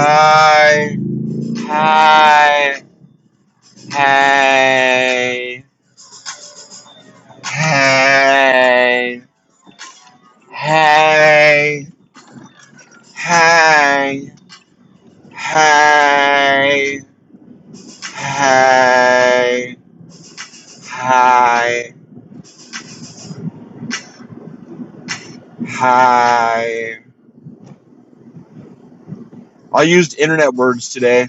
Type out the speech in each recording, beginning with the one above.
Hi. Hi. Hey. Hey. Hey. Hey. Hey. Hey. Hi. Hi. I used internet words today.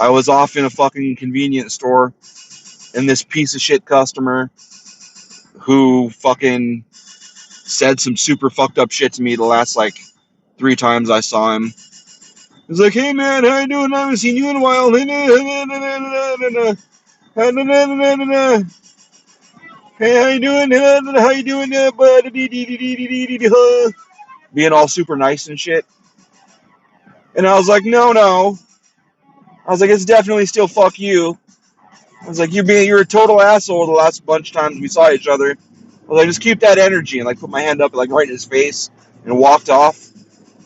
I was off in a fucking convenience store, and this piece of shit customer who fucking said some super fucked up shit to me the last like 3 times I saw him. He's like, "Hey man, how you doing? I haven't seen you in a while." Hey, how you doing? How you doing? Being all super nice and shit. And I was like, no. I was like, it's definitely still fuck you. I was like, you're a total asshole the last bunch of times we saw each other. I was like, just keep that energy, and like put my hand up like right in his face and walked off.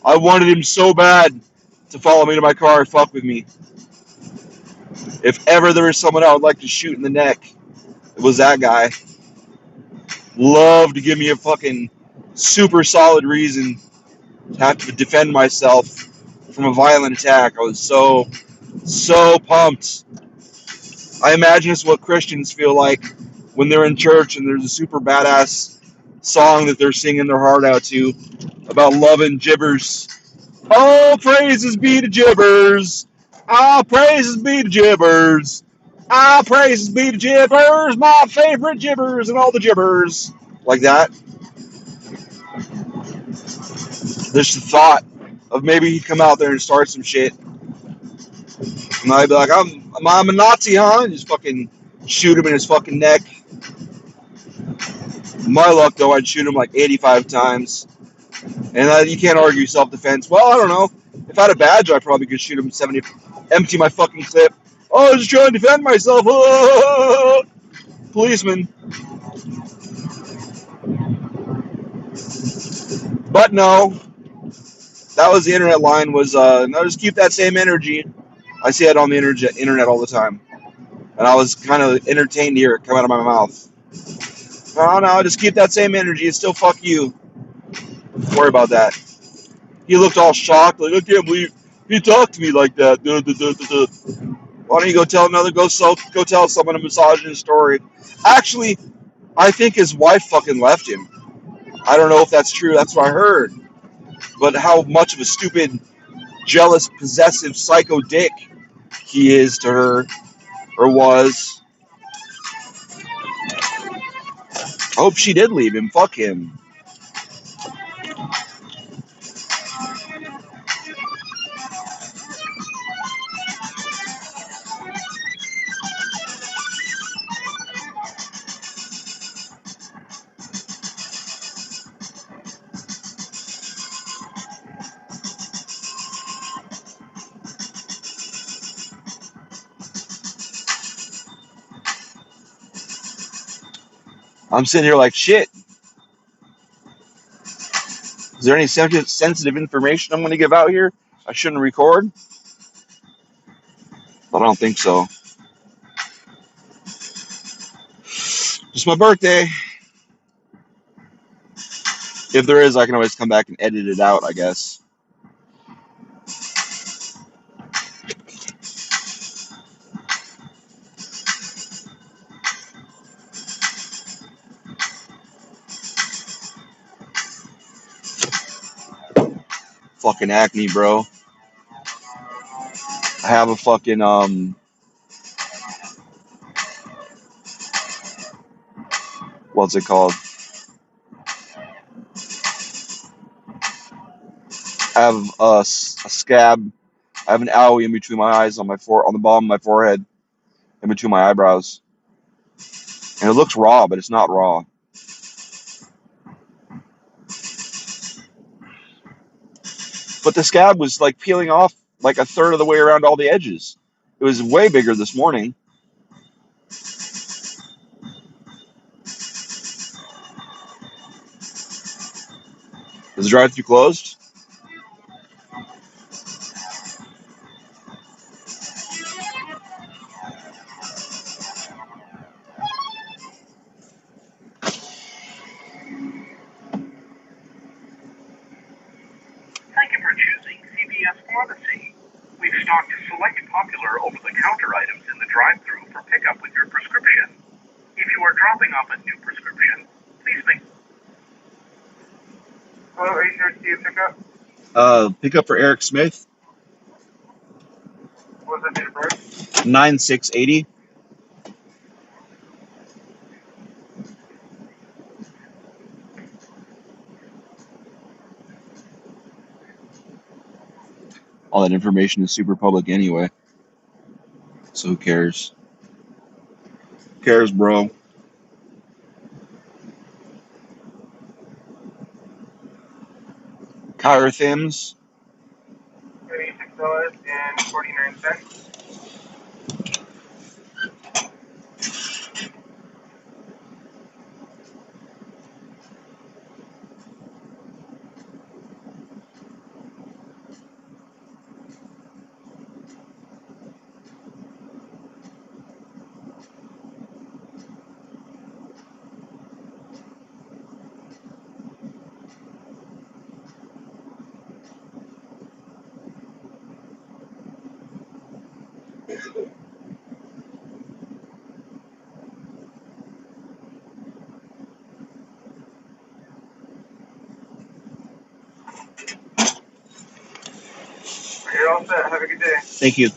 I wanted him so bad to follow me to my car and fuck with me. If ever there was someone I would like to shoot in the neck, it was that guy. Love to give me a fucking super solid reason to have to defend myself from a violent attack. I was so pumped. I imagine it's what Christians feel like when they're in church and there's a super badass song that they're singing their heart out to about love and gibbers. Oh, praises be to gibbers. Ah, praises be to gibbers. Ah, praises be to gibbers, my favorite gibbers and all the gibbers. Like that. There's the thought of maybe he'd come out there and start some shit. And I'd be like, I'm a Nazi, huh? And just fucking shoot him in his fucking neck. My luck, though, I'd shoot him like 85 times. And you can't argue self-defense. Well, I don't know. If I had a badge, I probably could shoot him 70, empty my fucking clip. Oh, I was just trying to defend myself. Oh, policeman. But no, that was the internet line. Was no, just keep that same energy. I see it on the internet all the time, and I was kind of entertained to hear it come out of my mouth. No, just keep that same energy. It's still fuck you. Don't worry about that. He looked all shocked, like I can't believe he talked to me like that. Why don't you go tell someone a misogynist story? Actually, I think his wife fucking left him. I don't know if that's true. That's what I heard. But how much of a stupid, jealous, possessive, psycho dick he is to her, or was. I hope she did leave him. Fuck him. I'm sitting here like shit. Is there any sensitive information I'm going to give out here I shouldn't record? But I don't think so. Just my birthday. If there is, I can always come back and edit it out, I guess. Fucking acne, bro. I have a fucking, what's it called? I have a scab. I have an owie in between my eyes on the bottom of my forehead, in between my eyebrows. And it looks raw, but it's not raw. But the scab was like peeling off like a third of the way around all the edges. It was way bigger this morning. Is the drive-thru closed? for choosing CVS Pharmacy. We've stocked select popular over-the-counter items in the drive-thru for pickup with your prescription. If you are dropping off a new prescription, please make... Hello, are you here to see a pickup? Pickup for Eric Smith. What was the date of birth? 9680. All that information is super public anyway. So who cares? Who cares, bro? Kyra Thims. $86.49. You're all set. Have a good day. Thank you.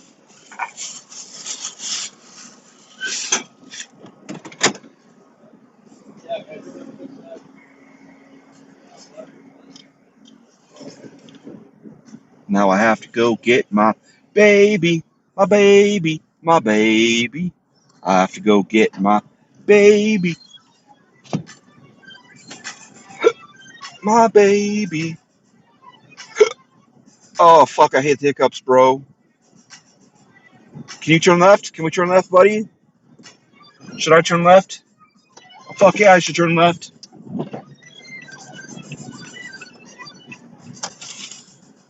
Now I have to go get my baby, my baby, my baby. I have to go get my baby, my baby. Oh, fuck, I hate the hiccups, bro. Can you turn left? Can we turn left, buddy? Should I turn left? Oh, fuck yeah, I should turn left.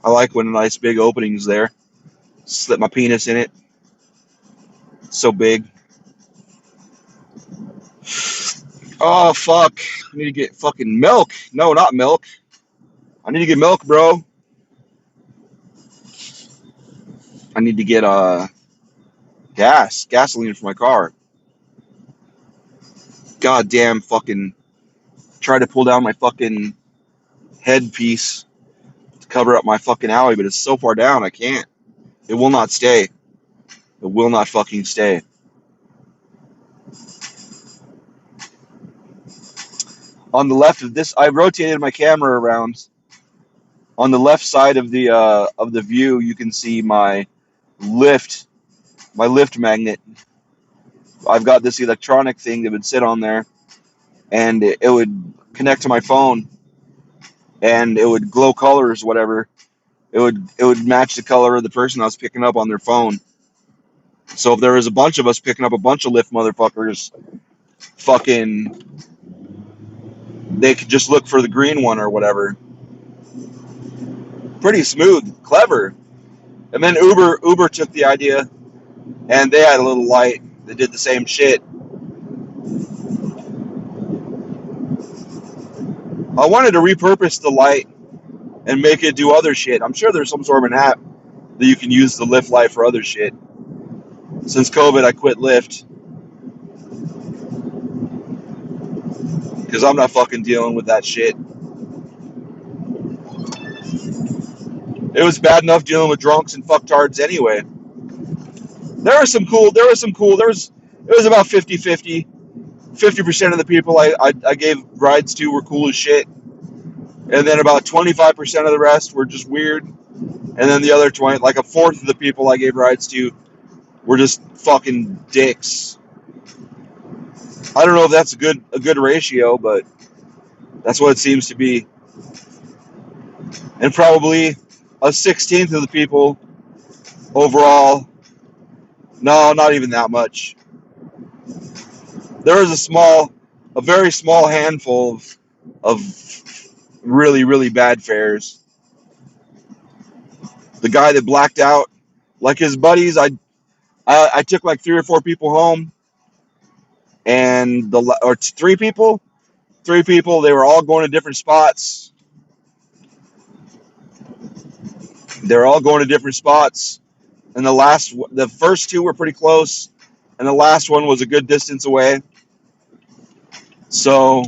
I like when a nice big opening's there. Slip my penis in it. It's so big. Oh, fuck. I need to get fucking milk. No, not milk. I need to get milk, bro. I need to get gasoline for my car. Goddamn fucking try to pull down my fucking headpiece to cover up my fucking alley, but it's so far down I can't. It will not stay. It will not fucking stay. On the left of this, I rotated my camera around. On the left side of the view, you can see my lift magnet. I've got this electronic thing that would sit on there, and it would connect to my phone, and it would glow colors, whatever. It would match the color of the person I was picking up on their phone. So if there was a bunch of us picking up a bunch of Lyft motherfuckers, fucking, they could just look for the green one or whatever. Pretty smooth, clever. And then Uber took the idea, and they had a little light that did the same shit. I wanted to repurpose the light and make it do other shit. I'm sure there's some sort of an app that you can use the Lyft light for other shit. Since COVID, I quit Lyft because I'm not fucking dealing with that shit. It was bad enough dealing with drunks and fucktards anyway. It was about 50-50. 50% of the people I gave rides to were cool as shit. And then about 25% of the rest were just weird. And then the other 20, like a fourth of the people I gave rides to were just fucking dicks. I don't know if that's a good ratio, but that's what it seems to be. And probably a 16th of the people overall. No, not even that much. There is a very small handful of really, really bad fares. The guy that blacked out, like his buddies, I took like 3 or 4 people home, and three people, they were all going to different spots. They're all going to different spots, and the first two were pretty close, and the last one was a good distance away. So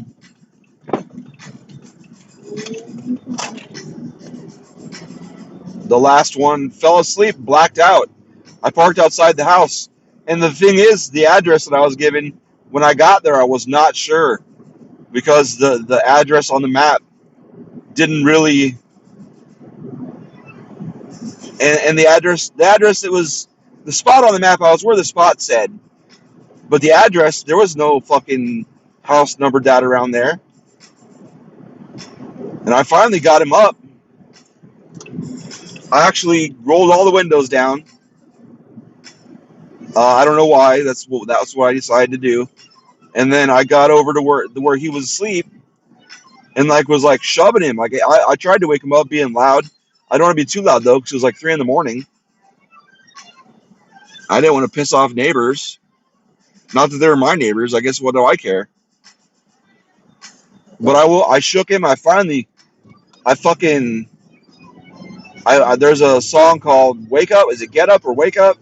the last one fell asleep, blacked out. I parked outside the house, and the thing is, the address that I was given when I got there, I was not sure because the address on the map didn't really, and the address that was the spot on the map, I was where the spot said, but the address, there was no fucking house number data around there. And I finally got him up. I actually rolled all the windows down. I don't know why. That's what I decided to do. And then I got over to where he was asleep, and was shoving him. I tried to wake him up, being loud. I don't want to be too loud though, because it was like 3 a.m. I didn't want to piss off neighbors. Not that they were my neighbors. I guess what do I care? But I shook him. I fucking. There's a song called "Wake Up." Is it "Get Up" or "Wake Up"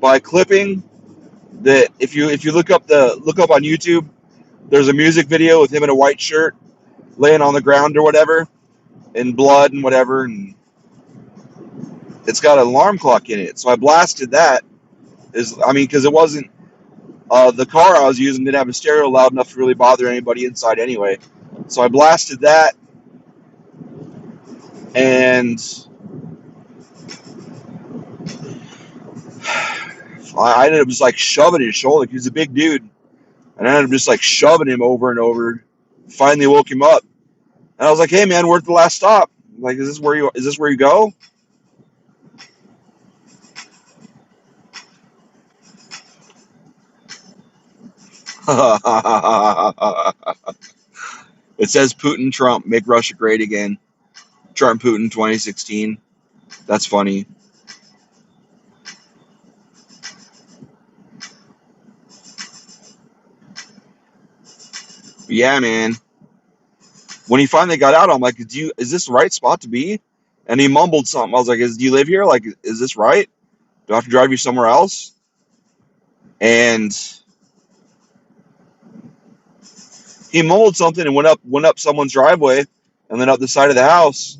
by Clipping? That if you look up on YouTube, there's a music video with him in a white shirt laying on the ground or whatever, in blood and whatever, and it's got an alarm clock in it. So I blasted that. Because it wasn't the car I was using didn't have a stereo loud enough to really bother anybody inside anyway. So I blasted that, and I ended up just shoving his shoulder. He's a big dude, and I ended up just shoving him over and over. Finally woke him up, and I was like, "Hey man, we're at the last stop. Is this where you go?" It says Putin, Trump, make Russia great again. Trump, Putin, 2016. That's funny. But yeah, man. When he finally got out, I'm like, is this the right spot to be? And he mumbled something. I was like, do you live here? Is this right? Do I have to drive you somewhere else? And he mumbled something and went up someone's driveway and then up the side of the house.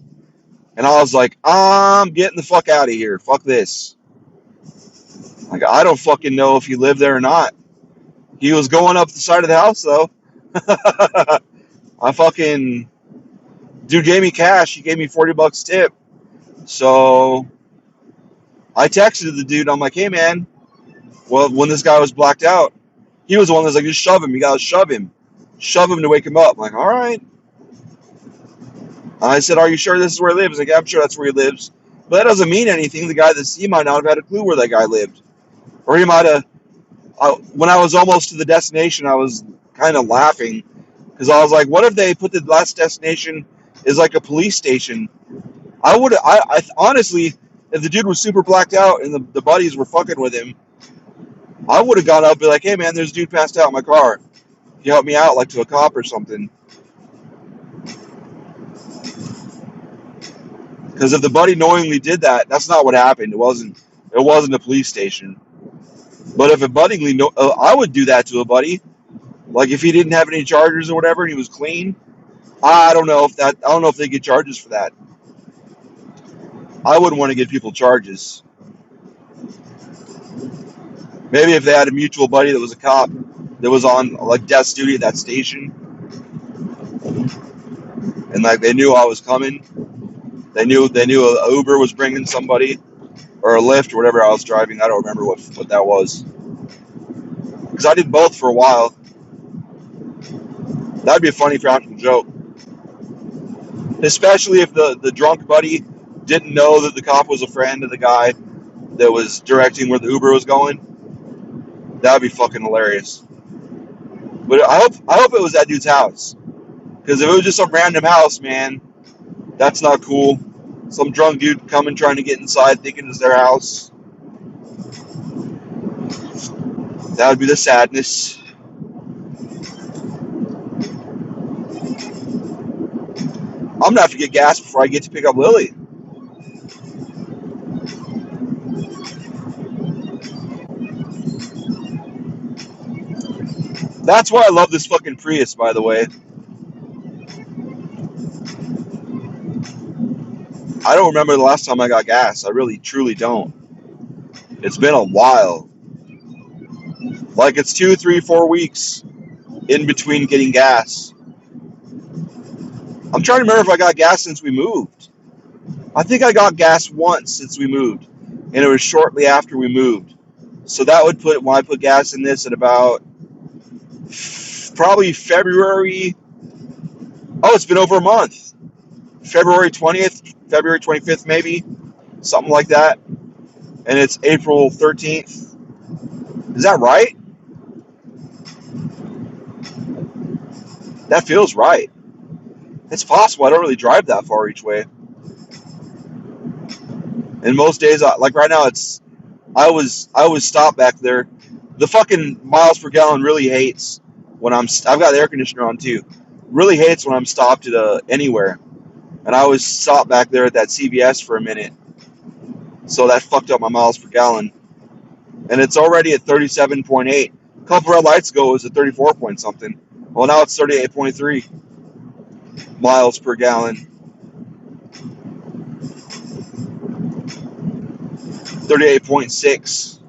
And I was like, I'm getting the fuck out of here. Fuck this. I don't fucking know if he lived there or not. He was going up the side of the house though. I fucking dude gave me cash. He gave me $40 tip. So I texted the dude. I'm like, hey man, well, when this guy was blacked out, he was the one that was like, just shove him. You gotta shove him to wake him up. I'm like, all right. I said, are you sure this is where he lives? Like, yeah, I'm sure that's where he lives. But that doesn't mean anything. He might not have had a clue where that guy lived, or he might have. When I was almost to the destination, I was kind of laughing because I was like, what if they put the last destination is like a police station? I honestly, if the dude was super blacked out and the buddies were fucking with him, I would have gone up and be like, hey man, there's a dude passed out in my car. Can you help me out, to a cop or something? Because if the buddy knowingly did that, that's not what happened. It wasn't a police station. But if a buddy I would do that to a buddy. Like if he didn't have any charges or whatever and he was clean, I don't know if they get charges for that. I wouldn't want to give people charges. Maybe if they had a mutual buddy that was a cop that was on desk duty at that station, and they knew I was coming. They knew a Uber was bringing somebody, or a Lyft or whatever I was driving. I don't remember what that was, because I did both for a while. That'd be a funny practical joke, especially if the drunk buddy didn't know that the cop was a friend of the guy that was directing where the Uber was going. That would be fucking hilarious. But I hope it was that dude's house, because if it was just some random house, man, that's not cool. Some drunk dude coming trying to get inside thinking it's their house. That would be the sadness. I'm gonna have to get gas before I get to pick up Lily. That's why I love this fucking Prius, by the way. I don't remember the last time I got gas. I really, truly don't. It's been a while. Like it's 2, 3, 4 weeks in between getting gas. I'm trying to remember if I got gas since we moved. I think I got gas once since we moved, and it was shortly after we moved. So that would put, when I put gas in this at about probably February. Oh, it's been over a month. February 20th, February 25th, maybe, something like that. And it's April 13th. Is that right? That feels right. It's possible. I don't really drive that far each way. And most days, like right now, I was stopped back there. The fucking miles per gallon really hates when I've got the air conditioner on too. Really hates when I'm stopped at anywhere. And I was stopped back there at that CVS for a minute. So that fucked up my miles per gallon. And it's already at 37.8. A couple red lights ago it was at 34 point something. Well, now it's 38.3 miles per gallon. 38.6.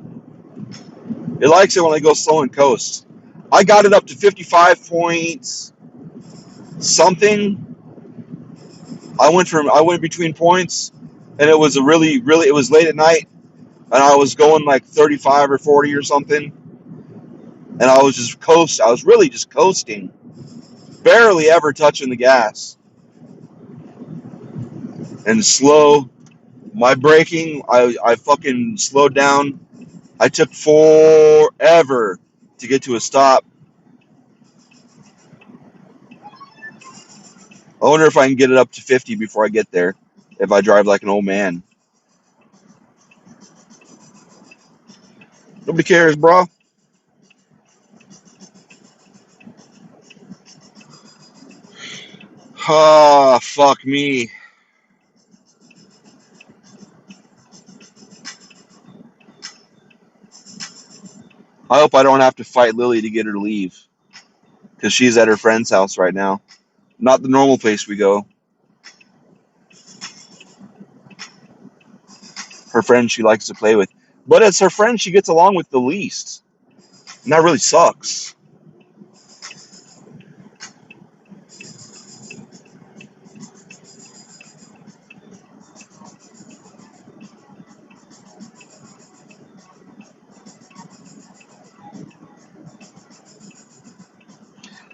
It likes it when I go slow and coast. I got it up to 55 points something. I went between points, and it was it was late at night, and I was going like 35 or 40 or something, and I was really just coasting, barely ever touching the gas, and slow. My braking, I fucking slowed down. I took forever to get to a stop. I wonder if I can get it up to 50 before I get there, if I drive like an old man. Nobody cares, bro. Ah, fuck me. I hope I don't have to fight Lily to get her to leave, because she's at her friend's house right now. Not the normal place we go. Her friend she likes to play with. But it's her friend she gets along with the least. And that really sucks.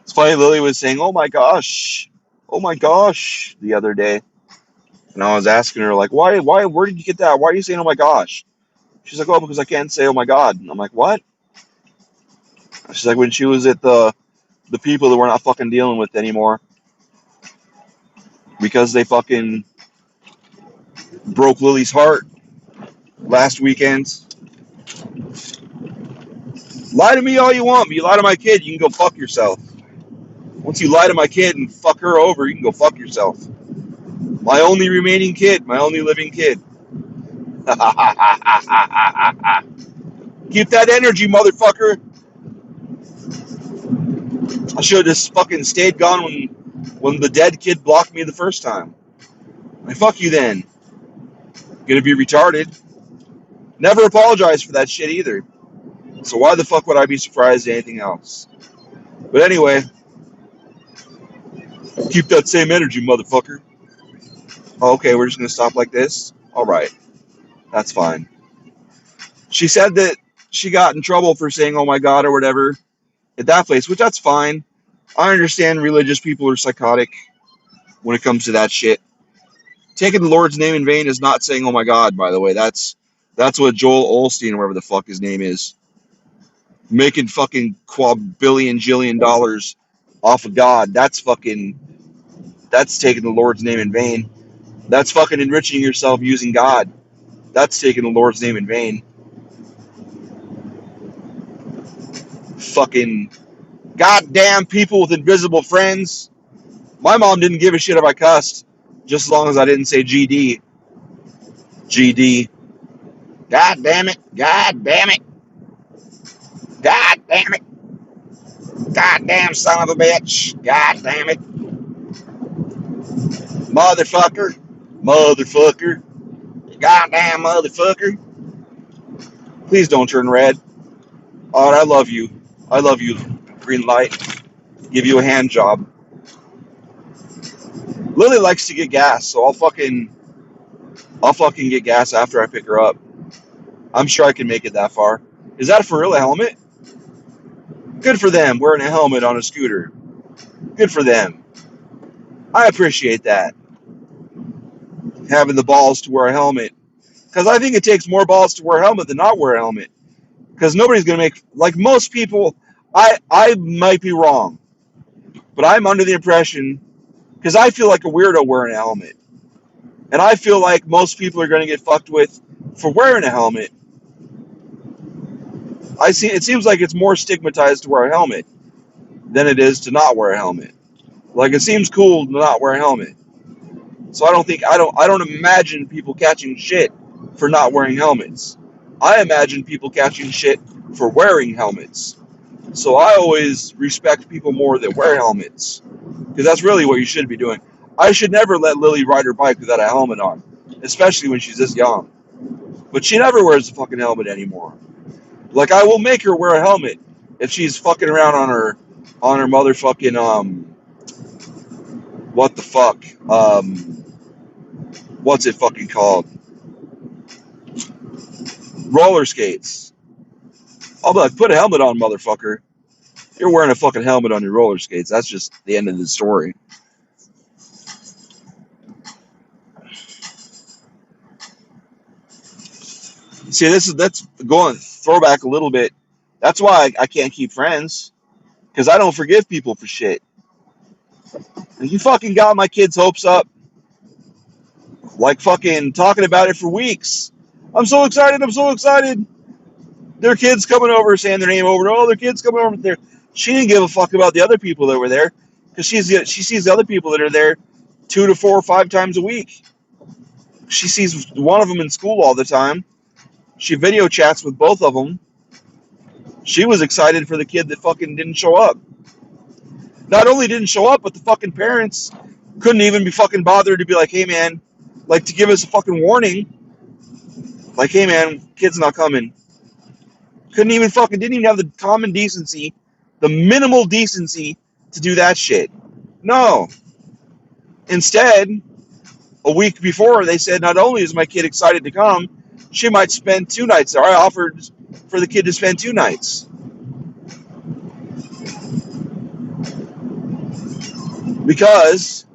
It's funny, Lily was saying, oh my gosh, the other day. And I was asking her, like, why, where did you get that? Why are you saying, oh my gosh? She's like, oh, because I can't say, oh my God. And I'm like, what? She's like, when she was at the people that we're not fucking dealing with anymore, because they fucking broke Lily's heart last weekend. Lie to me all you want, but you lie to my kid, you can go fuck yourself. Once you lie to my kid and fuck her over, you can go fuck yourself. My only remaining kid, my only living kid. Keep that energy, motherfucker. I should have just fucking stayed gone when the dead kid blocked me the first time. Like, fuck you then. Gonna be retarded. Never apologize for that shit either. So why the fuck would I be surprised at anything else? But anyway, keep that same energy, motherfucker. Okay, we're just gonna stop like this? Alright, that's fine. She said that she got in trouble for saying, oh my God, or whatever, at that place, which that's fine. I understand religious people are psychotic when it comes to that shit. Taking the Lord's name in vain is not saying, oh my God, by the way. That's what Joel Osteen, or whatever the fuck his name is, making fucking quadrillion jillion dollars off of God. That's taking the Lord's name in vain. That's fucking enriching yourself using God. That's taking the Lord's name in vain. Fucking goddamn people with invisible friends. My mom didn't give a shit if I cussed, just as long as I didn't say GD. GD. God damn it. God damn it. God damn it. Goddamn son of a bitch. God damn it. Motherfucker. Motherfucker. Goddamn motherfucker. Please don't turn red. Oh, I love you. I love you, green light. Give you a hand job. Lily likes to get gas, so I'll fucking get gas after I pick her up. I'm sure I can make it that far. Is that for real a helmet? Good for them, wearing a helmet on a scooter. Good for them. I appreciate that. Having the balls to wear a helmet. Because I think it takes more balls to wear a helmet than not wear a helmet. Because nobody's going to make, like most people, I might be wrong, but I'm under the impression, because I feel like a weirdo wearing a helmet. And I feel like most people are going to get fucked with for wearing a helmet. It seems like it's more stigmatized to wear a helmet than it is to not wear a helmet. Like, it seems cool to not wear a helmet. So I don't imagine people catching shit for not wearing helmets. I imagine people catching shit for wearing helmets. So I always respect people more that wear helmets, because that's really what you should be doing. I should never let Lily ride her bike without a helmet on, especially when she's this young. But she never wears a fucking helmet anymore. Like, I will make her wear a helmet if she's fucking around on her motherfucking what the fuck, what's it fucking called? Roller skates. I'll be like, put a helmet on, motherfucker. You're wearing a fucking helmet on your roller skates. That's just the end of the story. See, that's going throwback a little bit. That's why I can't keep friends, because I don't forgive people for shit. You fucking got my kids' hopes up, like fucking talking about it for weeks. I'm so excited. I'm so excited. Their kids coming over, saying their name over. Oh, their kids coming over there. She didn't give a fuck about the other people that were there, because she sees the other people that are there 2 to 4 or 5 times a week. She sees one of them in school all the time. She video chats with both of them. She was excited for the kid that fucking didn't show up. Not only didn't show up, but the fucking parents couldn't even be fucking bothered to be like, hey man, like to give us a fucking warning. Like, hey man, kid's not coming. Didn't even have the common decency, the minimal decency to do that shit. No. Instead, a week before, they said, not only is my kid excited to come, she might spend 2 nights there. I offered for the kid to spend 2 nights. Because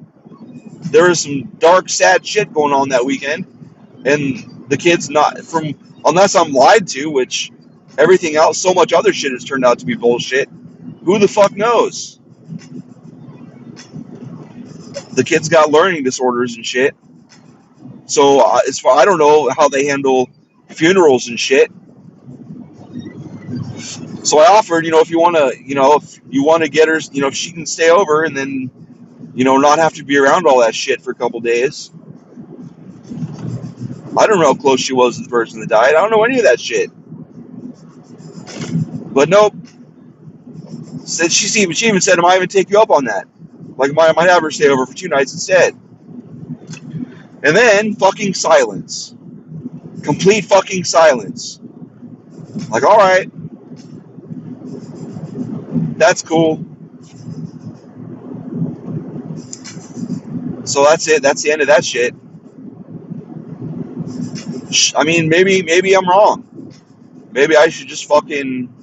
there was some dark, sad shit going on that weekend, and the kid's not, from, unless I'm lied to, which everything else, so much other shit has turned out to be bullshit. Who the fuck knows? The kid's got learning disorders and shit. So I don't know how they handle funerals and shit. So I offered, if you want to get her, if she can stay over and then, not have to be around all that shit for a couple days. I don't know how close she was to the person that died. I don't know any of that shit. But nope. She even said, I might even take you up on that. Like, I might have her stay over for 2 nights instead. And then, fucking silence. Complete fucking silence. Like, alright. That's cool. So that's it. That's the end of that shit. I mean, maybe I'm wrong. Maybe I should just fucking...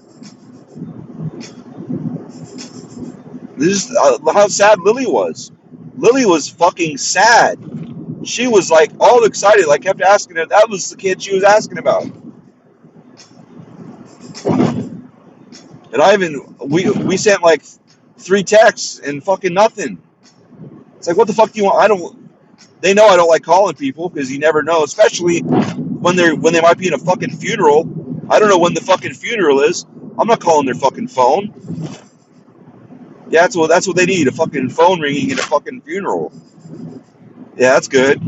This is how sad Lily was. Lily was fucking sad. She was like all excited, like kept asking her. That was the kid she was asking about. And we sent like 3 texts and fucking nothing. It's like, what the fuck do you want? They know I don't like calling people, because you never know, especially when they might be in a fucking funeral. I don't know when the fucking funeral is. I'm not calling their fucking phone. Yeah, that's what they need, a fucking phone ringing at a fucking funeral. Yeah, that's good.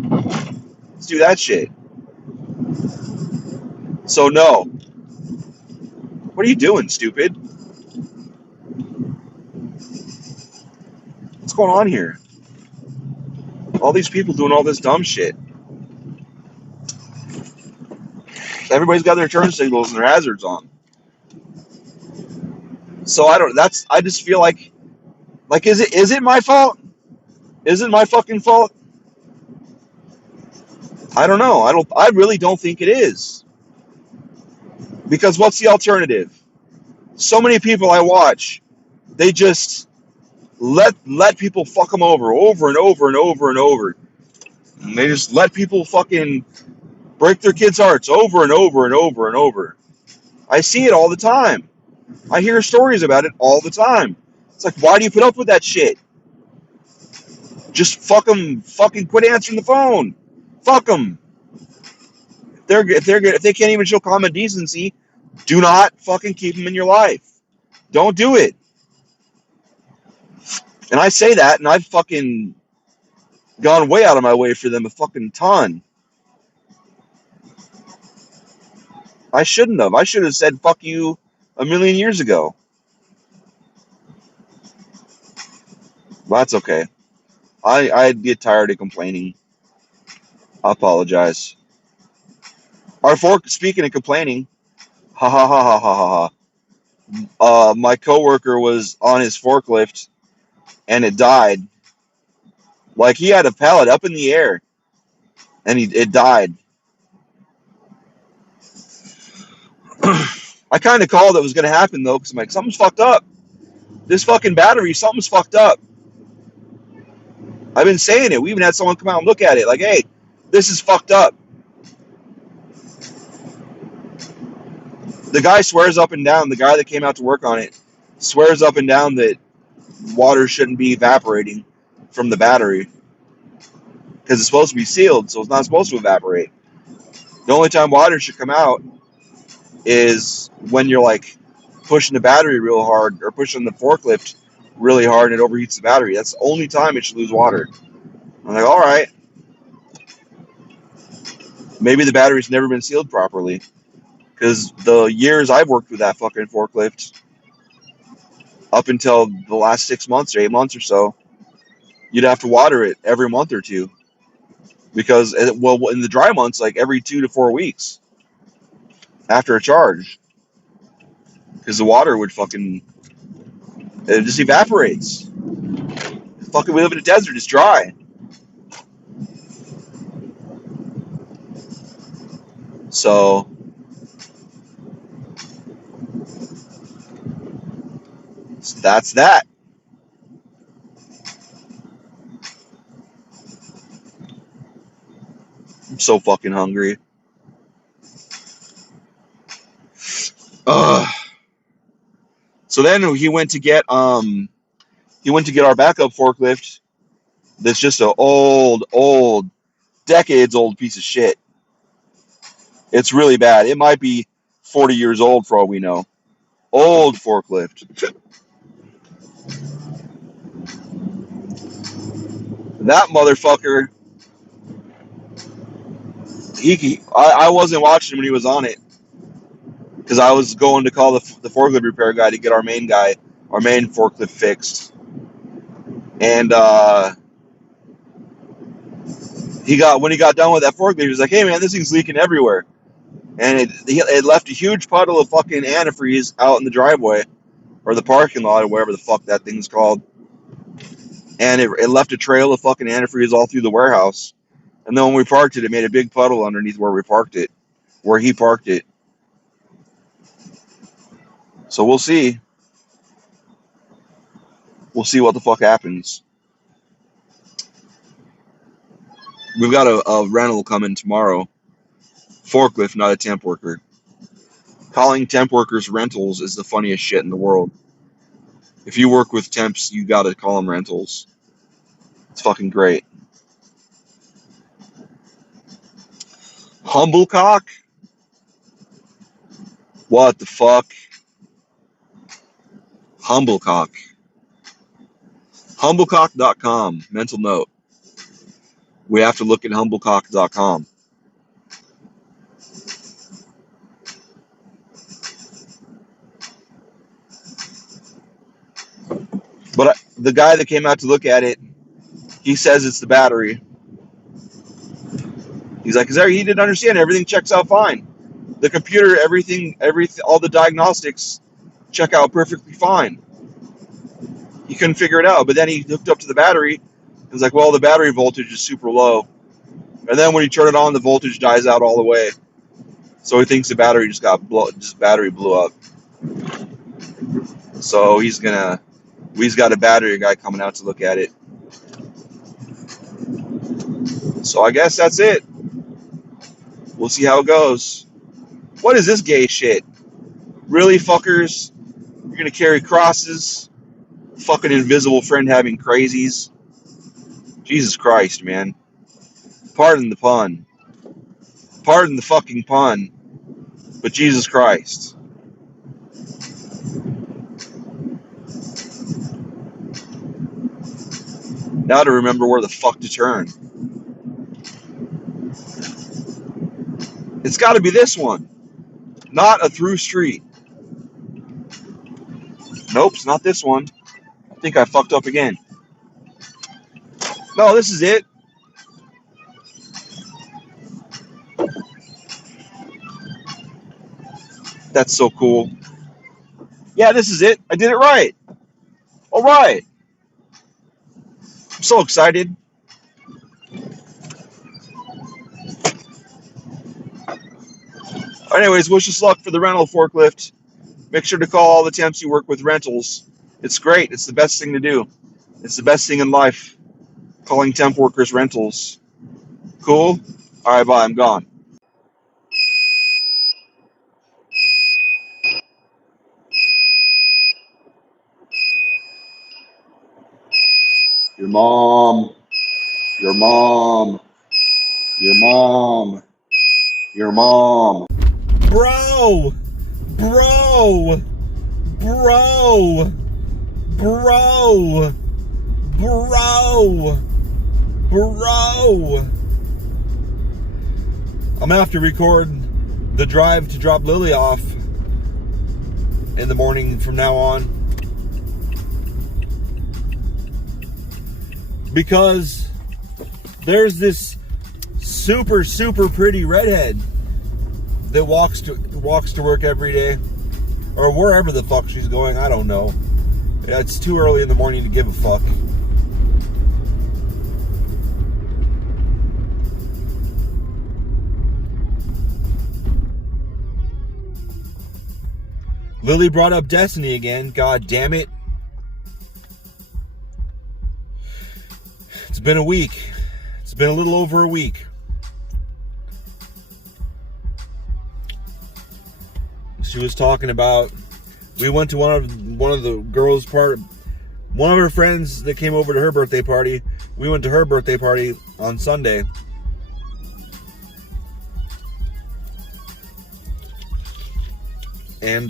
Let's do that shit. So no. What are you doing, stupid? going on here? All these people doing all this dumb shit. Everybody's got their turn signals and their hazards on. So I just feel like is it my fault? Is it my fucking fault? I don't know. I really don't think it is. Because what's the alternative? So many people I watch, they just let people fuck them over and over and over and over. And they just let people fucking break their kids' hearts over and over and over and over. I see it all the time. I hear stories about it all the time. It's like, why do you put up with that shit? Just fucking quit answering the phone. Fuck them. If they can't even show common decency, do not fucking keep them in your life. Don't do it. And I say that, and I've fucking gone way out of my way for them a fucking ton. I shouldn't have. I should have said fuck you a million years ago. But that's okay. I'd get tired of complaining. I apologize. Speaking of complaining, ha ha ha ha ha ha ha. My coworker was on his forklift and it died. Like he had a pallet up in the air and it died. I kind of called it was going to happen though because I'm like, something's fucked up. This fucking battery, something's fucked up. I've been saying it. We even had someone come out and look at it like, hey, this is fucked up. The guy swears up and down, the guy that came out to work on it swears up and down that water shouldn't be evaporating from the battery because it's supposed to be sealed, so it's not supposed to evaporate. The only time water should come out is when you're like pushing the battery real hard or pushing the forklift really hard and it overheats the battery. That's the only time it should lose water. I'm like, all right, maybe the battery's never been sealed properly because the years I've worked with that fucking forklift up until the last 6 months or 8 months or so, you'd have to water it every month or two because, well, in the dry months, like every 2 to 4 weeks after a charge, because the water would fucking, it just evaporates. Fucking, we live in a desert, it's dry. So that's that. I'm so fucking hungry. Ugh. So then he went to get our backup forklift. That's just an old, decades old piece of shit. It's really bad. It might be 40 years old for all we know. Old forklift. That motherfucker. I wasn't watching when he was on it because I was going to call the forklift repair guy to get our main forklift fixed. And when he got done with that forklift, he was like, "Hey man, this thing's leaking everywhere." And it left a huge puddle of fucking antifreeze out in the driveway or the parking lot or wherever the fuck that thing's called. And it left a trail of fucking antifreeze all through the warehouse. And then when we parked it, it made a big puddle underneath where he parked it. So we'll see. We'll see what the fuck happens. We've got a rental coming tomorrow. Forklift, not a temp worker. Calling temp workers rentals is the funniest shit in the world. If you work with temps, you gotta call them rentals. It's fucking great. Humblecock? What the fuck? Humblecock. Humblecock.com. Mental note. We have to look at humblecock.com. But the guy that came out to look at it, he says it's the battery. He's like, he didn't understand. Everything checks out fine. The computer, everything, all the diagnostics check out perfectly fine. He couldn't figure it out. But then he hooked up to the battery. And was like, well, the battery voltage is super low. And then when you turn it on, the voltage dies out all the way. So he thinks the battery battery blew up. So he's got a battery guy coming out to look at it. So I guess that's it. We'll see how it goes. What is this gay shit? Really, fuckers? You're gonna carry crosses? Fucking invisible friend having crazies? Jesus Christ, man. Pardon the pun. Pardon the fucking pun. But Jesus Christ. Now to remember where the fuck to turn. It's gotta be this one. Not a through street. Nope, it's not this one. I think I fucked up again. No, this is it. That's so cool. Yeah, this is it. I did it right. All right. I'm so excited. Anyways, wish us luck for the rental forklift. Make sure to call all the temps you work with rentals. It's great. It's the best thing to do. It's the best thing in life. Calling temp workers rentals. Cool? All right, bye. I'm gone. Your mom. Your mom. Your mom. Your mom. Bro! Bro! Bro! Bro! Bro! Bro! I'm gonna have to record the drive to drop Lily off in the morning from now on. Because there's this super, super pretty redhead that walks to work every day, or wherever the fuck she's going. I don't know. It's too early in the morning to give a fuck. Lily brought up Destiny again. God damn it. It's been a week. It's been a little over a week. She was talking about, we went to one of the girls' part, one of her friends that came over to her birthday party. We went to her birthday party on Sunday. And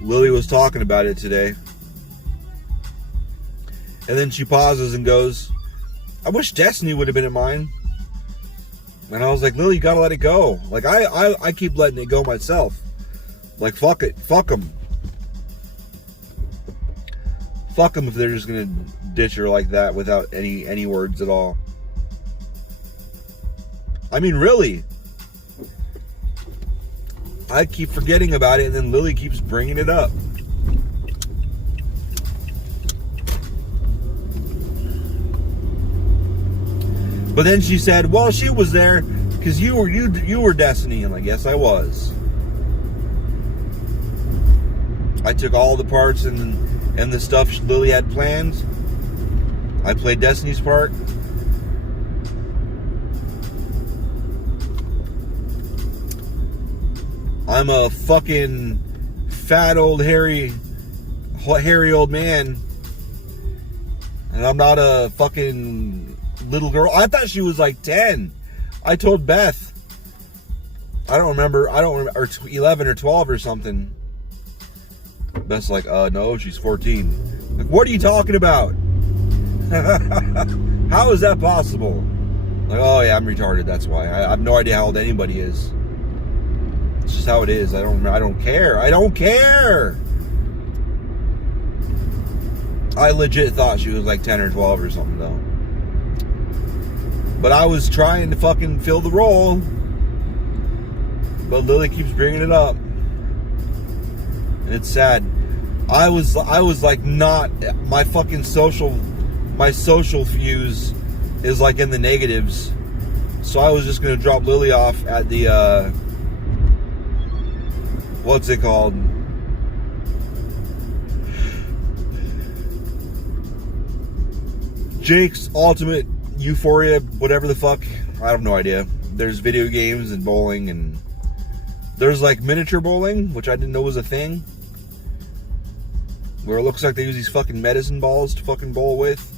Lily was talking about it today. And then she pauses and goes, I wish Destiny would have been at mine. And I was like, Lily, you gotta let it go. Like, I keep letting it go myself. Like, fuck it. Fuck them. Fuck them if they're just gonna ditch her like that without any words at all. I mean, really. I keep forgetting about it, and then Lily keeps bringing it up. But then she said, well, she was there because you were Destiny. And like, yes, I was. I took all the parts and the stuff Lily had planned. I played Destiny's part. I'm a fucking fat old hairy old man. And I'm not a fucking little girl. I thought she was like 10. I told Beth. I don't remember, or 11 or 12 or something. Beth's like, no, she's 14. Like, what are you talking about? How is that possible? Like, oh yeah, I'm retarded, that's why. I have no idea how old anybody is. It's just how it is. I don't care. I don't care. I legit thought she was like 10 or 12 or something though. But I was trying to fucking fill the role. But Lily keeps bringing it up. And it's sad. I was like not, my social views is like in the negatives. So I was just going to drop Lily off at the, what's it called? Jake's Ultimate Euphoria, whatever the fuck. I have no idea. There's video games and bowling, and there's like miniature bowling, which I didn't know was a thing. Where it looks like they use these fucking medicine balls to fucking bowl with.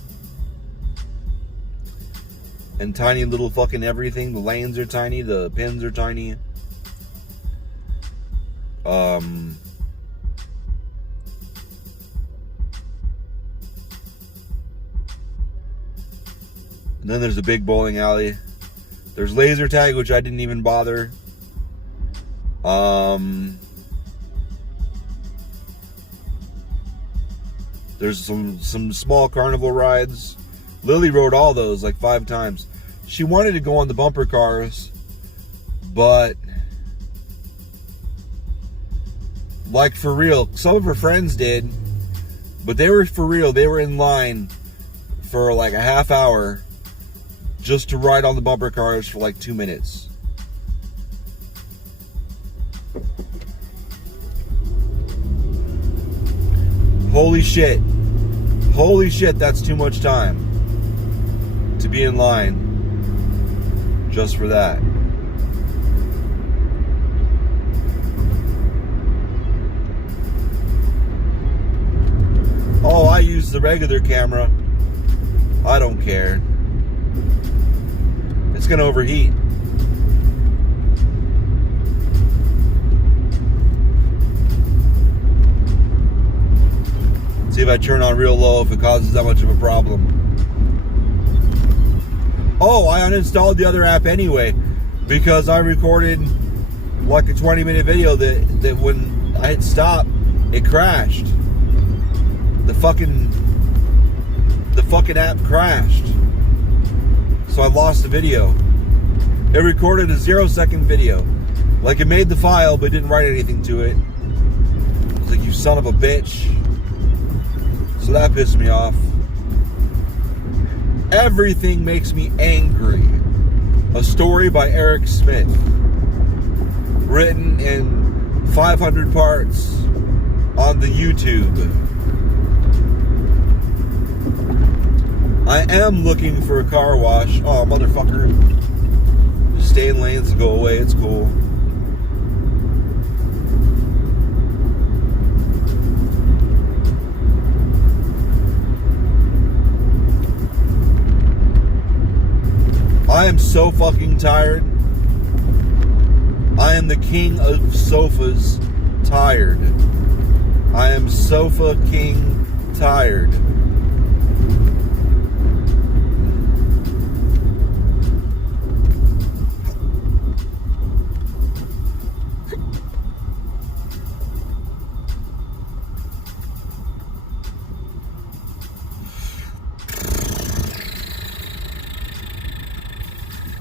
And tiny little fucking everything. The lanes are tiny, the pins are tiny. And then there's a big bowling alley. There's laser tag, which I didn't even bother. There's some small carnival rides. Lily rode all those like 5 times. She wanted to go on the bumper cars, but like for real, some of her friends did, but they were for real. They were in line for like a half hour just to ride on the bumper cars for like 2 minutes. Holy shit. Holy shit, that's too much time to be in line just for that. Oh, I use the regular camera. I don't care. It's gonna overheat. See if I turn on real low if it causes that much of a problem. Oh, I uninstalled the other app anyway because I recorded like a 20-minute video that when I hit stop, it crashed. The fucking app crashed. So I lost the video. It recorded a 0-second video. Like it made the file but didn't write anything to it. I was like, you son of a bitch. So that pissed me off. Everything makes me angry. A story by Eric Smith. Written in 500 parts on the YouTube. I am looking for a car wash. Oh, motherfucker. Just stay in lanes and go away. It's cool. I am so fucking tired. I am the king of sofas tired. I am sofa king tired.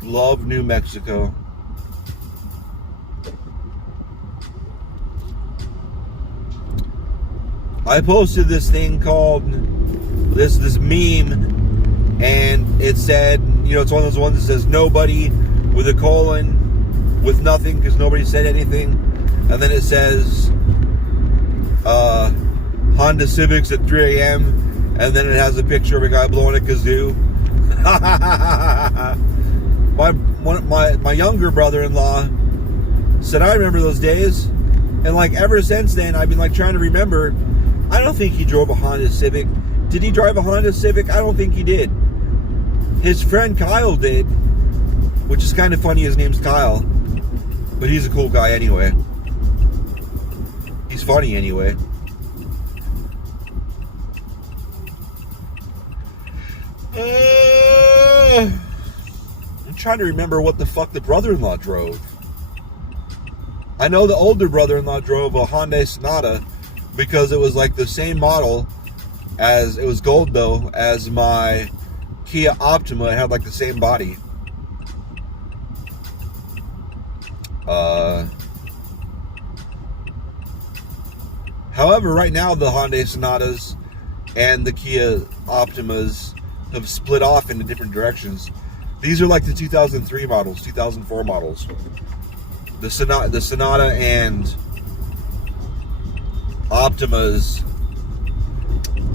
Love New Mexico. I posted this thing called this meme, and it said, you know, it's one of those ones that says nobody with a colon with nothing because nobody said anything, and then it says Honda Civics at 3 a.m. and then it has a picture of a guy blowing a kazoo. My younger brother-in-law said, I remember those days. And like ever since then, I've been like trying to remember. I don't think he drove a Honda Civic. Did he drive a Honda Civic? I don't think he did. His friend Kyle did, which is kind of funny. His name's Kyle, but he's a cool guy anyway. He's funny anyway. I'm trying to remember what the fuck the brother-in-law drove. I know the older brother-in-law drove a Hyundai Sonata because it was like the same model as, it was gold though, as my Kia Optima. It had like the same body. However, right now the Hyundai Sonatas and the Kia Optimas have split off into different directions. These are like the 2003 models, 2004 models. The Sonata and Optimas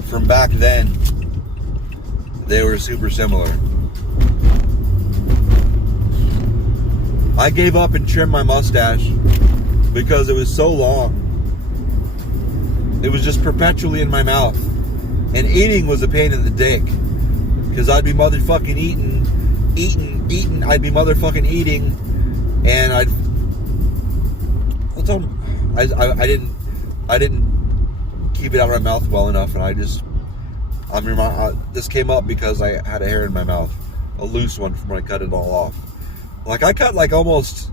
from back then, they were super similar. I gave up and trimmed my mustache because it was so long. It was just perpetually in my mouth. And eating was a pain in the dick. Because I'd be motherfucking eating. I'd be motherfucking eating. And I didn't keep it out of my mouth well enough. And this came up because I had a hair in my mouth. A loose one from when I cut it all off. Like, I cut like almost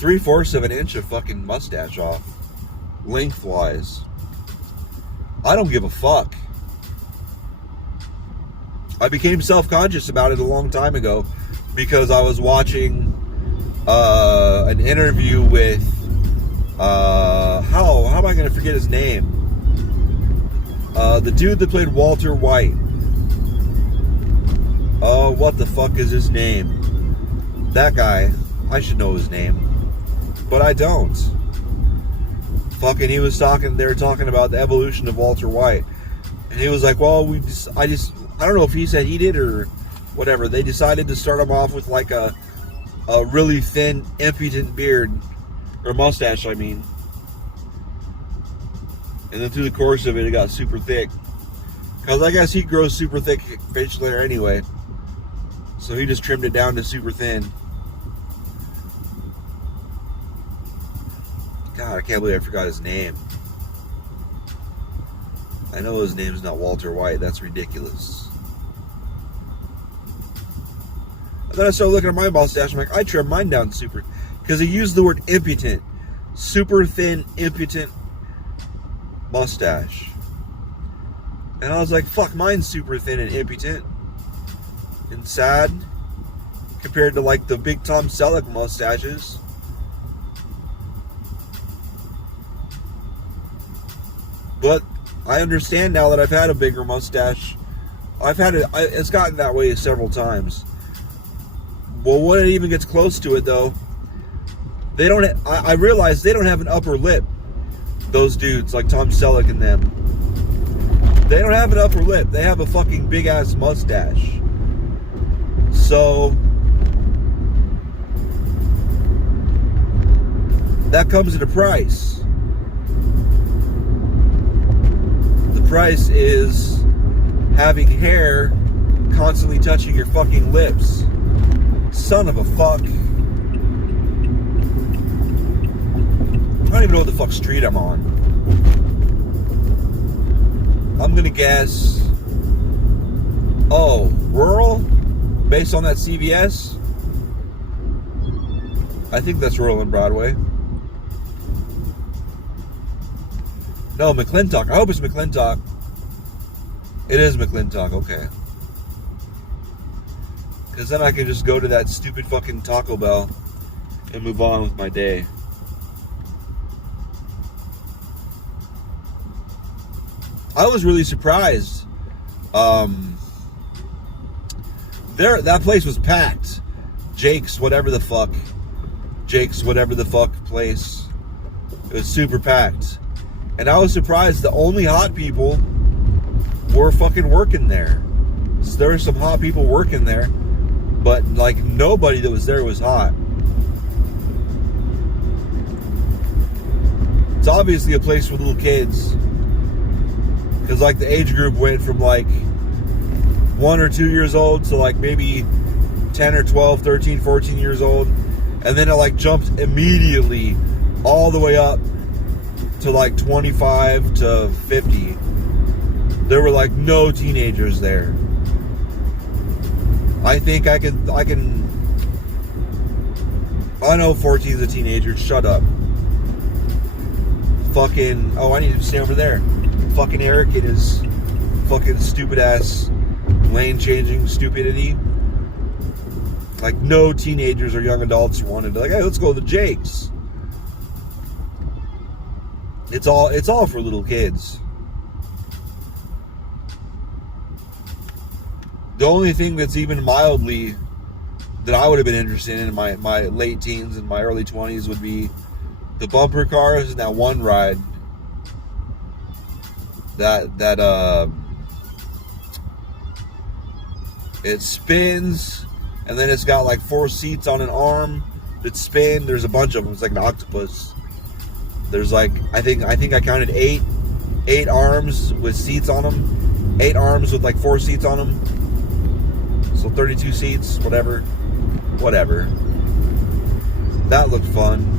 3/4 of an inch of fucking mustache off. Lengthwise. I don't give a fuck. I became self-conscious about it a long time ago because I was watching an interview with how am I going to forget his name? The dude that played Walter White. Oh, what the fuck is his name? That guy. I should know his name, but I don't. Fucking, they were talking about the evolution of Walter White, and he was like, well, I don't know if he said he did or whatever. They decided to start him off with like a really thin, impudent beard, or mustache, I mean. And then through the course of it, it got super thick. Because I guess he grows super thick facial hair anyway. So he just trimmed it down to super thin. God, I can't believe I forgot his name. I know his name's not Walter White. That's ridiculous. And then I started looking at my mustache. I'm like, I trimmed mine down super. Because he used the word impotent. Super thin, impotent mustache. And I was like, fuck, mine's super thin and impotent. And sad. Compared to like the big Tom Selleck mustaches. But I understand now that I've had a bigger mustache. It's gotten that way several times. Well, when it even gets close to it, though, I realize they don't have an upper lip. Those dudes, like Tom Selleck and them. They don't have an upper lip. They have a fucking big-ass mustache. So, that comes at a price. Price is having hair constantly touching your fucking lips. Son of a fuck. I don't even know what the fuck street I'm on. I'm gonna guess, rural? Based on that CVS? I think that's rural and Broadway. No, McClintock. I hope it's McClintock. It is McClintock, okay. Because then I can just go to that stupid fucking Taco Bell and move on with my day. I was really surprised. That place was packed. Jake's whatever the fuck place. It was super packed. And I was surprised the only hot people were fucking working there. So there were some hot people working there, but like nobody that was there was hot. It's obviously a place for little kids. Because like the age group went from like 1 or 2 years old to like maybe 10 or 12, 13, 14 years old. And then it like jumped immediately all the way up to like 25 to 50. There were like no teenagers there. I think I know 14 is a teenager. Shut up. fucking, oh, I need to stay over there. Fucking Eric and his fucking stupid ass lane changing stupidity. Like, no teenagers or young adults wanted to, like, hey, let's go to the Jake's. It's all for little kids. The only thing that's even mildly that I would have been interested in my late teens and my early 20s would be the bumper cars and that one ride that it spins and then it's got like 4 seats on an arm that spin. There's a bunch of them. It's like an octopus. There's like I think I counted eight arms with seats on them. 8 arms with like 4 seats on them. So 32 seats, whatever. That looked fun.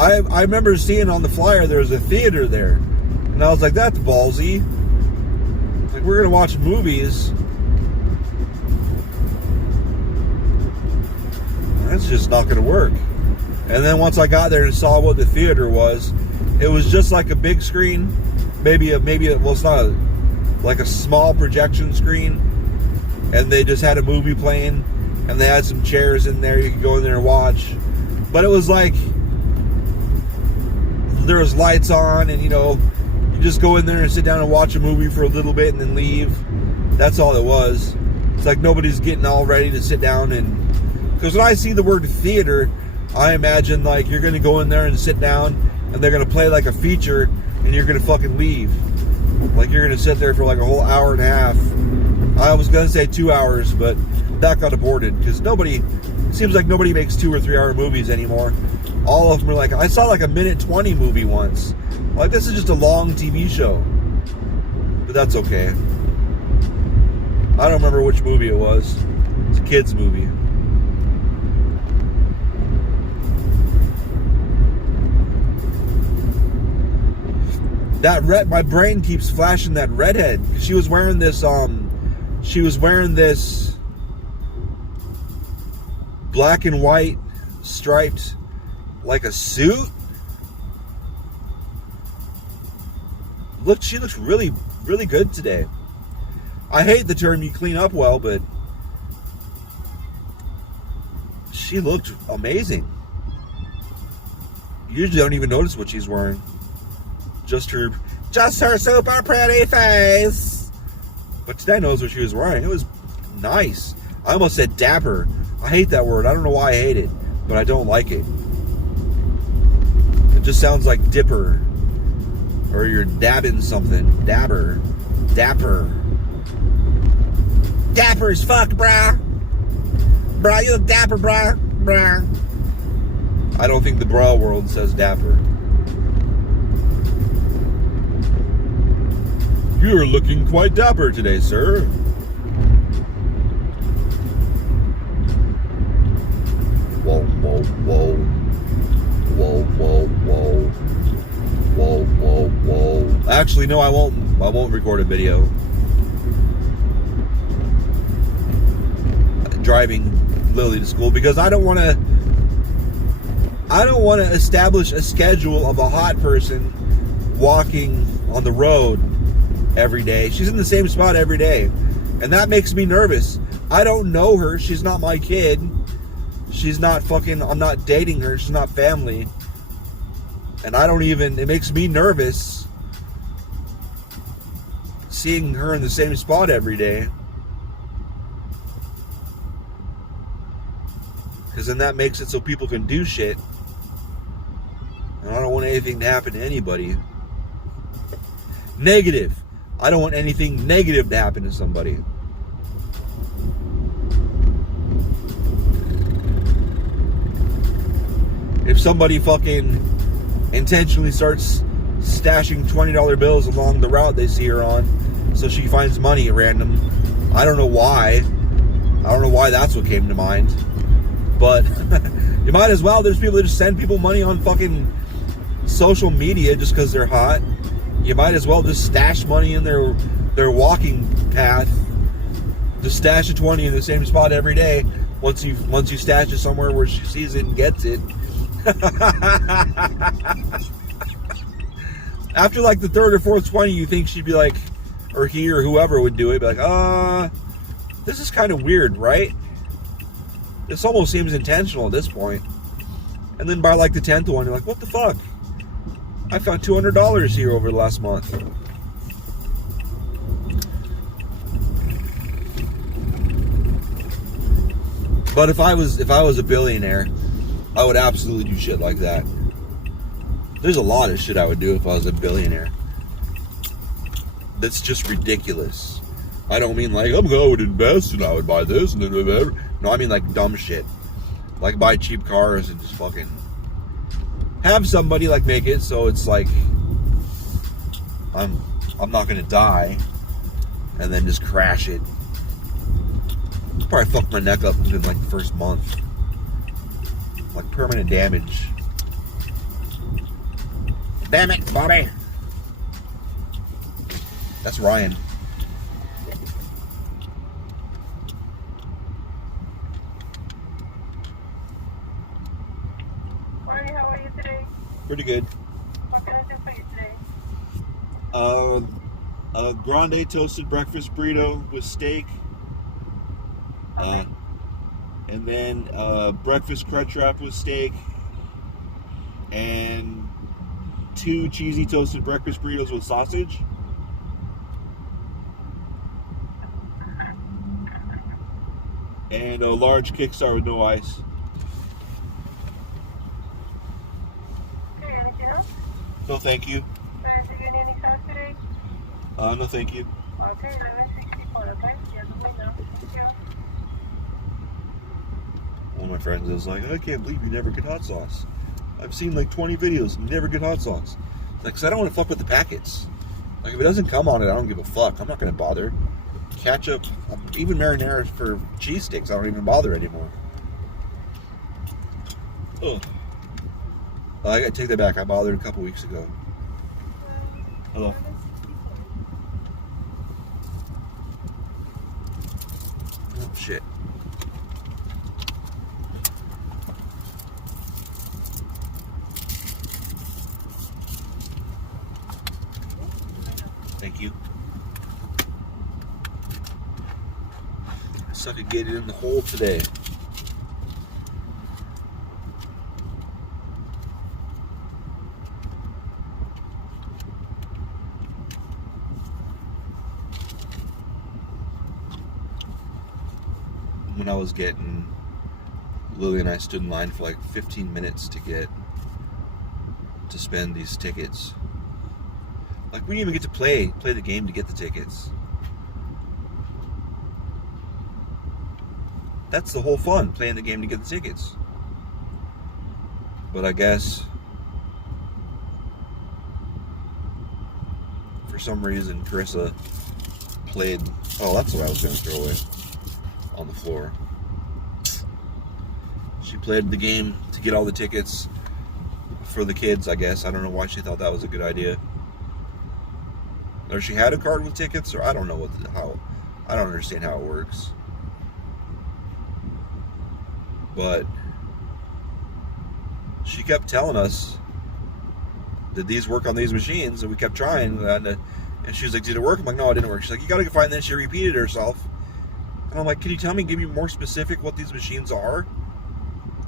I remember seeing on the flyer there was a theater there. And I was like, that's ballsy. Like, we're going to watch movies. That's just not going to work. And then once I got there and saw what the theater was, it was just like a big screen. Maybe well, it's not like a small projection screen. And they just had a movie playing. And they had some chairs in there. You could go in there and watch. But it was like, there was lights on, and you just go in there and sit down and watch a movie for a little bit and then leave. That's all it was. It's like nobody's getting all ready to sit down, and because when I see the word theater, I imagine like you're gonna go in there and sit down and they're gonna play like a feature and you're gonna fucking leave. Like you're gonna sit there for like a whole hour and a half. I was gonna say 2 hours, but that got aborted because seems like nobody makes 2 or 3 hour movies anymore. All of them are like, I saw like a 1:20 movie once. Like, this is just a long TV show. But that's okay. I don't remember which movie it was. It's a kid's movie. My brain keeps flashing that redhead. She was wearing this, black and white striped, like a suit. Look, she looks really, really good today. I hate the term "you clean up well," but she looked amazing. You usually don't even notice what she's wearing. Just her super pretty face. But today knows what she was wearing. It was nice. I almost said dapper. I hate that word. I don't know why I hate it, but I don't like it. It just sounds like dipper. Or you're dabbing something. Dapper. Dapper as fuck, brah. Brah, you look dapper, brah. Brah. I don't think the bra world says dapper. You're looking quite dapper today, sir. Whoa, whoa, whoa. Whoa, whoa, whoa. Whoa, whoa, whoa. Actually, no, I won't record a video. Driving Lily to school because I don't want to establish a schedule of a hot person walking on the road every day. She's in the same spot every day. And that makes me nervous. I don't know her. She's not my kid. She's not fucking, I'm not dating her. She's not family. And it makes me nervous seeing her in the same spot every day. Because then that makes it so people can do shit. And I don't want anything to happen to anybody. Negative. I don't want anything negative to happen to somebody. If somebody fucking intentionally starts stashing $20 bills along the route they see her on so she finds money at random, I don't know why. I don't know why that's what came to mind. But you might as well. There's people that just send people money on fucking social media just because they're hot. You might as well just stash money in their walking path. Just stash a 20 in the same spot every day. Once you stash it somewhere where she sees it and gets it. After like the third or fourth 20, you think she'd be like, or he or whoever would do it, be like, this is kind of weird, right? This almost seems intentional at this point. And then by like the 10th one, you're like, what the fuck? I found $200 here over the last month. But if I was a billionaire, I would absolutely do shit like that. There's a lot of shit I would do if I was a billionaire. That's just ridiculous. I don't mean like, I would invest and I would buy this and whatever. No, I mean like dumb shit. Like buy cheap cars and just fucking have somebody like make it so it's like I'm not gonna die and then just crash it. Probably fuck my neck up within like the first month. Like permanent damage. Damn it, Bobby. That's Ryan. Morning, how are you today? Pretty good. What can I do for you today? A grande toasted breakfast burrito with steak. Okay. And then breakfast crunch wrap with steak. And 2 cheesy toasted breakfast burritos with sausage. And a large Kickstar with no ice. Okay, anything else? No, thank you. Trying to get any sauce today? No, thank you. Okay, 1164, okay? Yeah, the window. Yeah. One of my friends was like, I can't believe you never get hot sauce. I've seen like 20 videos and you never get hot sauce. Like, cause I don't want to fuck with the packets. Like, if it doesn't come on it, I don't give a fuck. I'm not going to bother. Ketchup, even marinara for cheese sticks, I don't even bother anymore. Ugh. I gotta take that back. I bothered a couple weeks ago. Hello. Oh, shit. Thank you. I suck at getting in the hole today. When I was getting, Lily and I stood in line for like 15 minutes to spend these tickets. Like, we didn't even get to play the game to get the tickets. That's the whole fun, playing the game to get the tickets. But I guess for some reason Carissa played, oh, that's what I was going to throw away on the floor. She played the game to get all the tickets for the kids, I guess. I don't know why she thought that was a good idea. Or she had a card with tickets, or I don't know I don't understand how it works. But she kept telling us, did these work on these machines? And we kept trying, and she was like, did it work? I'm like, no, it didn't work. She's like, you gotta go find, and then she repeated herself. And I'm like, can you tell me, give me more specific what these machines are?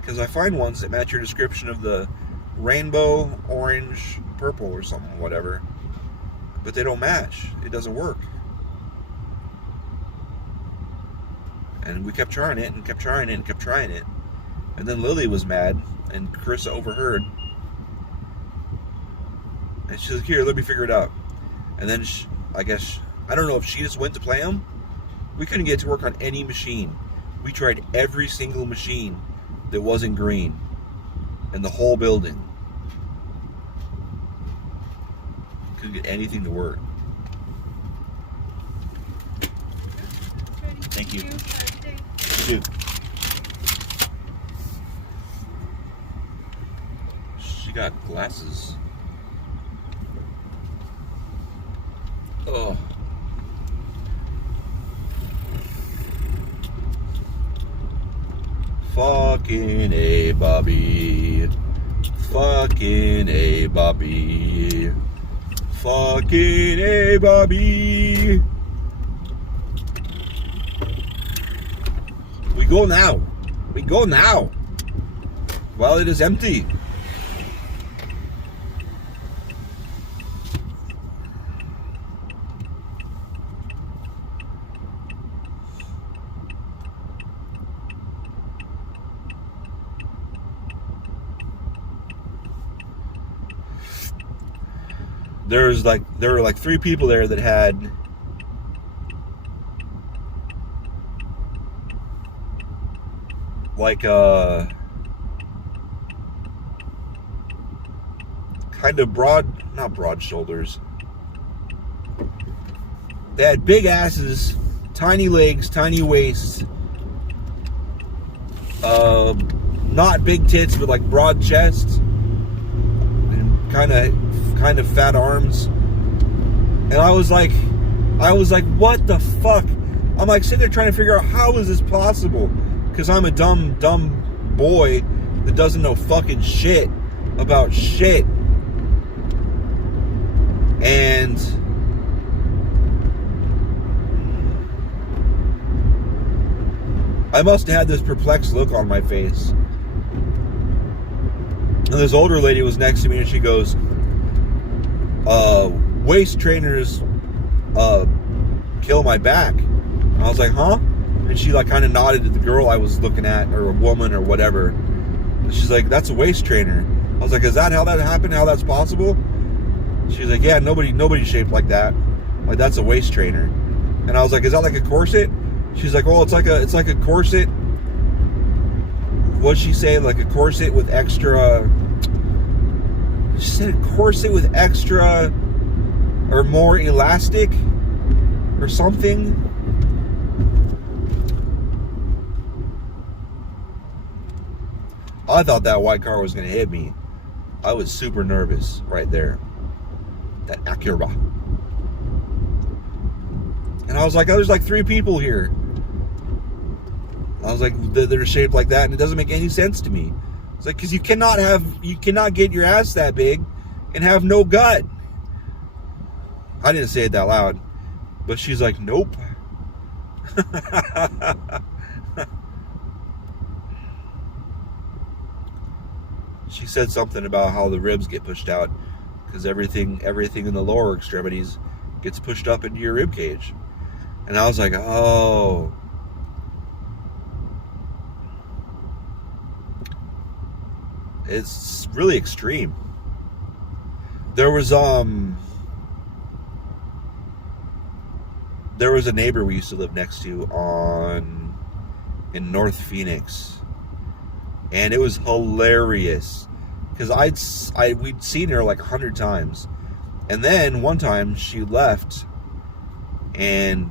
Because I find ones that match your description of the rainbow, orange, purple, or something, whatever. But they don't match. It doesn't work. And we kept trying it, and kept trying it, and kept trying it. And then Lily was mad, and Carissa overheard. And she's like, here, let me figure it out. And then, I guess, I don't know if she just went to play them. We couldn't get it to work on any machine. We tried every single machine that wasn't green in the whole building. Couldn't get anything to work. Thank you. You too. She got glasses. Oh. Fucking A, Bobby. Fucking A, Bobby. Fucking A, Bobby. We go now. We go now. While it is empty. There were like 3 people there that had like kind of not broad shoulders. They had big asses, tiny legs, tiny waists, not big tits, but like broad chests, and kind of fat arms. And I was like, what the fuck? I'm like sitting there trying to figure out how is this possible? Because I'm a dumb boy that doesn't know fucking shit about shit. And I must have had this perplexed look on my face. And this older lady was next to me and she goes, waist trainers kill my back. And I was like, huh? And she like kind of nodded at the girl I was looking at, or a woman or whatever. And she's like, that's a waist trainer. I was like, is that how that happened? How that's possible? She's like, yeah, nobody's shaped like that. Like, that's a waist trainer. And I was like, is that like a corset? She's like, well, it's like a corset. What'd she say? Like a corset with extra. She said a corset with extra or more elastic or something. I thought that white car was going to hit me. I was super nervous right there. That Acura. And I was like, oh, there's like 3 people here. I was like, they're shaped like that, and it doesn't make any sense to me. It's like, because you cannot get your ass that big and have no gut. I didn't say it that loud, but she's like, nope. She said something about how the ribs get pushed out because everything in the lower extremities gets pushed up into your rib cage. And I was like, oh. It's really extreme. There was a neighbor we used to live next to in North Phoenix, and it was hilarious because we'd seen her like 100 times, and then one time she left, and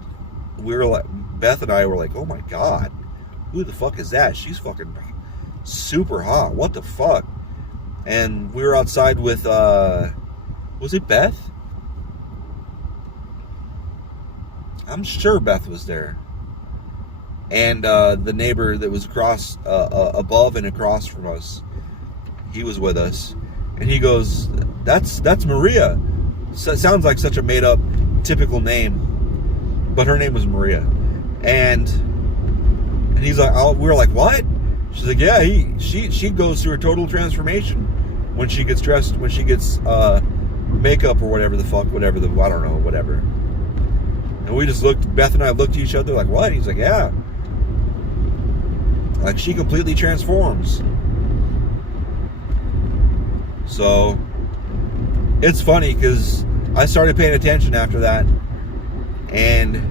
we were like, Beth and I were like, oh my god, who the fuck is that? She's fucking super hot. What the fuck? And we were outside with was it Beth? I'm sure Beth was there. And the neighbor that was across above and across from us, he was with us. And he goes, that's Maria. So it sounds like such a made up typical name, but her name was Maria. And he's like, we were like, what? She's like, yeah, she goes through a total transformation when she gets dressed, when she gets makeup or whatever the fuck, I don't know, whatever. And we just looked, Beth and I looked at each other like, what? He's like, yeah. Like, she completely transforms. So, it's funny because I started paying attention after that. And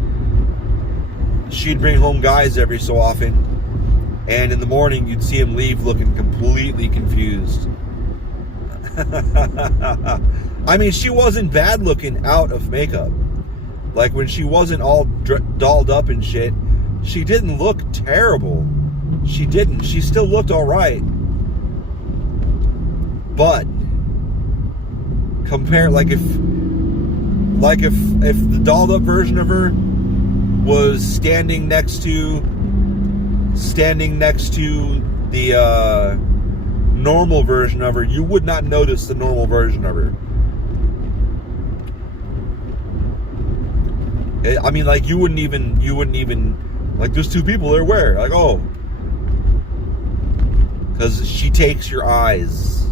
she'd bring home guys every so often. And in the morning, you'd see him leave looking completely confused. I mean, she wasn't bad looking out of makeup. Like, when she wasn't all dolled up and shit, she didn't look terrible. She didn't. She still looked all right. But compare, like if the dolled up version of her was standing next to the normal version of her, you would not notice the normal version of her. I mean, like, you wouldn't even, like, there's two people there where, like, oh, because she takes your eyes.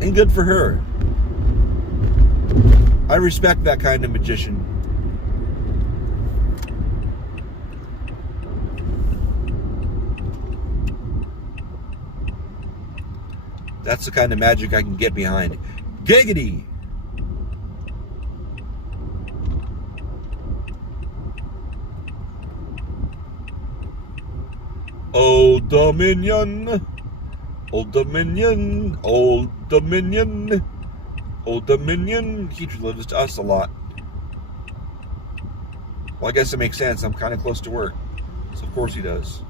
And good for her. I respect that kind of magician. That's the kind of magic I can get behind. Giggity! Old Dominion, Old Dominion, Old Dominion, Old Dominion. He delivers to us a lot. Well, I guess it makes sense. I'm kind of close to work, so of course he does.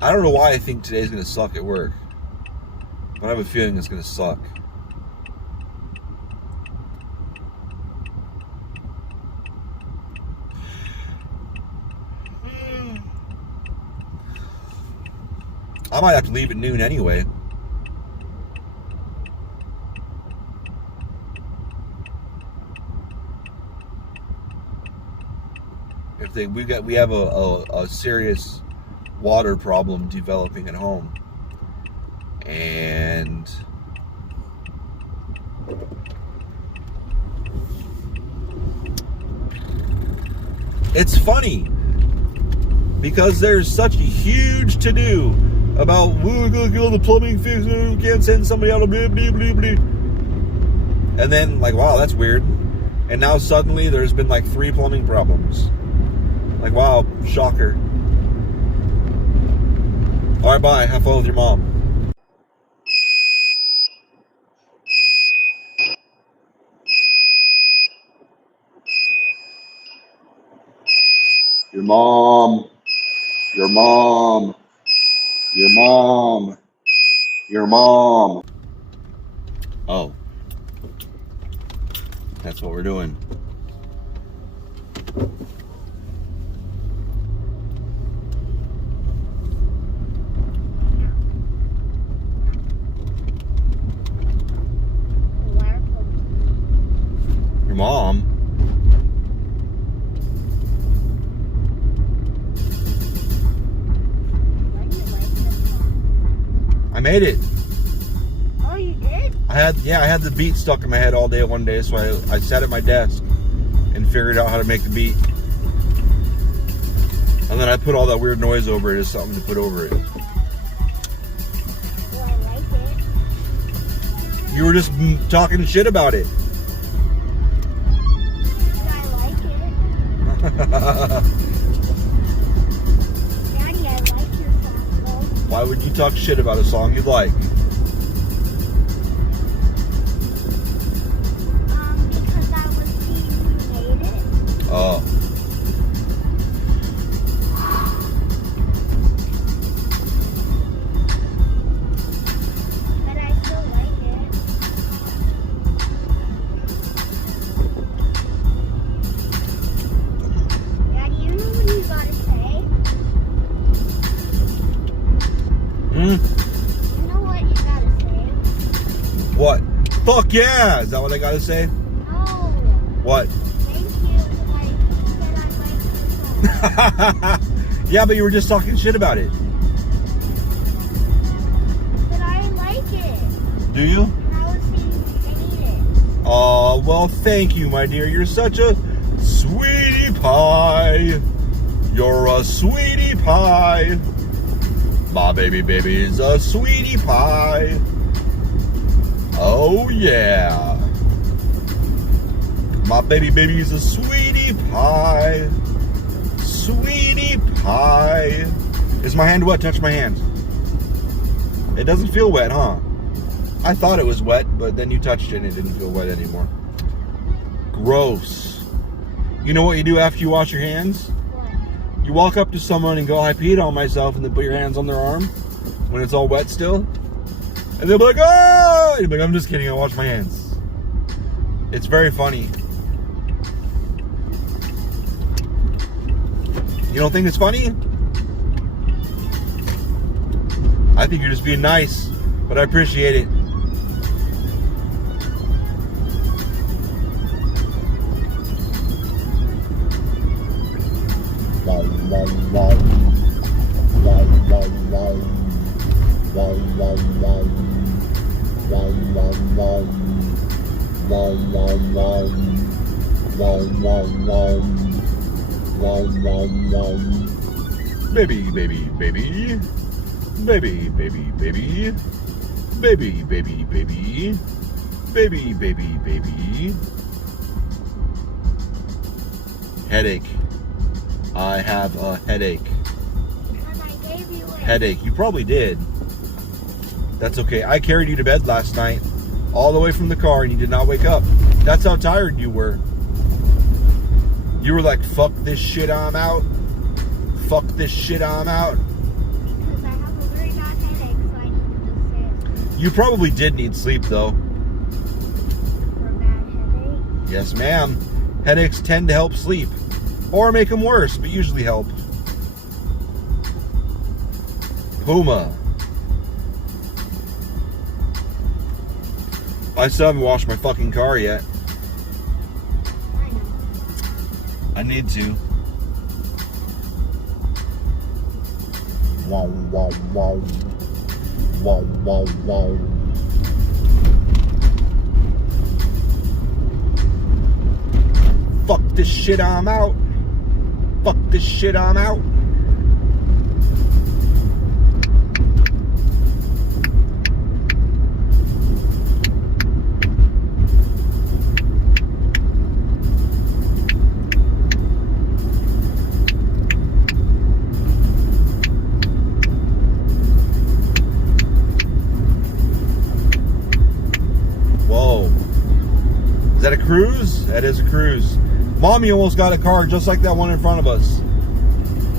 I don't know why I think today's going to suck at work, but I have a feeling it's going to suck. I might have to leave at noon anyway. If we have a serious water problem developing at home, and it's funny because there's such a huge to-do about we're gonna get all the plumbing fixed, we can't send somebody out, blah, blah, blah, blah. And then, like, wow, that's weird. And now suddenly there's been like 3 plumbing problems. Like, wow, shocker. Alright, bye. Have fun with your mom. Your mom. Your mom. Your mom. Your mom. Oh. That's what we're doing. Your mom? I made it. Oh, you did? I had the beat stuck in my head all day one day, so I sat at my desk and figured out how to make the beat. And then I put all that weird noise over it as something to put over it. Do I like it? You were just talking shit about it. Do I like it? Daddy, I like your song, though. Why would you talk shit about a song you like? Because that was seeing who made it. Oh. But I still like it. Daddy, you know what you gotta say? You know what you gotta say? What? Fuck yeah! Is that what I gotta say? No. What? Thank you. Like, said I like your song. Yeah, but you were just talking shit about it. But I like it. Do you? And I was saying you hate it. Oh, well, thank you, my dear. You're such a sweetie pie. You're a sweetie pie. My baby's a sweetie pie. Oh, yeah. My baby's a sweetie pie. Sweetie pie. Is my hand wet? Touch my hand. It doesn't feel wet, huh? I thought it was wet, but then you touched it and it didn't feel wet anymore. Gross. You know what you do after you wash your hands? What? You walk up to someone and go, I peed on myself, and then put your hands on their arm when it's all wet still. And they'll be like, oh! And you're like, I'm just kidding, I washed my hands. It's very funny. You don't think it's funny? I think you're just being nice, but I appreciate it. Wow, wow, wow. Wow, wow, wow. Wow, wow, wow. Wow, wow, wow. Wow, wow, wow. Wow, wow, wow. Wow, wow, wow. Baby, baby, baby. Baby, baby, baby. Baby, baby, baby. Baby, baby, baby. Headache. I have a headache. Because I gave you it. Headache. You probably did. That's okay. I carried you to bed last night, all the way from the car, and you did not wake up. That's how tired you were. You were like, fuck this shit, I'm out. Fuck this shit, I'm out. Because I have a very bad headache, so I need to sit You probably did need sleep, though. for a bad headache. Yes, ma'am. Headaches tend to help sleep. Or make them worse, but usually help. Puma. I still haven't washed my fucking car yet. I know. I need to. Wow, wow, wow. Wow, wow, wow. Fuck this shit, I'm out. Fuck this shit, I'm out. Whoa. Is that a cruise? That is a cruise. Mommy almost got a car just like that one in front of us.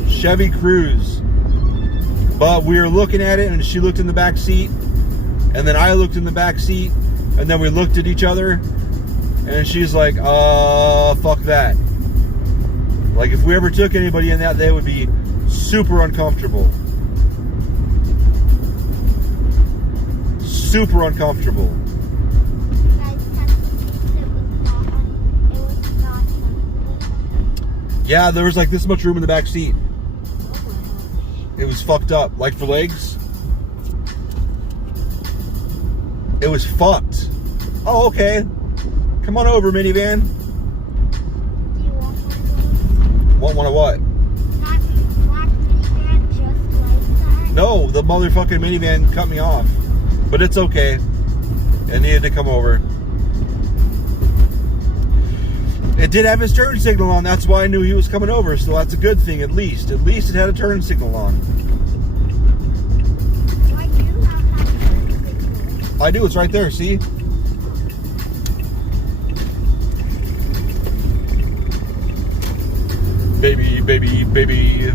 Chevy Cruze. But we were looking at it and she looked in the back seat. And then I looked in the back seat. And then we looked at each other. And she's like, fuck that. Like if we ever took anybody in that, they would be super uncomfortable. Super uncomfortable. Guys, it was not comfortable. Yeah, there was like this much room in the back seat. Oh my gosh. It was fucked up. Like for legs. It was fucked. Oh, okay. Come on over, minivan. Do you want one of those? Want one of what? Not black minivan, just like that. No, the motherfucking minivan cut me off. But it's okay. It needed to come over. It did have his turn signal on. That's why I knew he was coming over. So that's a good thing, at least. At least it had a turn signal on. Why do you not have a turn signal? I do. It's right there. See? Baby, baby, baby.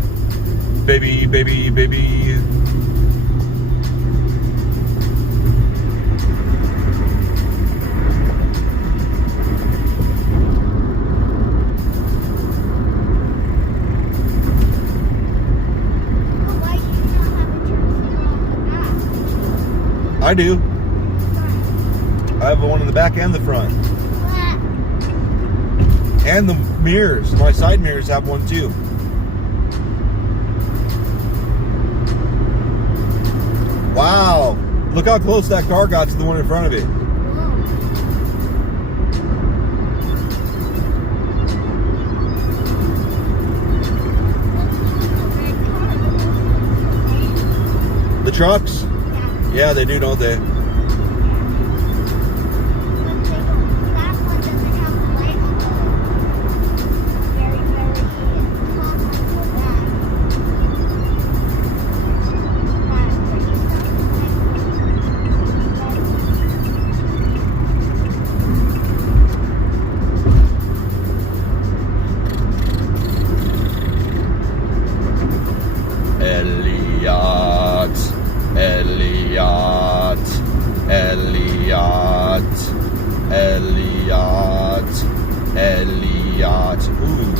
Baby, baby, baby. But why do you not have a turn signal on the back? I do. Front. I have one in the back and the front. What? And the mirrors. My side mirrors have one too. Wow. Look how close that car got to the one in front of it. Whoa. The trucks? Yeah. Yeah, they do, don't they? But that one doesn't have the light on the very, very top of that. Elliot. Elliot. Elliot. Elliot. Elliot. Ooh.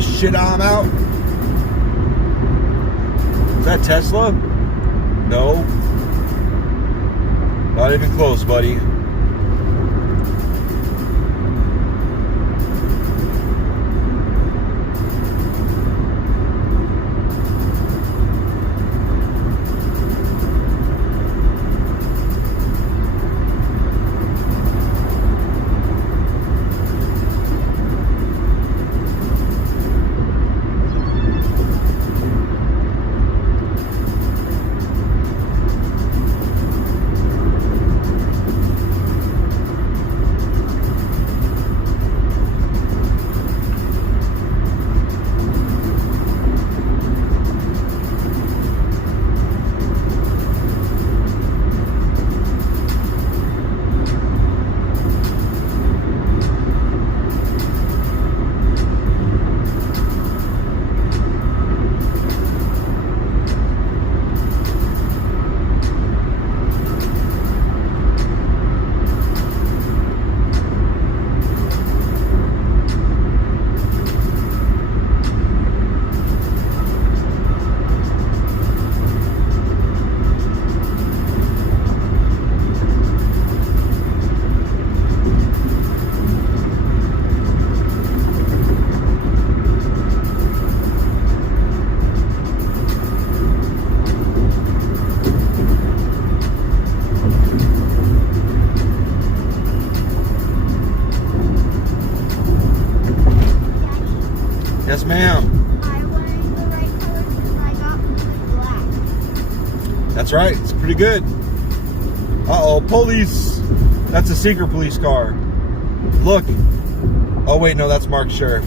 this shit I'm out. Is that Tesla? No. Not even close, buddy. Yes, ma'am. I'm wearing the right color because I got black. That's right. It's pretty good. Uh-oh, police. That's a secret police car. Look. Oh, wait, no, that's Mark Sheriff.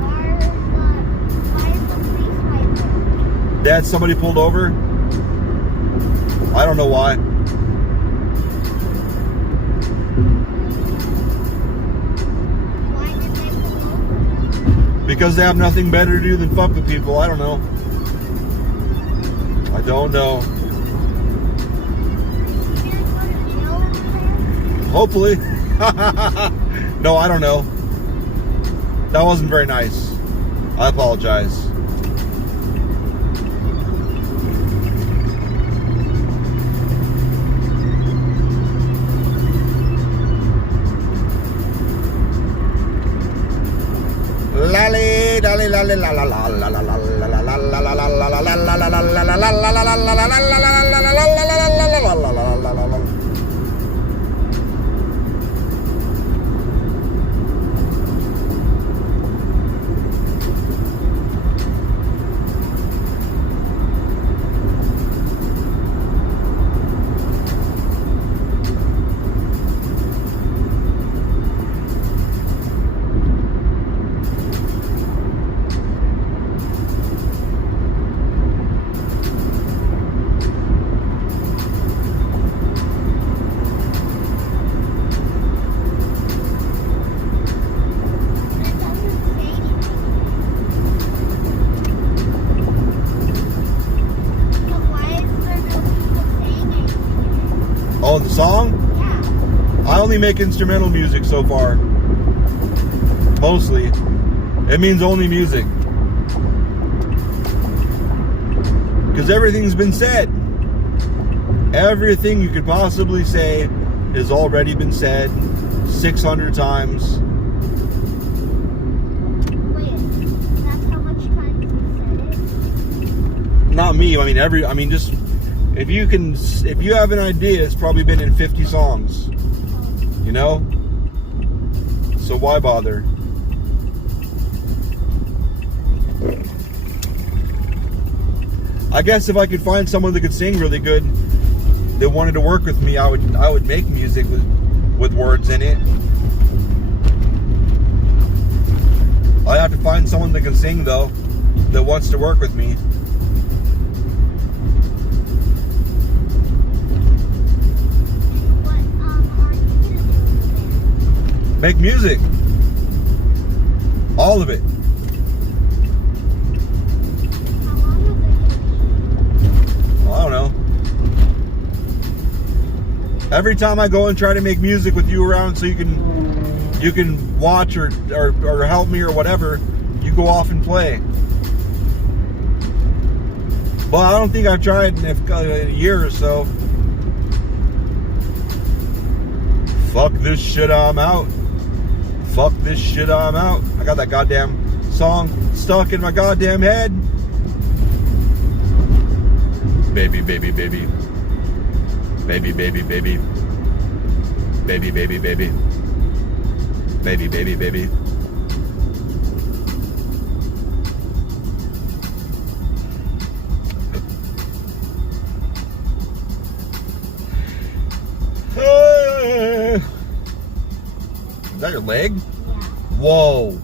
Why is the police right there? Dad, somebody pulled over? I don't know why. Why did they pull over? Because they have nothing better to do than fuck with people. I don't know. I don't know. Did you go to jail over there? Hopefully. No, I don't know. That wasn't very nice. I apologize. Lally, dally, lally, la la la la la la la la la la la la la la la la la la la. It doesn't say anything. But why is there no people saying anything? Oh, the song? Yeah. I only make instrumental music so far. Mostly. It means only music. Because everything's been said. Everything you could possibly say has already been said 600 times. Wait, that's how much time you said it? Not me. I mean, just if you have an idea, it's probably been in 50 songs. You know? So why bother? I guess if I could find someone that could sing really good that wanted to work with me, I would make music with words in it. I have to find someone that can sing though, that wants to work with me. What are you gonna do with Make music. All of it. it? How long is it gonna Every time I go and try to make music with you around so you can watch or help me or whatever, you go off and play. But I don't think I've tried in a year or so. Fuck this shit, I'm out. Fuck this shit, I'm out. I got that goddamn song stuck in my goddamn head. Baby, baby, baby. Baby, baby, baby. Baby, baby, baby. Baby, baby, baby. Is that your leg? Yeah. Whoa.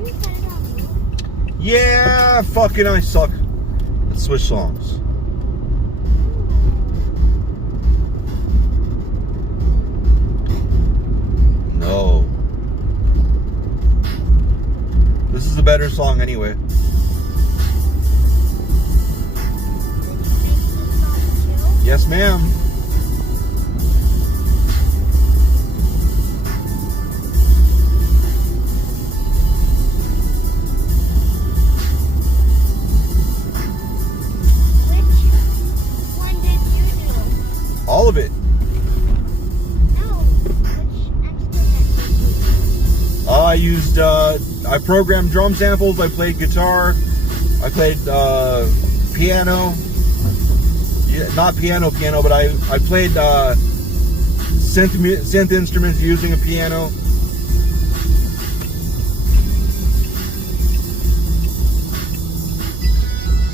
That's actually my knee. Yeah, fucking I suck. Let's switch songs. No. This is a better song anyway. Yes, ma'am. All of it. No. Which instrument? I used, I programmed drum samples, I played guitar, I played piano. Yeah, not piano, but I played synth instruments using a piano.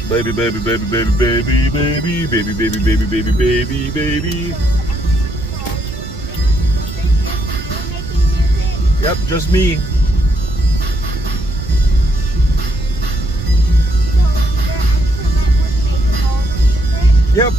Baby, baby, baby, baby, baby, baby, baby, baby, baby, baby, baby, baby. Yep, just me. Yep.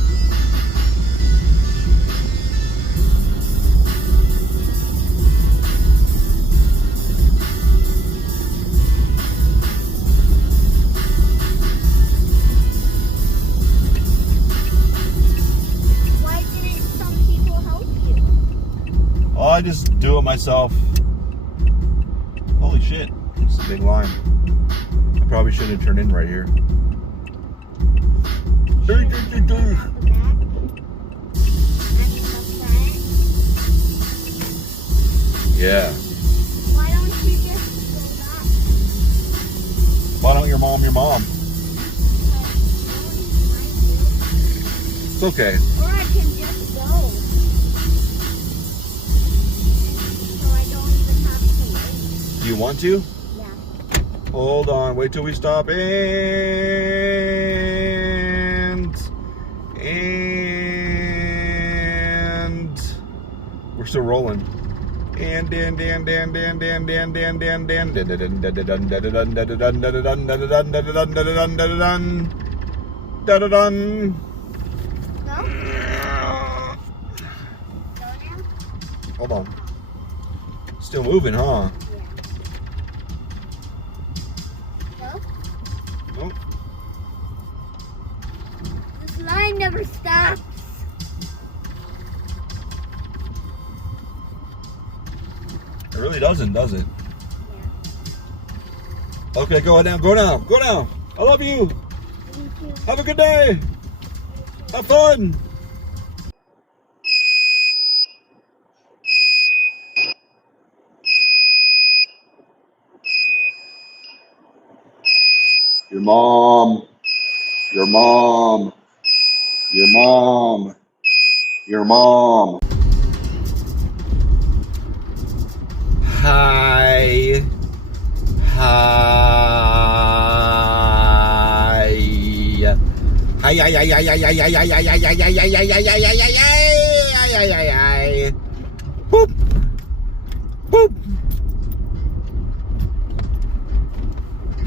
Why didn't some people help you? Oh, I just do it myself. Holy shit. It's a big line. I probably shouldn't have turned in right here. Yeah. Why don't you just go back? Why don't your mom your mom? It's okay. Or I can just go. So I don't even have to wait. Do you want to? Yeah. Hold on. Wait till we stop. And we're still rolling. And No? Go now? hold on. Still moving, huh? Yeah. Go? Nope. This line never stops. It really doesn't, does it? Yeah. Okay, go now. Go now. Go now. I love you. Me too. Have a good day. Have fun. Your mom. Your mom. Your mom. Your mom. Hi. Hi. Hi. Boop. Boop.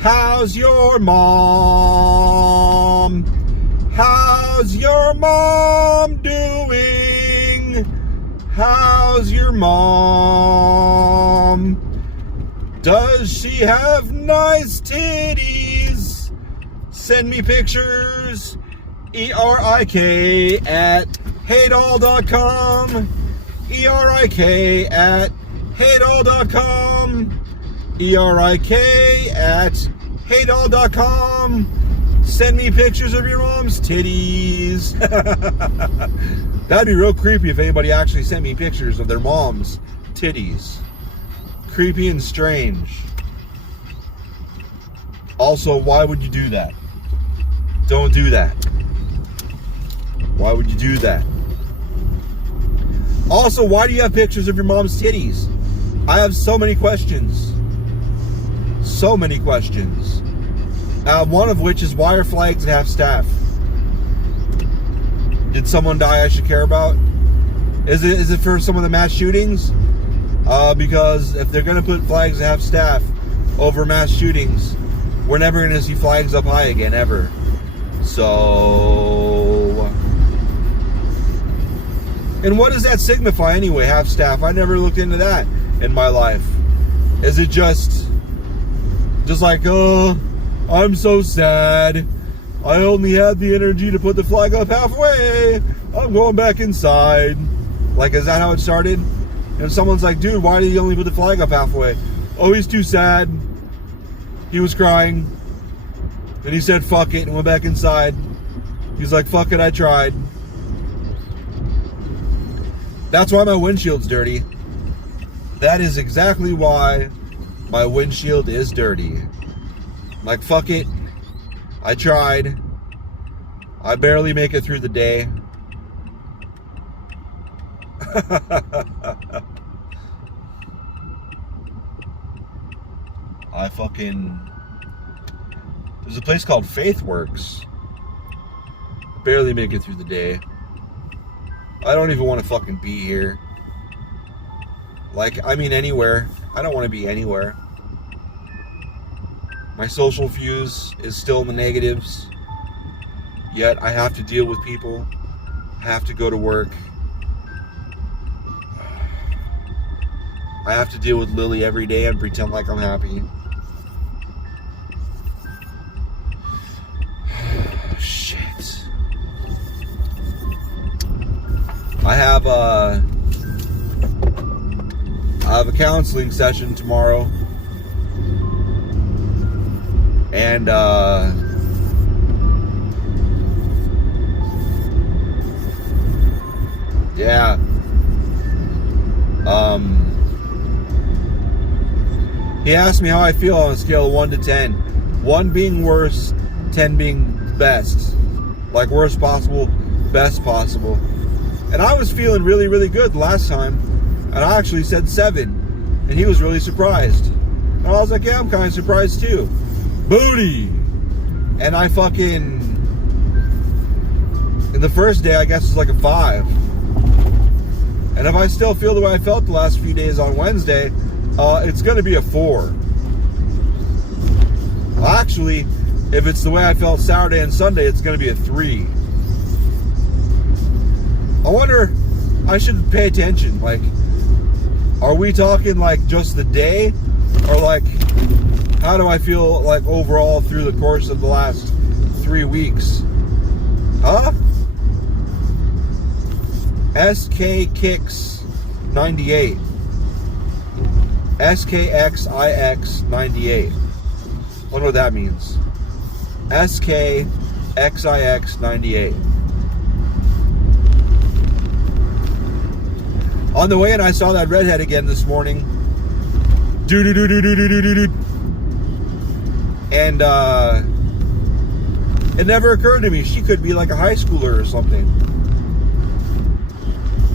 How's your mom? How's your mom doing? How's your mom? Does she have nice titties? Send me pictures. ERIK at heydoll.com. ERIK at heydoll.com. ERIK at heydoll.com. Send me pictures of your mom's titties. That'd be real creepy if anybody actually sent me pictures of their mom's titties. Creepy and strange. Also, why would you do that? Don't do that. Why would you do that? Also, why do you have pictures of your mom's titties? I have so many questions. So many questions. One of which is, why are flags at half staff? Did someone die I should care about? Is it for some of the mass shootings? Because if they're going to put flags at half staff over mass shootings, we're never going to see flags up high again, ever. So... And what does that signify anyway, half staff? I never looked into that in my life. Is it just like, oh, I'm so sad. I only had the energy to put the flag up halfway. I'm going back inside. Like, is that how it started? And someone's like, dude, why did he only put the flag up halfway? Oh, he's too sad. He was crying. And he said, fuck it, and went back inside. He's like, fuck it, I tried. That's why my windshield's dirty. That is exactly why my windshield is dirty. Like, fuck it. I tried. I barely make it through the day. There's a place called FaithWorks. Barely make it through the day. I don't even want to fucking be here. Like, I mean anywhere. I don't want to be anywhere. My social fuse is still in the negatives. Yet I have to deal with people. I have to go to work. I have to deal with Lily every day and pretend like I'm happy. Shit. I have a counseling session tomorrow. And Yeah. He asked me how I feel on a scale of 1 to 10. 1 being worst, 10 being best. Like worst possible, best possible. And I was feeling really, really good last time. And I actually said 7. And he was really surprised. And I was like, yeah, I'm kind of surprised too. Booty! And I fucking... in the first day, I guess it's like a 5. And if I still feel the way I felt the last few days on Wednesday, it's going to be a 4. Well, actually, if it's the way I felt Saturday and Sunday, it's going to be a 3. I wonder, I should pay attention. Like, are we talking like just the day? Or like, how do I feel like overall through the course of the last 3 weeks? Huh? SK Kicks 98. SKXIX 98. Wonder what that means. SKXIX 98. On the way in, I saw that redhead again this morning. And it never occurred to me she could be like a high schooler or something.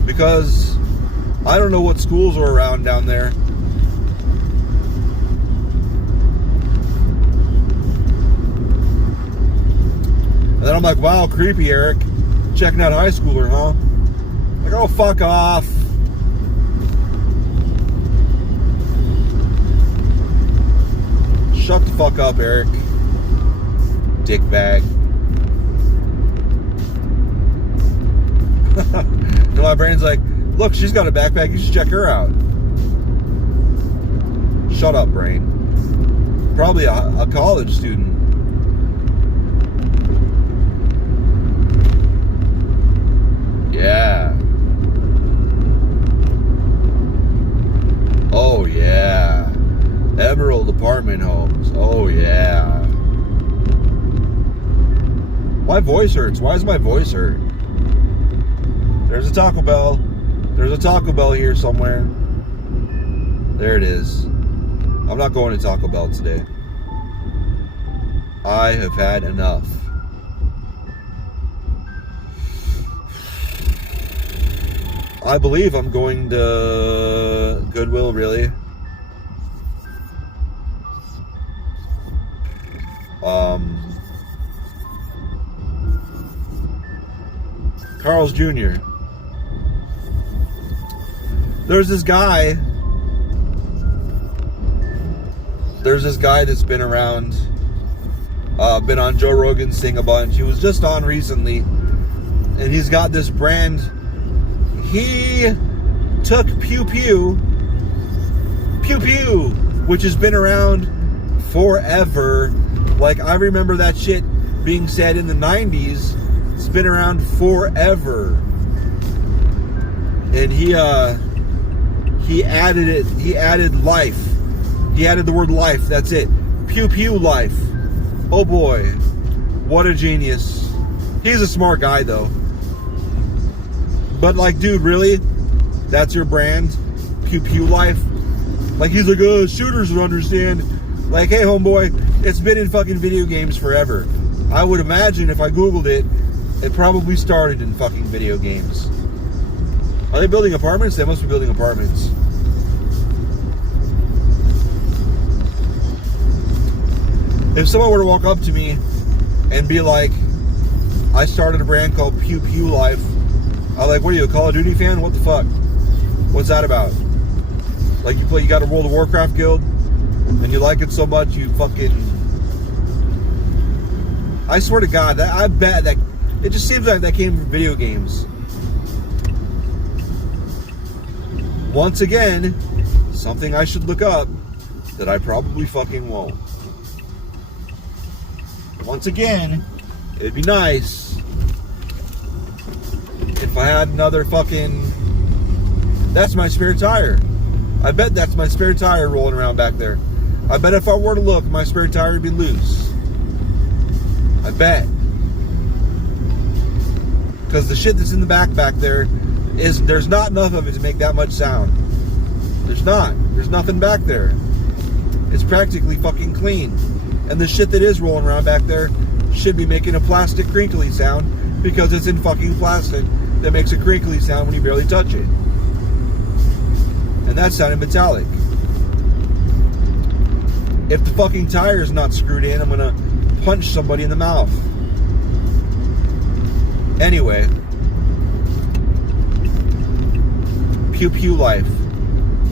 Because I don't know what schools are around down there. And then I'm like, wow, creepy, Eric. Checking out high schooler, huh? Like, oh, fuck off. Shut the fuck up, Eric. Dickbag. And my brain's like, look, she's got a backpack. You should check her out. Shut up, brain. Probably a college student. Yeah. Oh, yeah. Emerald apartment homes. Oh, yeah. My voice hurts. Why does my voice hurt? There's a Taco Bell. There's a Taco Bell here somewhere. There it is. I'm not going to Taco Bell today. I have had enough. I believe I'm going to Goodwill, really. Carl's Jr. There's this guy that's been around, been on Joe Rogan's thing a bunch. He was just on recently, and he's got this brand. He took Pew Pew, which has been around forever. Like, I remember that shit being said in the 90s. It's been around forever. And he added it. He added life. He added the word life. That's it. Pew Pew life. Oh boy. What a genius. He's a smart guy though. But like, dude, really? That's your brand? Pew Pew life? Like, he's like, oh, shooters would understand. Like, hey, homeboy, it's been in fucking video games forever. I would imagine if I Googled it, it probably started in fucking video games. Are they building apartments? They must be building apartments. If someone were to walk up to me and be like, I started a brand called Pew Pew Life, I'm like, what are you, a Call of Duty fan? What the fuck? What's that about? Like, you got a World of Warcraft guild, and you like it so much, you fucking... I swear to God, I bet that... It just seems like that came from video games. Once again, something I should look up that I probably fucking won't. Once again, it'd be nice if I had another fucking... That's my spare tire. I bet that's my spare tire rolling around back there. I bet if I were to look, my spare tire would be loose. I bet. Because the shit that's in the back there there's not enough of it to make that much sound. There's not. There's nothing back there. It's practically fucking clean. And the shit that is rolling around back there should be making a plastic crinkly sound because it's in fucking plastic that makes a crinkly sound when you barely touch it. And that sounded metallic. If the fucking tire is not screwed in, I'm gonna punch somebody in the mouth. Anyway. Pew pew life.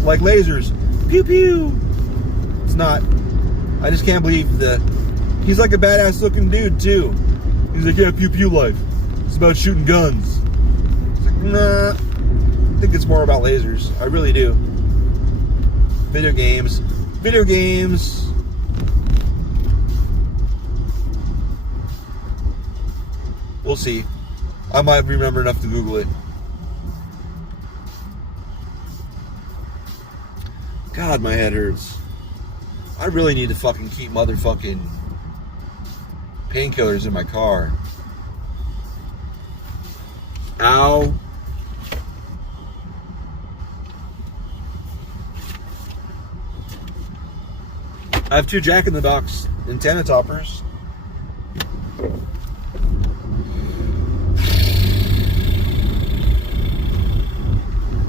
Like lasers. Pew pew. It's not. I just can't believe that. He's like a badass looking dude too. He's like, yeah, pew pew life. It's about shooting guns. It's like, nah. I think it's more about lasers. I really do. Video games. Video games. We'll see. I might remember enough to Google it. God, my head hurts. I really need to fucking keep motherfucking painkillers in my car. Ow. I have 2 Jack in the Box antenna toppers.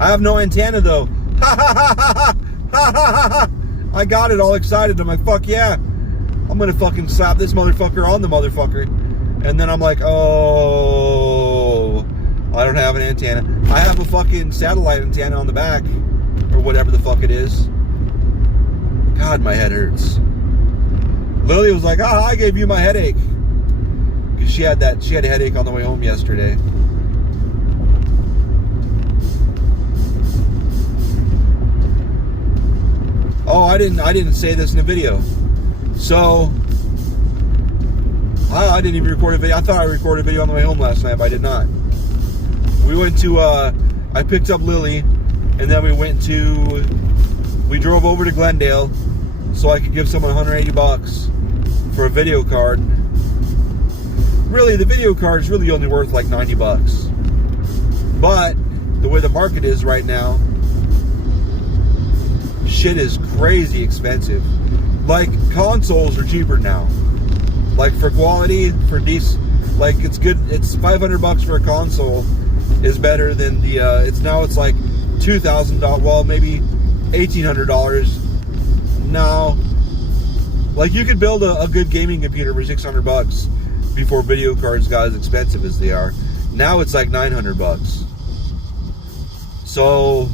I have no antenna though. Ha ha ha ha ha ha ha ha. I got it all excited. I'm like, fuck yeah. I'm gonna fucking slap this motherfucker on the motherfucker. And then I'm like, oh, I don't have an antenna. I have a fucking satellite antenna on the back. Or whatever the fuck it is. God, my head hurts. Lily was like, ah, I gave you my headache. Because she had a headache on the way home yesterday. Oh, I didn't say this in the video. So I didn't even record a video. I thought I recorded a video on the way home last night, but I did not. We went to I picked up Lily, and then we drove over to Glendale so I could give someone $180 for a video card. Really, the video card is really only worth like $90. But the way the market is right now, shit is crazy expensive. Like, consoles are cheaper now. Like, for quality, for decent, like, it's good. It's $500 for a console is better than the it's like $2,000, well, maybe $1,800 now. Like, you could build a good gaming computer for $600 before video cards got as expensive as they are. Now it's like $900. So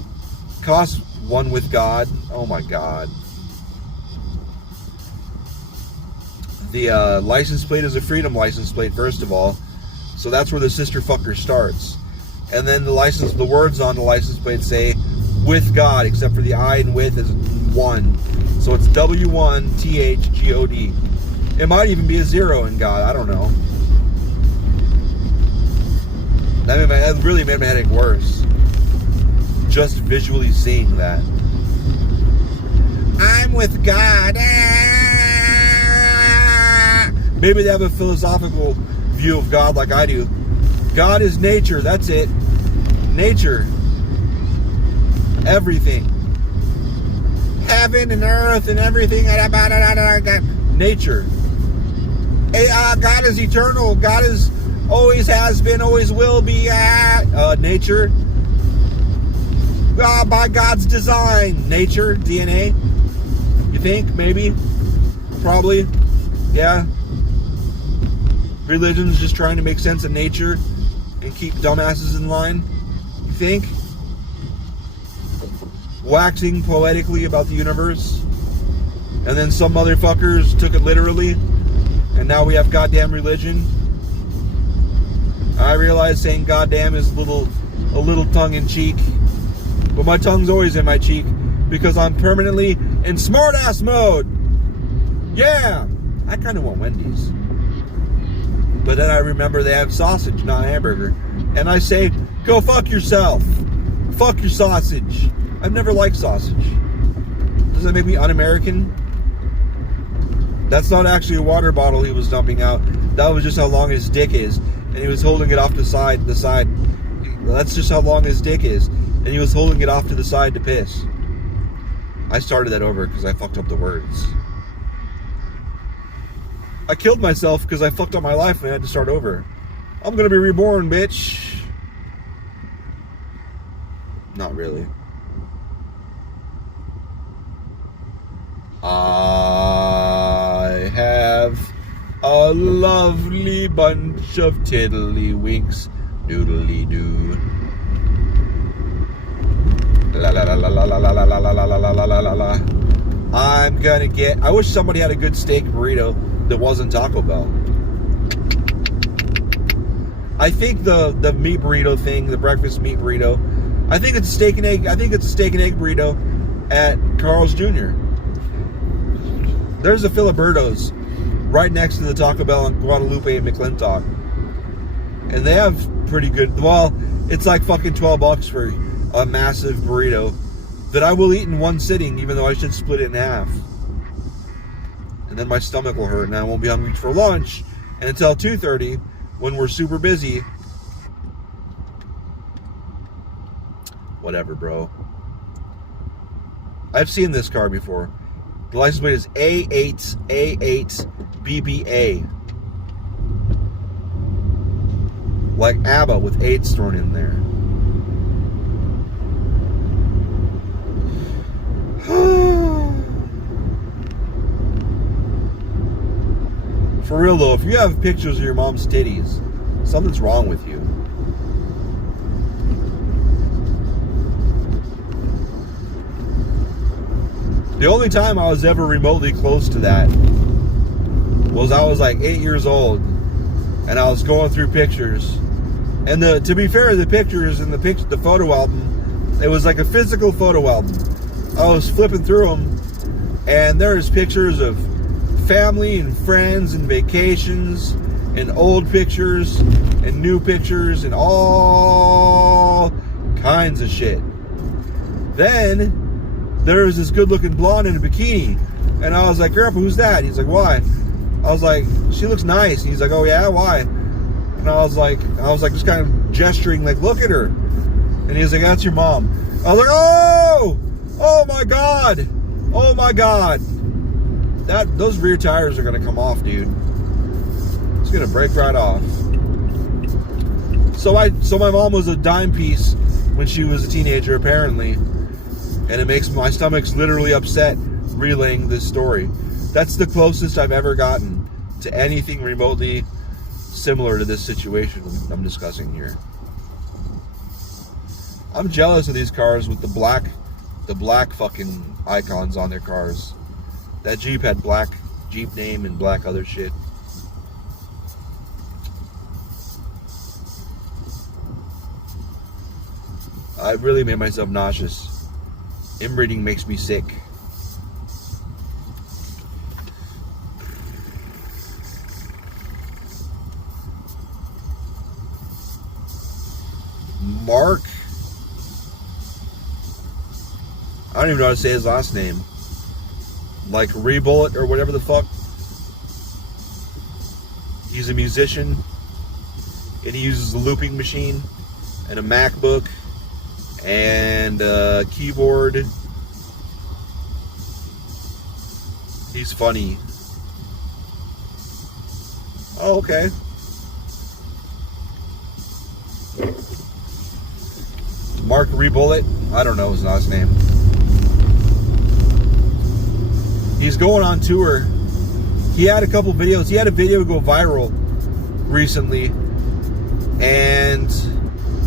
cost one with God. Oh my God. The license plate is a freedom license plate, first of all. So that's where the sister fucker starts. And then the words on the license plate say with God, except for the I and with is 1. So it's W1THGOD. It might even be a 0 in God. I don't know. That really made my headache worse. Just visually seeing that. I'm with God. Maybe they have a philosophical view of God like I do. God is nature. That's it. Nature. Everything. Heaven and earth and everything. Nature. God is eternal. God is always has been, always will be. Nature. By God's design. Nature. DNA. You think? Maybe? Probably. Yeah. Religion's just trying to make sense of nature and keep dumbasses in line. You think? Waxing poetically about the universe. And then some motherfuckers took it literally. And now we have goddamn religion. I realize saying goddamn is a little tongue-in-cheek. But my tongue's always in my cheek because I'm permanently in smart-ass mode. Yeah! I kind of want Wendy's. But then I remember they have sausage, not hamburger. And I say, go fuck yourself. Fuck your sausage. I've never liked sausage. Does that make me un-American? That's not actually a water bottle he was dumping out. That was just how long his dick is. And he was holding it off the side. That's just how long his dick is. And he was holding it off to the side to piss. I started that over because I fucked up the words. I killed myself because I fucked up my life and I had to start over. I'm gonna be reborn, bitch. Not really. I have a lovely bunch of tiddlywinks, doodly doo. La la la la la la la la la la la la la la. I'm gonna get. I wish somebody had a good steak burrito that wasn't Taco Bell. I think the meat burrito thing, the breakfast meat burrito, I think it's a steak and egg. I think it's a steak and egg burrito at Carl's Jr. There's a Filiberto's right next to the Taco Bell in Guadalupe and McClintock, and they have pretty good. Well, it's like fucking $12 for a massive burrito that I will eat in one sitting, even though I should split it in half. And then my stomach will hurt, and I won't be hungry for lunch until 2:30 when we're super busy. Whatever, bro. I've seen this car before. The license plate is A8BBA. Like ABBA with 8s thrown in there. For real though, if you have pictures of your mom's titties, something's wrong with you. The only time I was ever remotely close to that was I was like 8 years old, and I was going through pictures. And to be fair, the pictures in the photo album, it was like a physical photo album. I was flipping through them, and there's pictures of family and friends and vacations and old pictures and new pictures and all kinds of shit. Then there was this good-looking blonde in a bikini, and I was like, "Grandpa, who's that?" He's like, "Why?" I was like, "She looks nice." And he's like, "Oh yeah, why?" And I was like, just kind of gesturing, like, "Look at her." And he was like, "That's your mom." I was like, "Oh my god, oh my god." Those rear tires are gonna come off, dude. It's gonna break right off. So my mom was a dime piece when she was a teenager, apparently. And it makes my stomach's literally upset relaying this story. That's the closest I've ever gotten to anything remotely similar to this situation I'm discussing here. I'm jealous of these cars with the black fucking icons on their cars. That Jeep had black Jeep name and black other shit. I really made myself nauseous. Inbreeding makes me sick. Mark? I don't even know how to say his last name. Like Rebullet or whatever the fuck. He's a musician, and he uses a looping machine and a MacBook and a keyboard. He's funny. Oh, okay. Mark Rebullet. I don't know his last name. He's going on tour. He had a couple videos. He had a video go viral recently. And,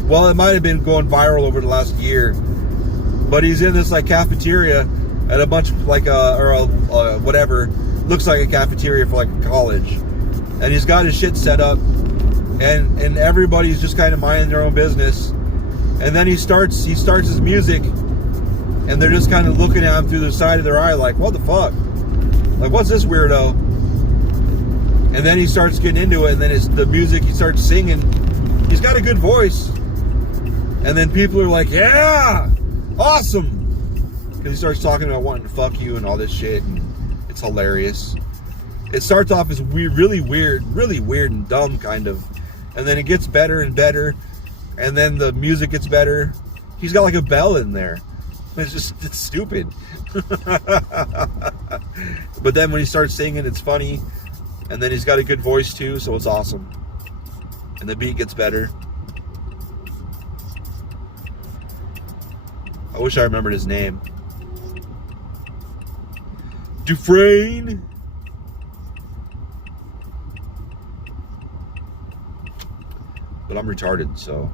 well, it might have been going viral over the last year. But he's in this, like, cafeteria at a bunch of, like, whatever. Looks like a cafeteria for, like, a college. And he's got his shit set up. And everybody's just kind of minding their own business. And then he starts his music. And they're just kind of looking at him through the side of their eye like, what the fuck? Like, what's this weirdo? And then he starts getting into it, and then the music, he starts singing. He's got a good voice. And then people are like, yeah, awesome. Because he starts talking about wanting to fuck you and all this shit, and it's hilarious. It starts off as really weird and dumb, kind of. And then it gets better and better. and then the music gets better. He's got like a bell in there. It's stupid. But then when he starts singing, it's funny. And then he's got a good voice too, so it's awesome. And the beat gets better. I wish I remembered his name. Dufresne. But I'm retarded, so.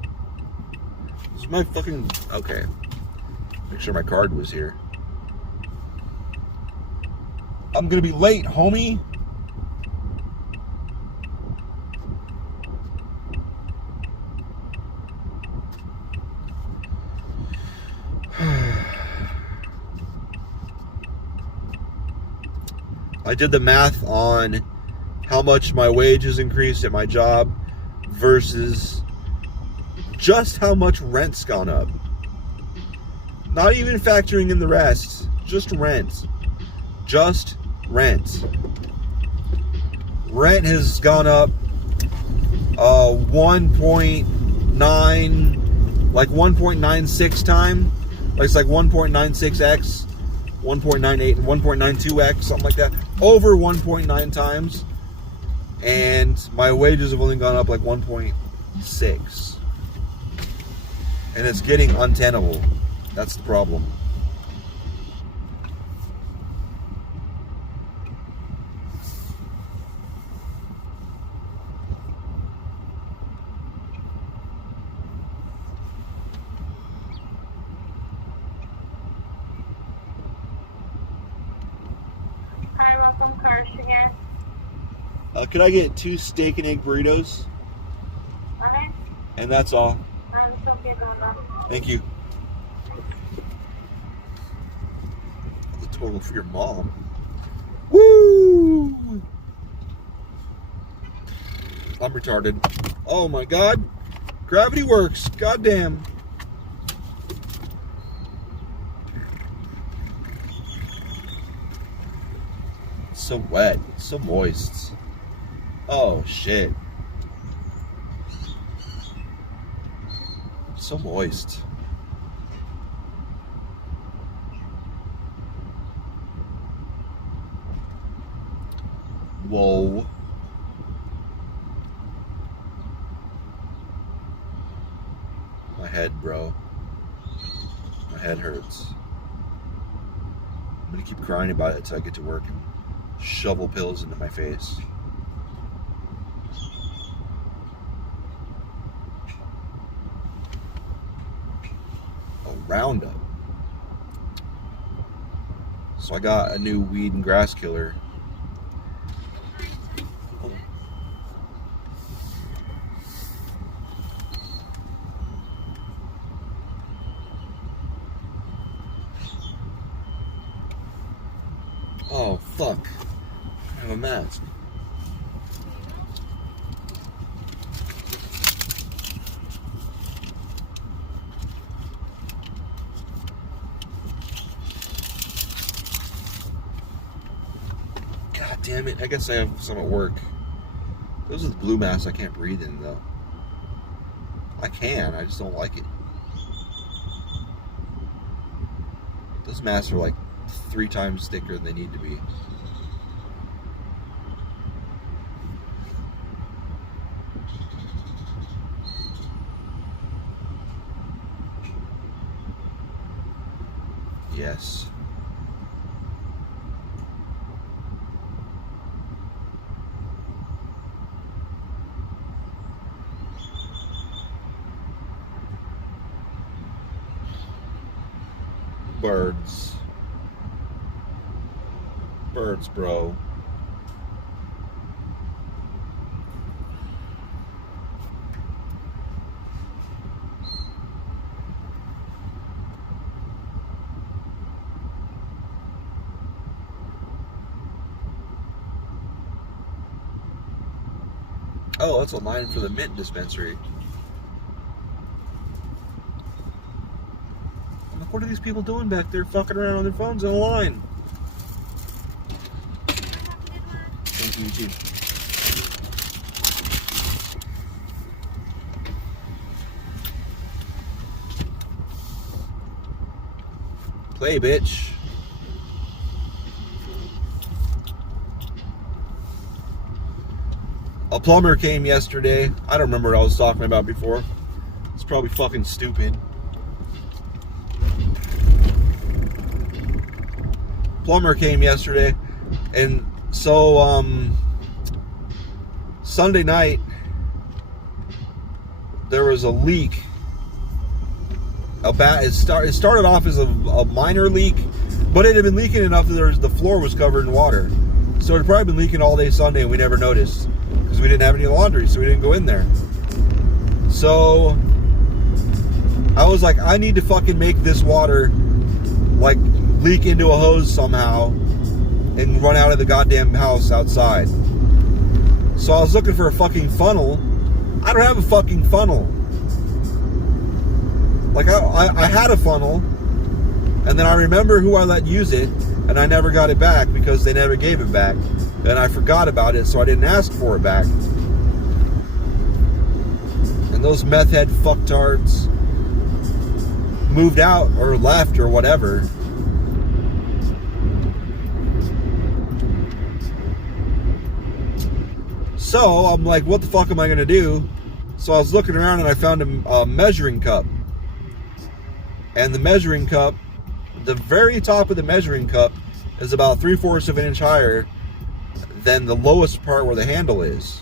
This is my fucking. Okay. Make sure my card was here. I'm gonna be late, homie. I did the math on how much my wage has increased at my job versus just how much rent's gone up. Not even factoring in the rest, just rent. Just rent. Rent has gone up 1.9, like 1.96 time. Like it's like 1.96x, 1.98, 1.92x, something like that. Over 1.9 times. And my wages have only gone up like 1.6. And it's getting untenable. That's the problem. Hi, welcome, Cars again. Could I get 2 steak and egg burritos? Okay. And that's all. It's okay, Donna. Thank you. The total for your mom. Woo! I'm retarded. Oh my god. Gravity works. Goddamn. It's so wet. It's so moist. Oh shit. So moist. Whoa. My head, bro. My head hurts. I'm gonna keep crying about it until I get to work and shovel pills into my face. Roundup. So I got a new weed and grass killer. Oh fuck. I have a mask. Damn it, I guess I have some at work. Those are the blue masks I can't breathe in though. I can, I just don't like it. Those masks are like 3 times thicker than they need to be. Yes. Birds. Birds, bro. Oh, that's a line for the mint dispensary. What are these people doing back there fucking around on their phones in a line? Thank you, Eugene. Play, bitch. A plumber came yesterday. I don't remember what I was talking about before. It's probably fucking stupid. Plumber came yesterday, and so Sunday night there was a leak. It started off as a minor leak, but it had been leaking enough that the floor was covered in water. So it had probably been leaking all day Sunday, and we never noticed because we didn't have any laundry, so we didn't go in there. So I was like, I need to fucking make this water like leak into a hose somehow and run out of the goddamn house outside. So I was looking for a fucking funnel. I don't have a fucking funnel. Like I had a funnel, and then I remember who I let use it, and I never got it back because they never gave it back. And I forgot about it, so I didn't ask for it back. And those meth head fucktards moved out or left or whatever. So I'm like, what the fuck am I gonna do? So I was looking around and I found a measuring cup. And the measuring cup, the very top of the measuring cup is about 3/4 of an inch higher than the lowest part where the handle is.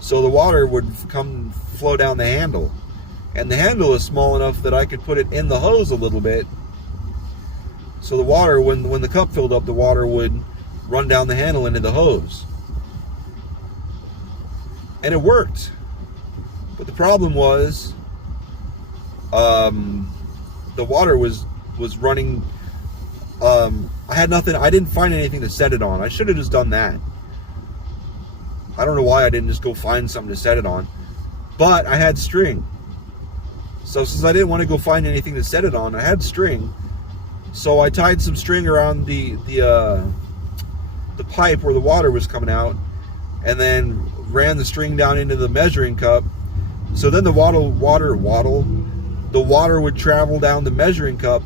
So the water would flow down the handle. And the handle is small enough that I could put it in the hose a little bit. So the water, when the cup filled up, the water would run down the handle into the hose. And it worked. But the problem was, the water was running. I had nothing. I didn't find anything to set it on. I should have just done that. I don't know why I didn't just go find something to set it on. But I had string. So since I didn't want to go find anything to set it on, I had string. So I tied some string around the pipe where the water was coming out, and then ran the string down into the measuring cup. So then the water would travel down the measuring cup.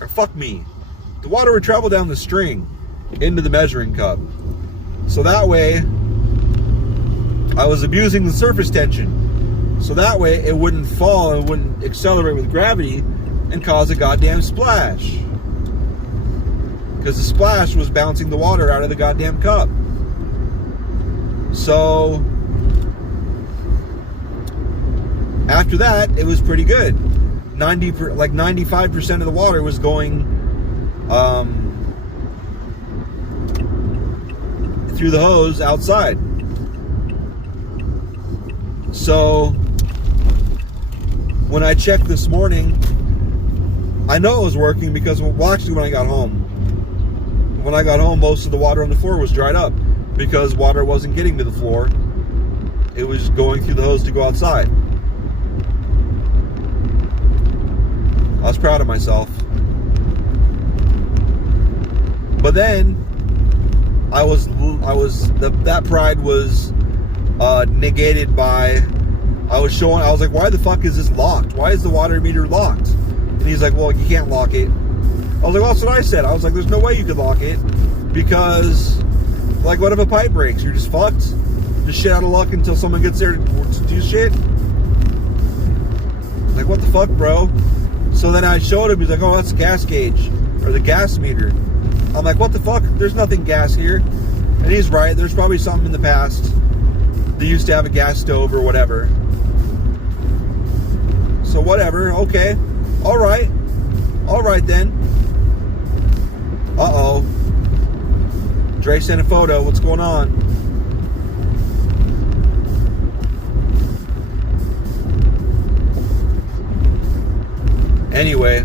Or fuck me. The water would travel down the string into the measuring cup. So that way, I was abusing the surface tension. So that way, it wouldn't fall and wouldn't accelerate with gravity and cause a goddamn splash. Because the splash was bouncing the water out of the goddamn cup. So after that, it was pretty good. 95% of the water was going through the hose outside. So when I checked this morning, I know it was working because, well, actually when I got home, most of the water on the floor was dried up because water wasn't getting to the floor. It was going through the hose to go outside. I was proud of myself. But then that pride was negated by I was like, why the fuck is this locked? Why is the water meter locked? And he's like, well, you can't lock it. I was like, well, that's what I said. I was like, there's no way you could lock it because, like, what if a pipe breaks? You're just fucked. Just shit out of luck until someone gets there to do shit. Like, what the fuck, bro? So then I showed him. He's like, oh, that's the gas gauge or the gas meter. I'm like, what the fuck? There's nothing gas here. And he's right. There's probably something in the past. They used to have a gas stove or whatever. So whatever. Okay. All right. All right then. Uh-oh. Dre sent a photo. What's going on? Anyway.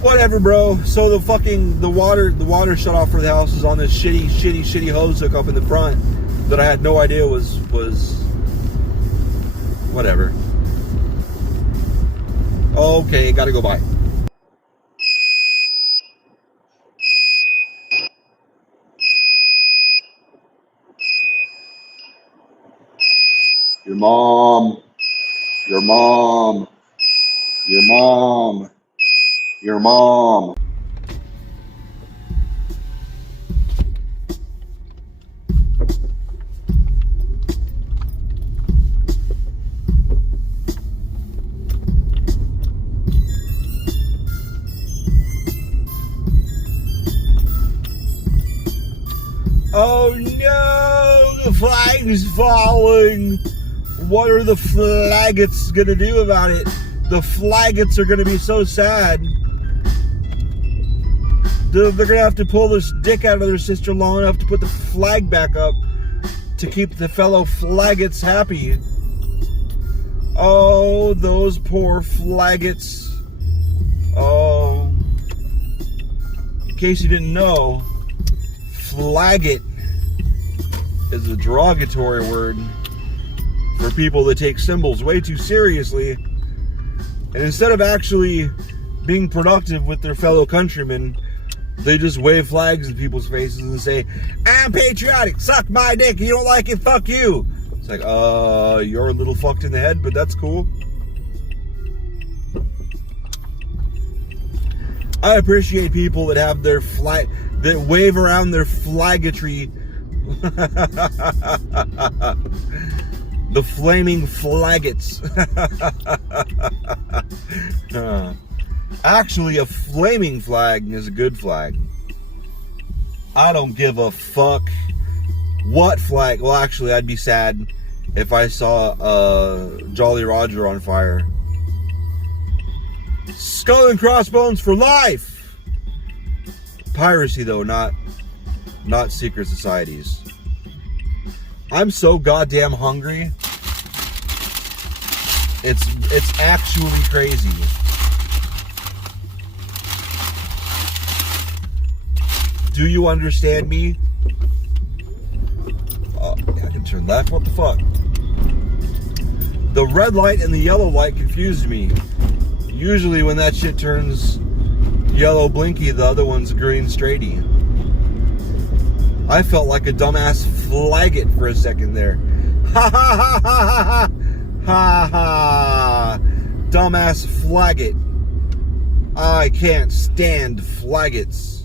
Whatever, bro. So the water shut off for the house is on this shitty hose hook up in the front that I had no idea was whatever. Okay, gotta go by. Your mom. Your mom. Your mom. Your mom. Oh no, the flag is falling. What are the flaggots gonna do about it? The flaggots are gonna be so sad. They're gonna have to pull this dick out of their sister long enough to put the flag back up to keep the fellow flaggots happy. Oh, those poor flaggots. Oh, in case you didn't know, flaggot is a derogatory word for people that take symbols way too seriously, and instead of actually being productive with their fellow countrymen, they just wave flags in people's faces and say, "I'm patriotic, suck my dick, you don't like it, fuck you." It's like, you're a little fucked in the head, but that's cool. I appreciate people that have their flag, that wave around their flaggetry. The flaming flaggots. Actually, a flaming flag is a good flag. I don't give a fuck what flag. Well, actually, I'd be sad if I saw Jolly Roger on fire. Skull and crossbones for life. Piracy, though, not secret societies. I'm so goddamn hungry. It's actually crazy. Do you understand me? Oh, I can turn left. What the fuck? The red light and the yellow light confused me. Usually when that shit turns yellow blinky, the other one's green straighty. I felt like a dumbass flaggot for a second there. Ha ha ha ha ha ha ha. Dumbass flaggot. I can't stand flaggots.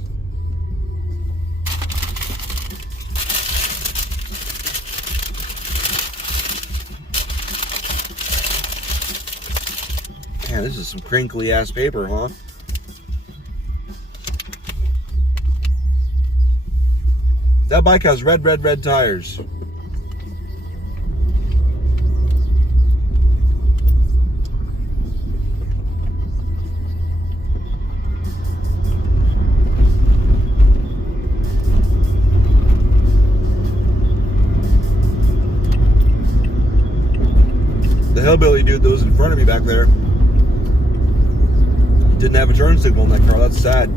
Man, this is some crinkly ass paper, huh? That bike has red tires. The hillbilly dude that was in front of me back there didn't have a turn signal in that car. That's sad.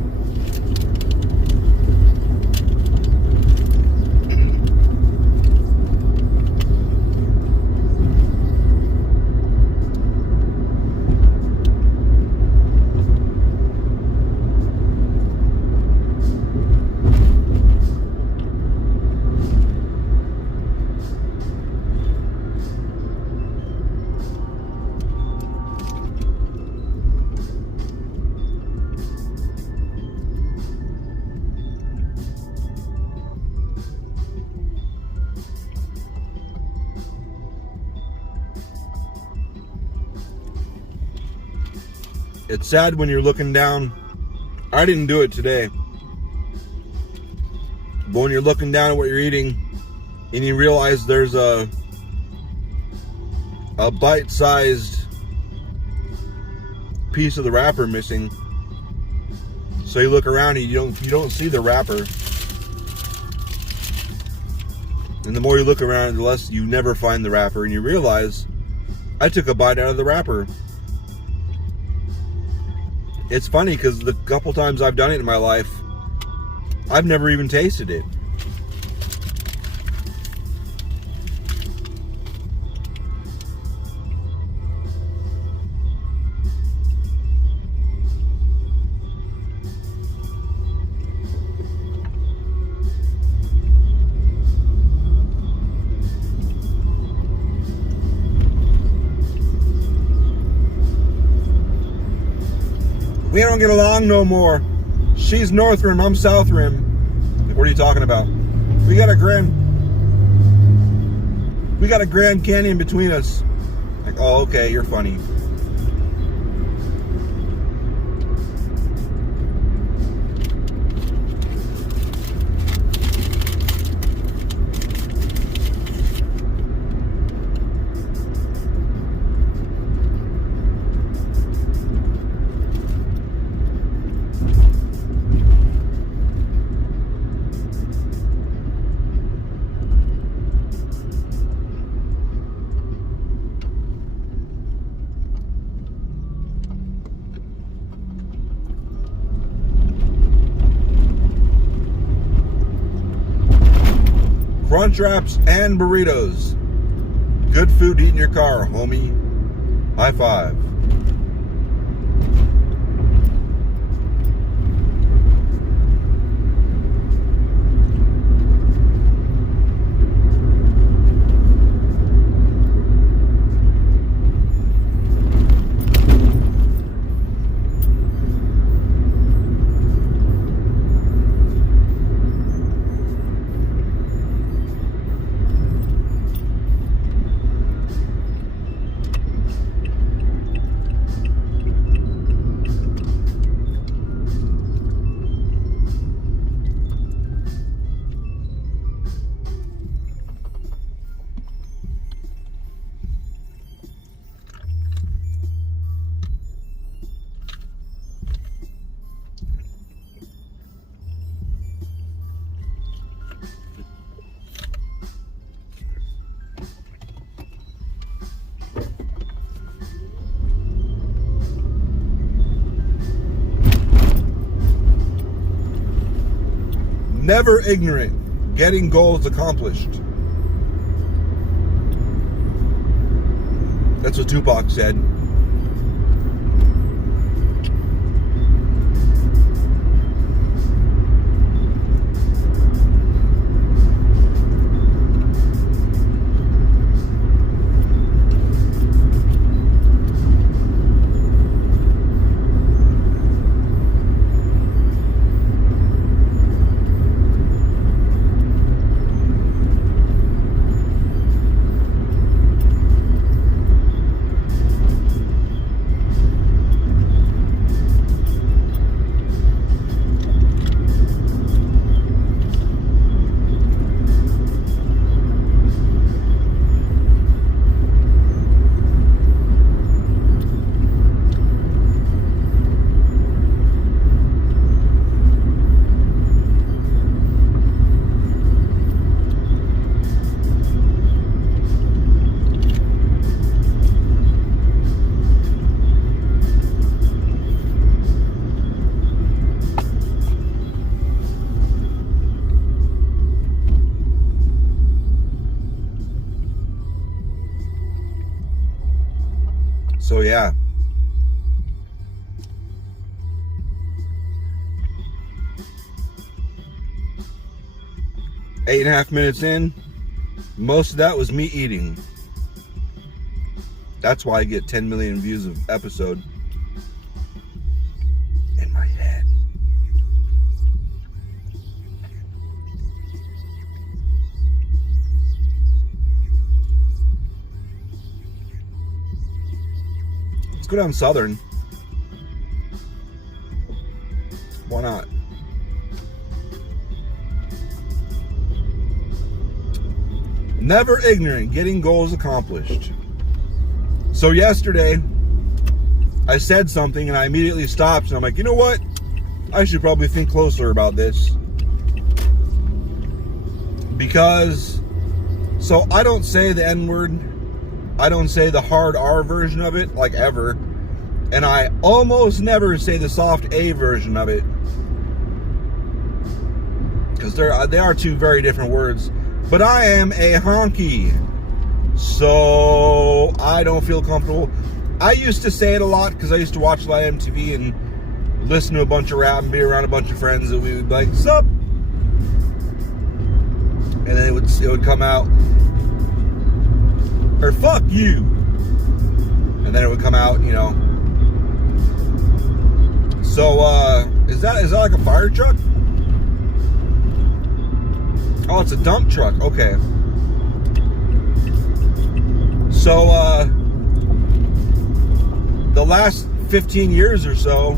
It's sad when you're looking down. I didn't do it today. But when you're looking down at what you're eating and you realize there's a bite-sized piece of the wrapper missing. So you look around and you don't see the wrapper. And the more you look around, the less you never find the wrapper, and you realize I took a bite out of the wrapper. It's funny because the couple times I've done it in my life, I've never even tasted it. We don't get along no more. She's North Rim, I'm South Rim. Like, what are you talking about? We got a Grand Canyon between us. Like, oh, okay, you're funny. Crunch wraps and burritos. Good food to eat in your car, homie. High five. Never ignorant. Getting goals accomplished. That's what Tupac said. So yeah. Eight and a half minutes in, most of that was me eating. That's why I get 10 million views of episode in my head. Let's go down Southern. Why not? Never ignorant, getting goals accomplished. So yesterday, I said something and I immediately stopped and I'm like, you know what? I should probably think closer about this. Because, so I don't say the N-word. I don't say the hard R version of it, like ever. And I almost never say the soft A version of it. Because they are two very different words. But I am a honky. So I don't feel comfortable. I used to say it a lot because I used to watch a lot of MTV and listen to a bunch of rap and be around a bunch of friends that we would be like, sup? And then it would come out, or fuck you. And then it would come out, you know. So, is that like a fire truck? Oh, it's a dump truck. Okay. So, the last 15 years or so,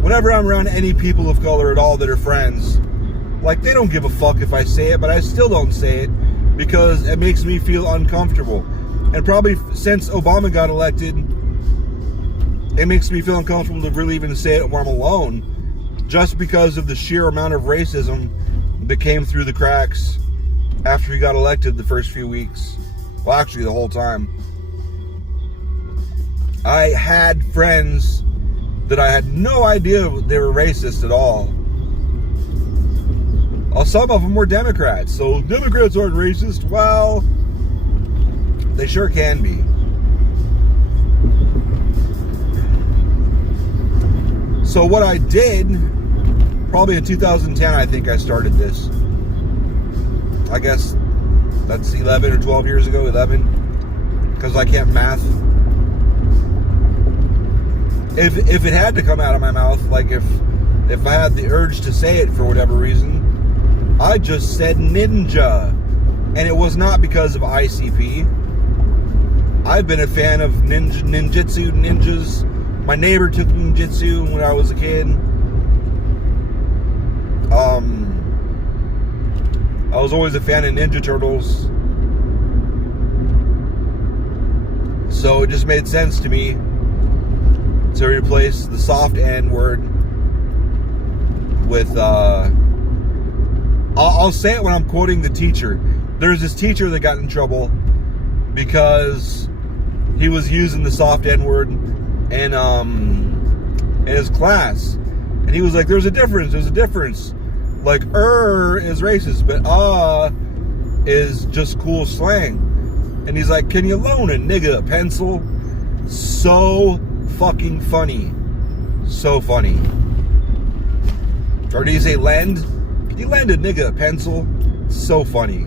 whenever I'm around any people of color at all that are friends, like, they don't give a fuck if I say it, but I still don't say it because it makes me feel uncomfortable. And probably since Obama got elected, it makes me feel uncomfortable to really even say it when I'm alone, just because of the sheer amount of racism that came through the cracks after he got elected the first few weeks. Well, actually, the whole time. I had friends that I had no idea they were racist at all. Well, some of them were Democrats, so Democrats aren't racist. Well, they sure can be. So what I did, probably in 2010, I think I started this. I guess that's 11 or 12 years ago, 11, because I can't math. If it had to come out of my mouth, like if I had the urge to say it for whatever reason, I just said ninja. And it was not because of ICP. I've been a fan of ninjas. My neighbor took me ninjutsu when I was a kid. I was always a fan of Ninja Turtles. So it just made sense to me to replace the soft N word with, I'll say it when I'm quoting the teacher. There's this teacher that got in trouble because he was using the soft N word in his class. And he was like, there's a difference. Like, is racist, but is just cool slang. And he's like, can you loan a nigga a pencil? So fucking funny. So funny. Or do you say lend? Can you lend a nigga a pencil? So funny.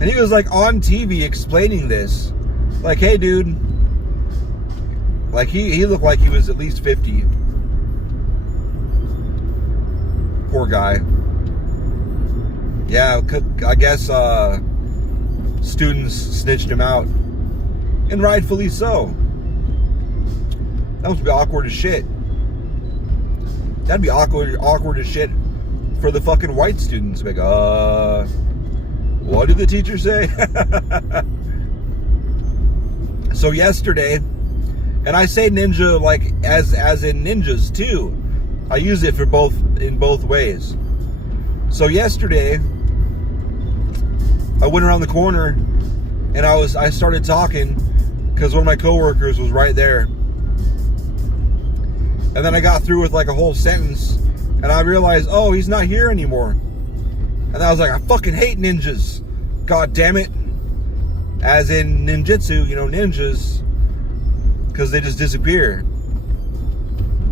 And he was like on TV explaining this. Like, hey dude. Like he looked like he was at least 50. Poor guy. Yeah, I guess students snitched him out. And rightfully so. That would be awkward as shit. That'd be awkward as shit for the fucking white students. Like, what did the teacher say? So yesterday, and I say ninja like as in ninjas too. I use it for in both ways. So yesterday, I went around the corner and I started talking because one of my coworkers was right there. And then I got through with like a whole sentence and I realized, oh, he's not here anymore. And I was like, I fucking hate ninjas. God damn it. As in ninjutsu, ninjas, because they just disappear.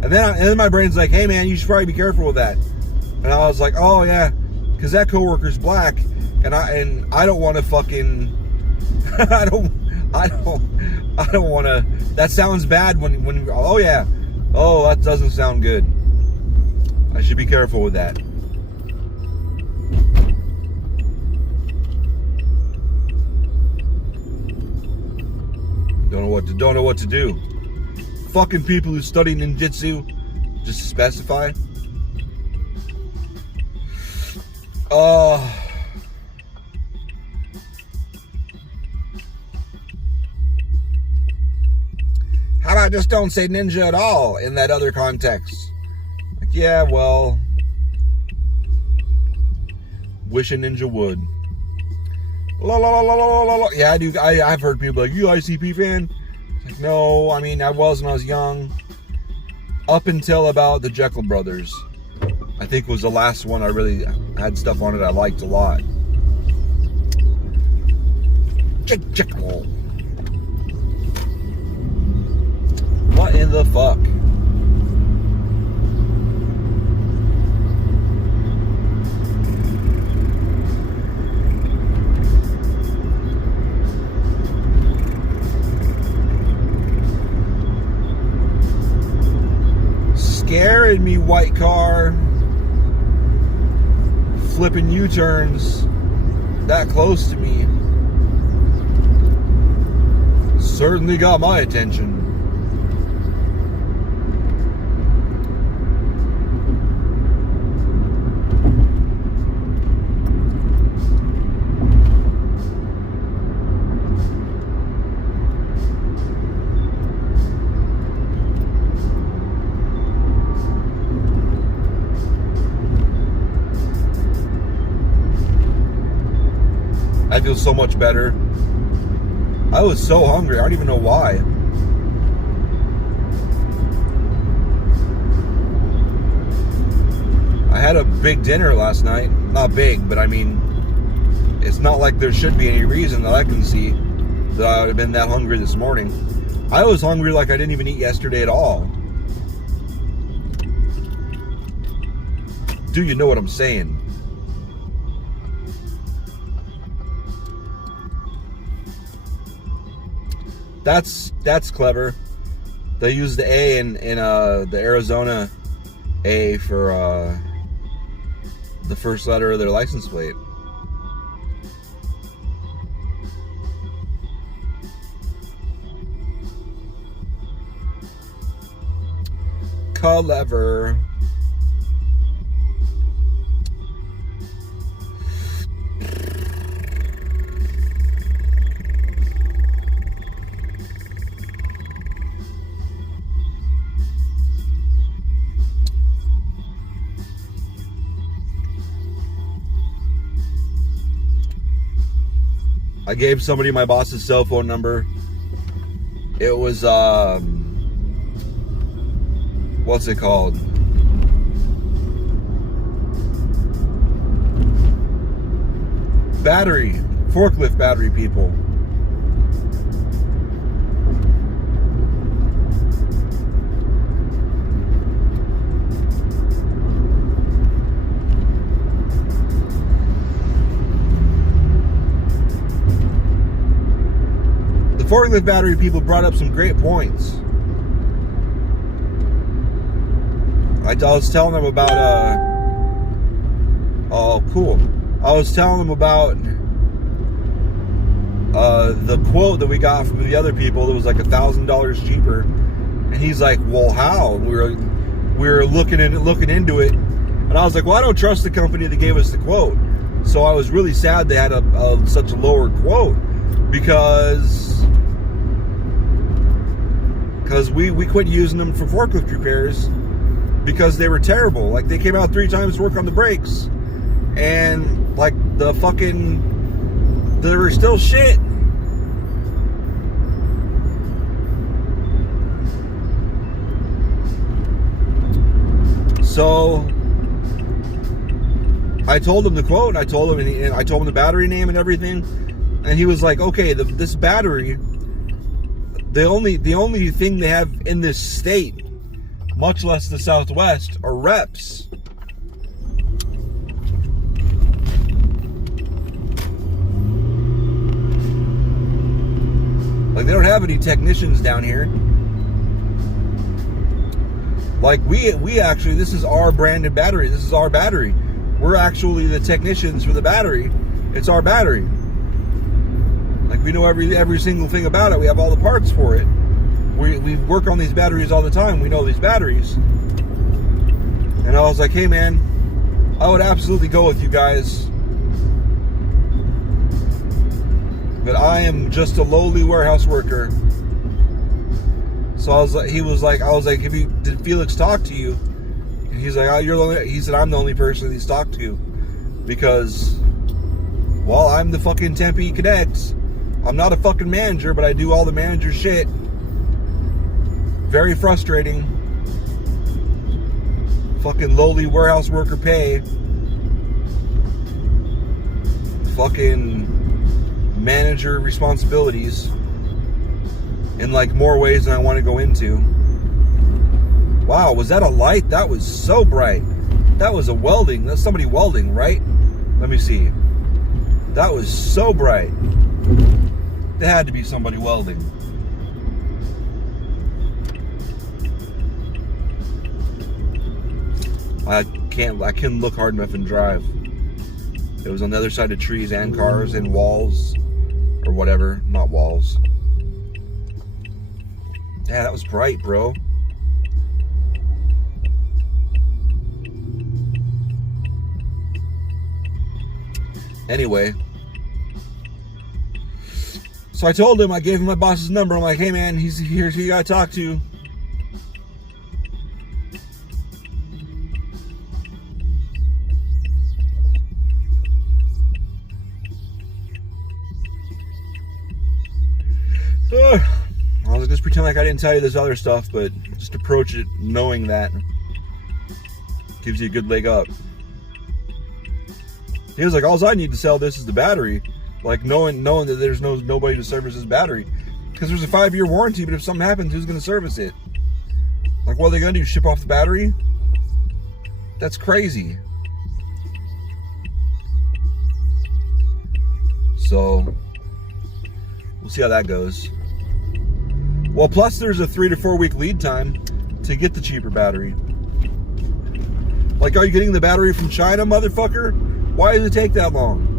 And then my brain's like, hey man, you should probably be careful with that. And I was like, oh yeah, because that coworker's black, and I don't want to fucking, I don't want to. That sounds bad when oh yeah, oh that doesn't sound good. I should be careful with that. Don't know what to do. Fucking people who study ninjutsu, just specify. How about just don't say ninja at all in that other context? Like, yeah, well, wish a ninja would. La la la la la la la. Yeah, I do. I've heard people like, you ICP fan? Like, no, I mean, I was when I was young. Up until about the Jekyll Brothers. I think was the last one I really had stuff on it I liked a lot. Jekyll. What in the fuck? scaring me, white car. Flipping U-turns that close to me. Certainly got my attention. I feel so much better. I was so hungry. I don't even know why. I had a big dinner last night. Not big, but I mean, it's not like there should be any reason that I can see that I would have been that hungry this morning. I was hungry like I didn't even eat yesterday at all. Do you know what I'm saying? That's clever. They use the A in the Arizona A for the first letter of their license plate. Clever. I gave somebody my boss's cell phone number. It was, what's it called? Forklift battery people. Forklift battery people brought up some great points. I was telling them about oh cool. I was telling them about the quote that we got from the other people that was like $1,000 cheaper, and he's like, well, how? We were looking into it, and I was like, well, I don't trust the company that gave us the quote. So I was really sad they had such a lower quote, because we quit using them for forklift repairs because they were terrible. Like, they came out 3 times to work on the brakes, and like they were still shit. So I told him the quote, and I told him the battery name and everything, and he was like, okay, this battery, the only thing they have in this state, much less the Southwest, are reps. Like, they don't have any technicians down here. Like, we actually, this is our branded battery. This is our battery. We're actually the technicians for the battery. It's our battery. Like, we know every single thing about it. We have all the parts for it. We work on these batteries all the time. We know these batteries. And I was like, hey man, I would absolutely go with you guys, but I am just a lowly warehouse worker. So I was like, did Felix talk to you? And he's like, oh, he said, I'm the only person he's talked to, because, well, I'm the fucking Tempe Cadets. I'm not a fucking manager, but I do all the manager shit. Very frustrating. Fucking lowly warehouse worker pay. Fucking manager responsibilities in like more ways than I want to go into. Wow, was that a light? That was so bright. That was a welding. That's somebody welding, right? Let me see. That was so bright. There had to be somebody welding. I couldn't look hard enough and drive. It was on the other side of trees and cars and walls or whatever. Not walls. Yeah, that was bright, bro. Anyway, so I told him, I gave him my boss's number. I'm like, hey man, here's who you gotta talk to. I'll just pretend like I didn't tell you this other stuff, but just approach it knowing that gives you a good leg up. He was like, all I need to sell this is the battery. Like knowing that there's nobody to service this battery. Because there's a 5-year warranty, but if something happens, who's going to service it? Like, what are they going to do? Ship off the battery? That's crazy. So, we'll see how that goes. Well, plus there's a 3 to 4 week lead time to get the cheaper battery. Like, are you getting the battery from China, motherfucker? Why does it take that long?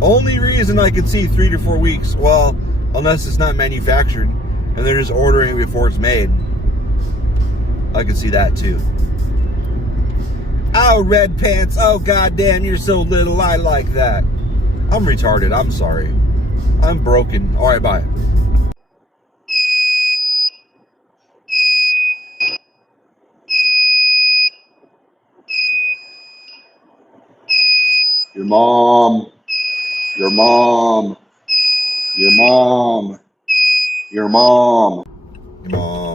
Only reason I can see 3 to 4 weeks, well, unless it's not manufactured and they're just ordering it before it's made. I can see that too. Oh, red pants. Oh, goddamn, you're so little. I like that. I'm retarded. I'm sorry. I'm broken. All right, bye. Your mom. Your mom. Your mom. Your mom.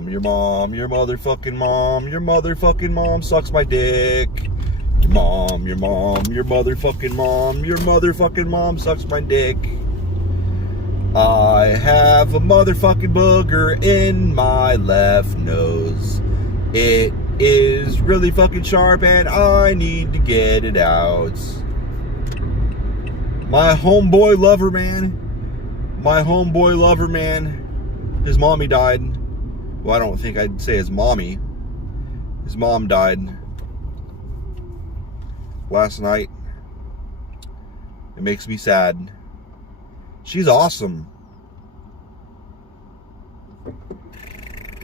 Your mom, your motherfucking mom sucks my dick. Your mom, your motherfucking mom sucks my dick. I have a motherfucking booger in my left nose. It is really fucking sharp and I need to get it out. My homeboy lover man, his mommy died. Well, I don't think I'd say his mommy. His mom died last night. It makes me sad. She's awesome.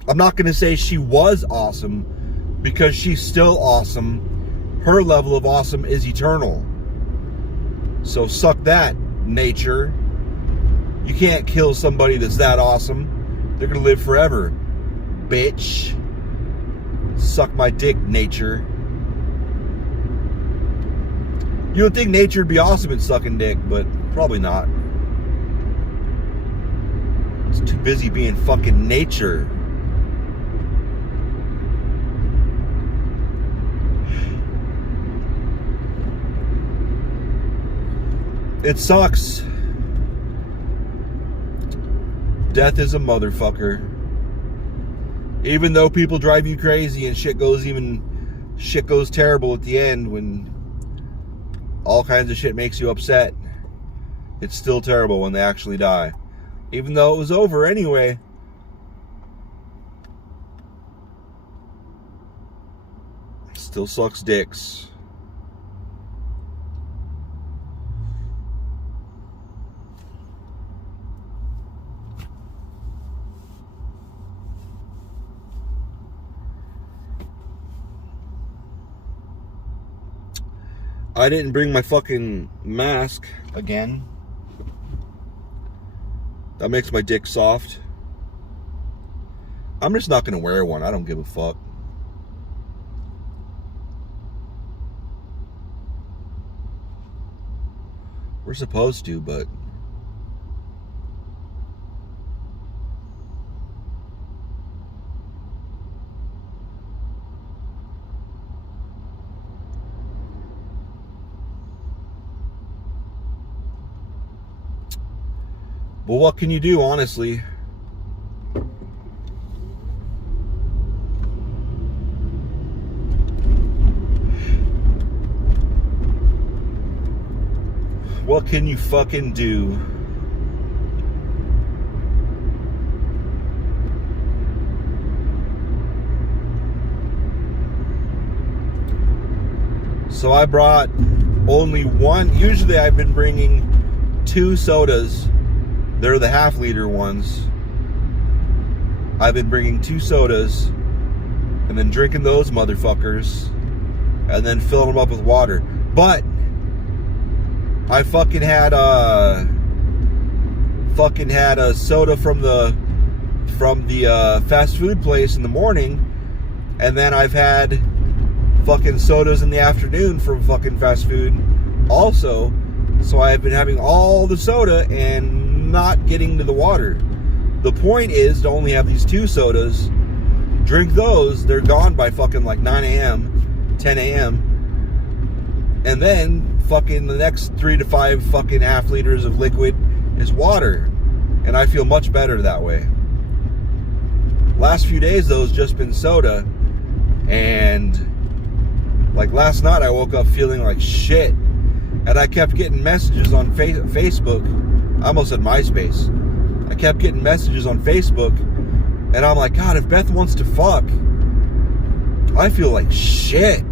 I'm not going to say she was awesome because she's still awesome. Her level of awesome is eternal. So suck that, nature. You can't kill somebody that's that awesome. They're going to live forever. Bitch. Suck my dick, nature. You would think nature would be awesome at sucking dick, but probably not. It's too busy being fucking nature. It sucks. Death is a motherfucker. Even though people drive you crazy and shit goes terrible at the end when all kinds of shit makes you upset, it's still terrible when they actually die. Even though it was over anyway. Still sucks dicks. I didn't bring my fucking mask again. That makes my dick soft. I'm just not gonna wear one. I don't give a fuck. We're supposed to, but well, what can you do, honestly? What can you fucking do? So I brought only one. Usually I've been bringing 2 sodas. They're the half-liter ones. I've been bringing 2 sodas and then drinking those motherfuckers and then filling them up with water. But I fucking had a soda from the fast food place in the morning, and then I've had fucking sodas in the afternoon from fucking fast food also. So I've been having all the soda and not getting to the water. The point is to only have these 2 sodas, drink those, they're gone by fucking like 9 a.m., 10 a.m., and then fucking the next 3 to 5 fucking half liters of liquid is water. And I feel much better that way. Last few days though has just been soda, and like last night I woke up feeling like shit, and I kept getting messages on Facebook. I almost said MySpace. I kept getting messages on Facebook, and I'm like, God, if Beth wants to fuck, I feel like shit.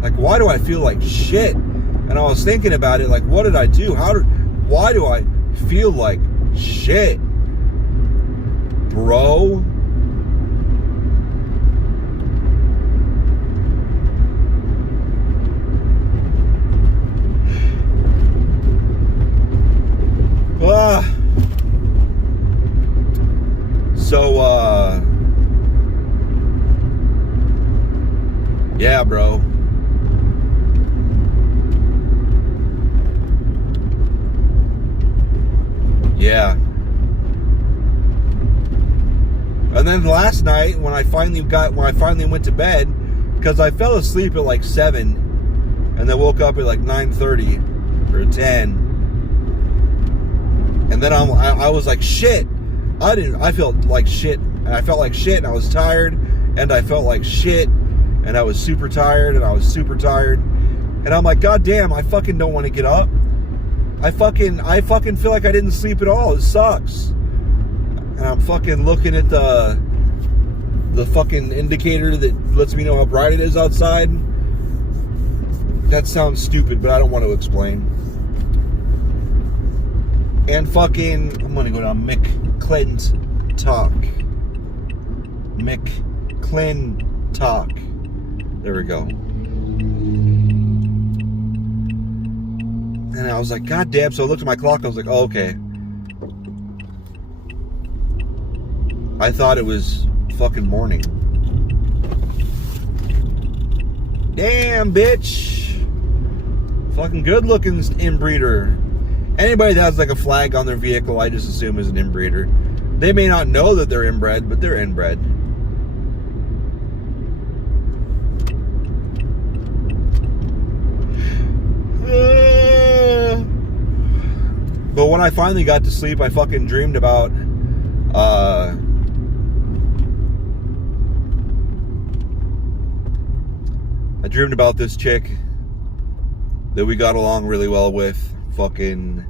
Like, why do I feel like shit? And I was thinking about it, like, what did I do? Why do I feel like shit, bro? Yeah, bro. Yeah. And then last night when I finally went to bed, because I fell asleep at like 7 and then woke up at like 9:30 or 10. And then I was like, shit. I felt like shit. And I felt like shit, and I was tired, and I felt like shit, and I was super tired, and I was super tired. And I'm like, God damn, I fucking don't want to get up. I fucking feel like I didn't sleep at all. It sucks. And I'm fucking looking at the fucking indicator that lets me know how bright it is outside. That sounds stupid, but I don't want to explain. And fucking, I'm gonna go down McClintock. There we go. And I was like, God damn. So I looked at my clock. I was like, oh, okay. I thought it was fucking morning. Damn, bitch. Fucking good looking inbreeder. Anybody that has like a flag on their vehicle, I just assume is an inbreeder. They may not know that they're inbred, but they're inbred. But when I finally got to sleep, I fucking dreamed about this chick that we got along really well with. Fucking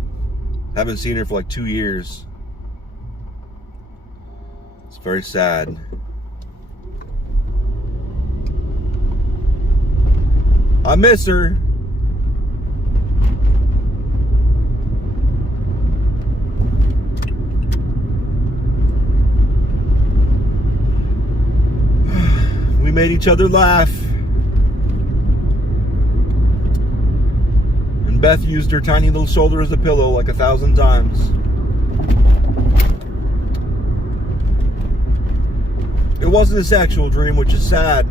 haven't seen her for like 2 years. It's very sad. I miss her. We made each other laugh. And Beth used her tiny little shoulder as a pillow like 1,000 times. It wasn't a sexual dream, which is sad.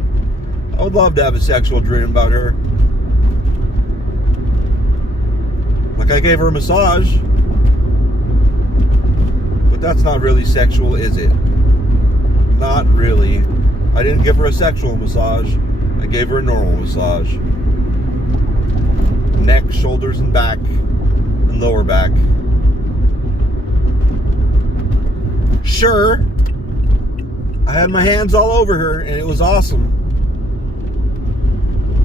I would love to have a sexual dream about her. Like I gave her a massage. But that's not really sexual, is it? Not really. I didn't give her a sexual massage. I gave her a normal massage. Neck, shoulders, and back. And lower back. Sure. I had my hands all over her, and it was awesome.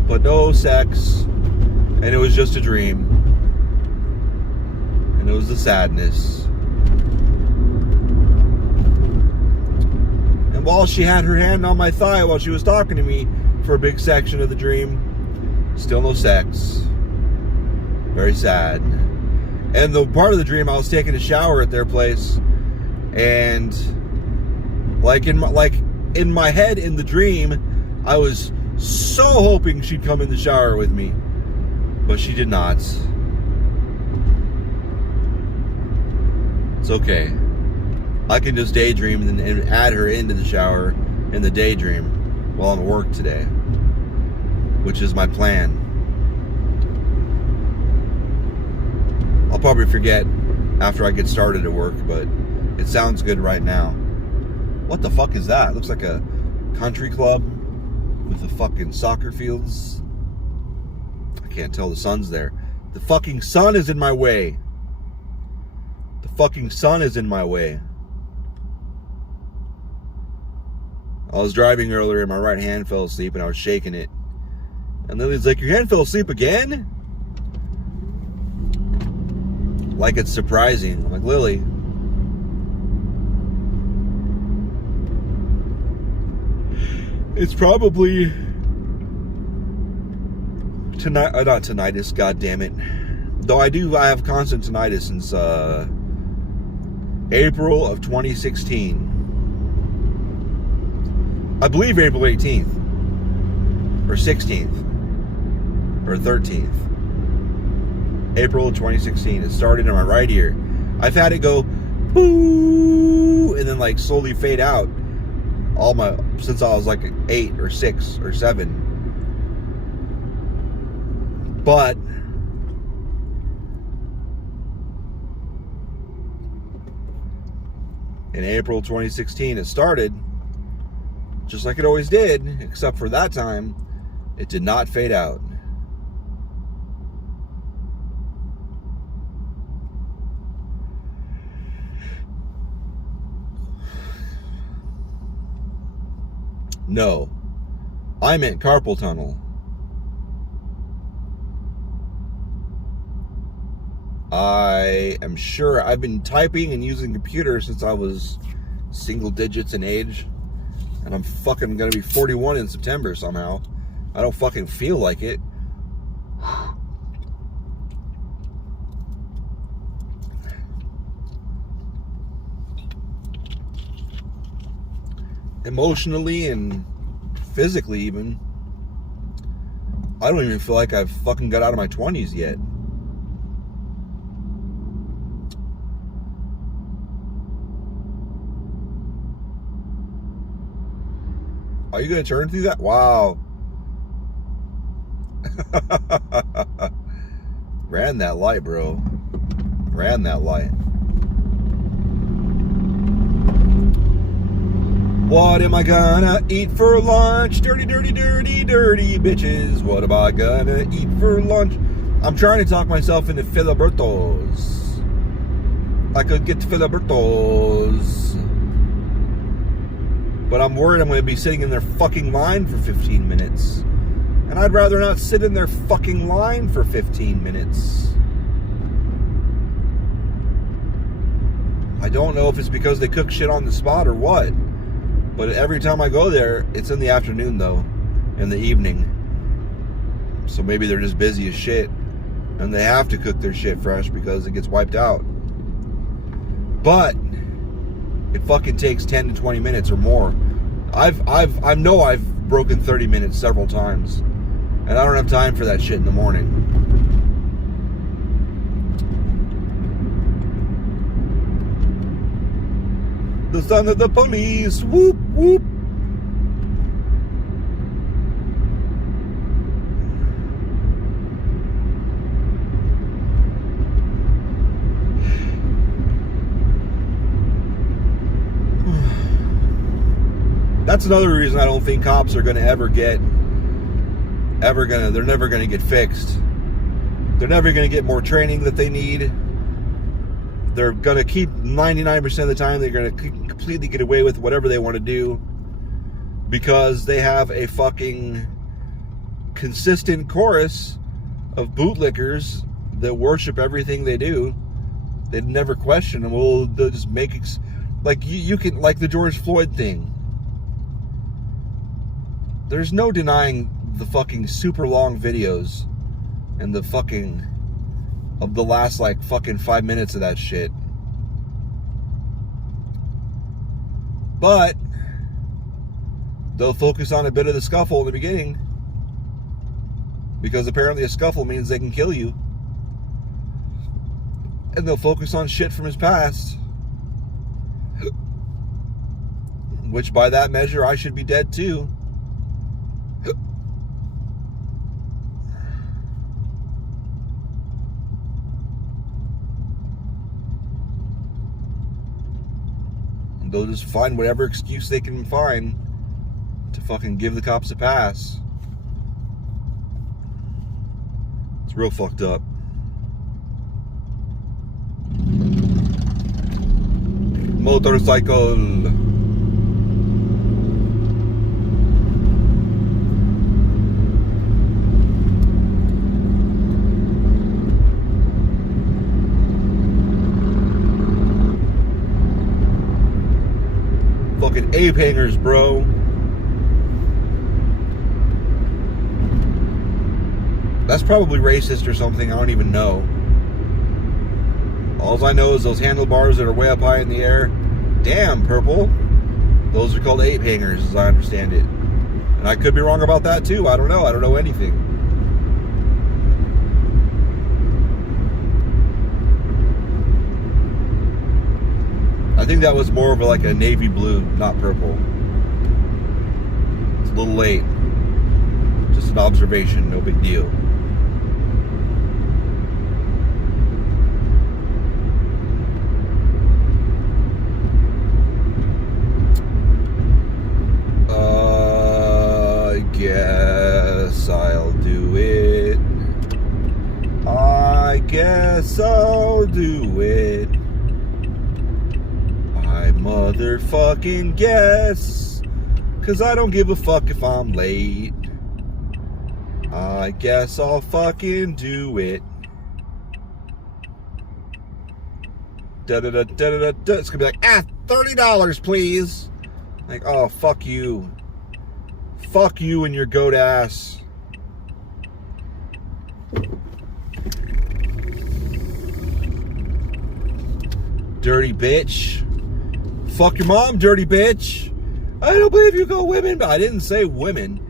But no sex. And it was just a dream. And it was the sadness. While she had her hand on my thigh while she was talking to me for a big section of the dream, Still no sex. Very sad. And the part of the dream, I was taking a shower at their place, and in my head in the dream, I was so hoping she'd come in the shower with me, but she did not. It's okay. I can just daydream and add her into the shower in the daydream while I'm at work today, which is my plan. I'll probably forget after I get started at work, but it sounds good right now. What the fuck is that? It looks like a country club with the fucking soccer fields. I can't tell the sun's there. The fucking sun is in my way. The fucking sun is in my way. I was driving earlier and my right hand fell asleep and I was shaking it. And Lily's like, your hand fell asleep again? Like it's surprising. I'm like, Lily. It's probably tonight. Not tinnitus. God damn it. Though I have constant tinnitus since April of 2016. I believe April 18th or 16th or 13th. April of 2016. It started in my right ear. I've had it go boo and then like slowly fade out since I was like 8 or 6 or 7. But in April 2016 it started just like it always did, except for that time it did not fade out. No, I meant carpal tunnel. I am sure I've been typing and using computers since I was single digits in age. And I'm fucking gonna be 41 in September somehow. I don't fucking feel like it. Emotionally and physically even, I don't even feel like I've fucking got out of my 20s yet. Are you gonna turn through that? Wow. Ran that light, bro. Ran that light. What am I gonna eat for lunch? Dirty, dirty, dirty, dirty bitches. What am I gonna eat for lunch? I'm trying to talk myself into Filibertos. I could get Filibertos. But I'm worried I'm gonna be sitting in their fucking line for 15 minutes. And I'd rather not sit in their fucking line for 15 minutes. I don't know if it's because they cook shit on the spot or what. But every time I go there, it's in the afternoon though, in the evening. So maybe they're just busy as shit, and they have to cook their shit fresh because it gets wiped out. But it fucking takes 10 to 20 minutes or more. I know I've broken 30 minutes several times, and I don't have time for that shit in the morning. The son of the police, whoop, whoop. That's another reason I don't think cops are gonna they're never gonna get fixed. They're never gonna get more training that they need. They're going to keep 99% of the time, they're going to completely get away with whatever they want to do because they have a fucking consistent chorus of bootlickers that worship everything they do. They never question them. Well, they'll just make like you can, like the George Floyd thing. There's no denying the fucking super long videos and the fucking of the last like fucking 5 minutes of that shit. But they'll focus on a bit of the scuffle in the beginning, because apparently a scuffle means they can kill you. And they'll focus on shit from his past, which by that measure I should be dead too. They'll just find whatever excuse they can find to fucking give the cops a pass. It's real fucked up. Motorcycle. Fucking ape hangers, bro. That's probably racist or something. I don't even know. All I know is those handlebars that are way up high in the air. Damn, purple. Those are called ape hangers, as I understand it. And I could be wrong about that too. I don't know. I don't know anything. I think that was more of like a navy blue, not purple. It's a little late. Just an observation, no big deal. I guess I'll do it. I guess I'll do it. I motherfucking guess. 'Cause I don't give a fuck if I'm late. I guess I'll fucking do it. Da-da-da-da-da-da. It's gonna be like, $30, please. Like, oh, fuck you. Fuck you and your goat ass. Dirty bitch. Fuck your mom, dirty bitch. I don't believe you go women, but I didn't say women.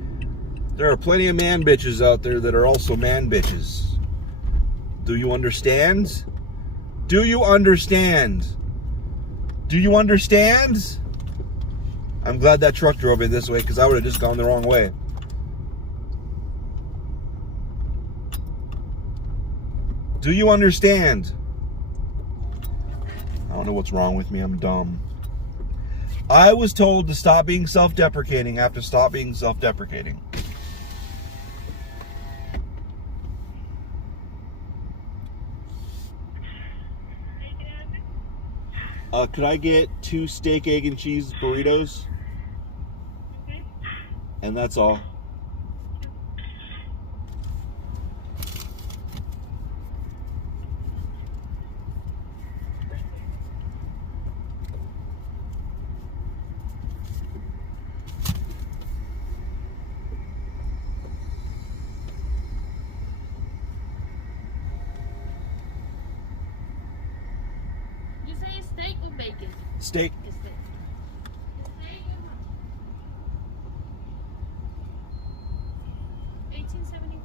There are plenty of man bitches out there that are also man bitches. Do you understand? Do you understand? Do you understand? I'm glad that truck drove in this way, because I would have just gone the wrong way. Do you understand? I don't know what's wrong with me. I'm dumb. I was told to stop being self-deprecating. I have to stop being self-deprecating. Could I get 2 steak, egg, and cheese burritos? And that's all. You say steak or bacon? Steak. It's steak. Steak or 1874.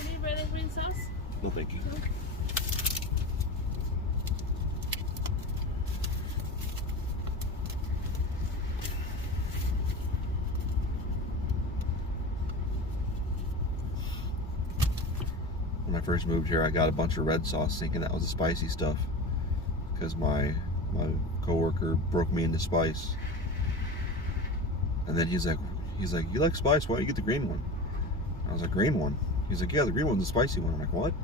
Any red and green sauce? No, thank you. No. When I first moved here, I got a bunch of red sauce thinking that was the spicy stuff, because my coworker broke me into spice. And then he's like, you like spice? Why don't you get the green one? I was like, green one? He's like, yeah, the green one's the spicy one. I'm like, what?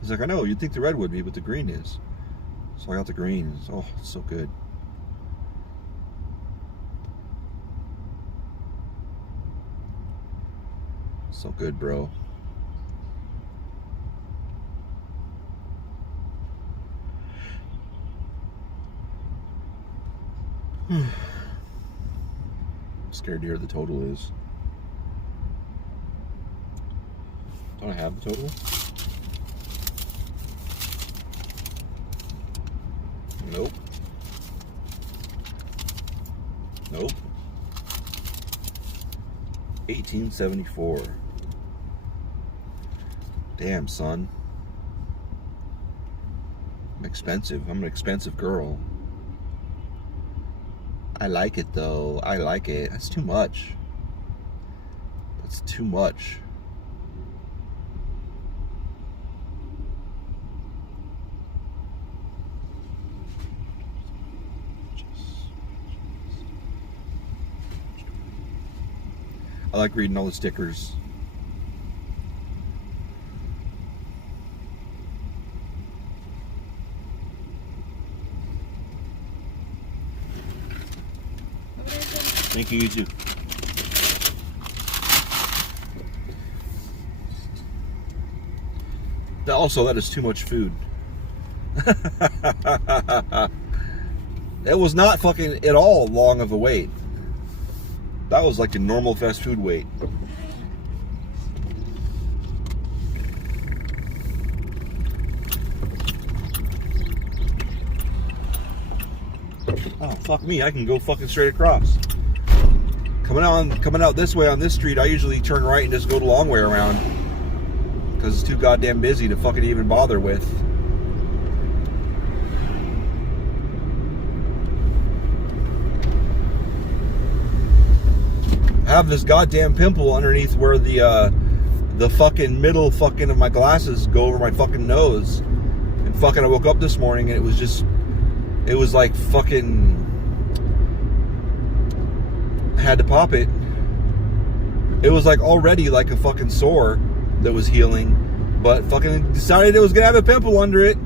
He's like, I know, you'd think the red would be, but the green is. So I got the green. Oh, it's so good. So good, bro. I'm scared to hear the total is. Don't I have the total? Nope. Nope. 1874. Damn, son. I'm expensive. I'm an expensive girl. I like it though. I like it. That's too much. That's too much. I like reading all the stickers. Thank you, you too. Also, that is too much food. It was not fucking at all long of a wait. That was like a normal fast food wait. Oh, fuck me. I can go fucking straight across. Coming out this way on this street, I usually turn right and just go the long way around. Because it's too goddamn busy to fucking even bother with. I have this goddamn pimple underneath where the fucking middle fucking of my glasses go over my fucking nose. And fucking I woke up this morning and it was like fucking had to pop it. It was like already like a fucking sore that was healing, but fucking decided it was gonna have a pimple under it.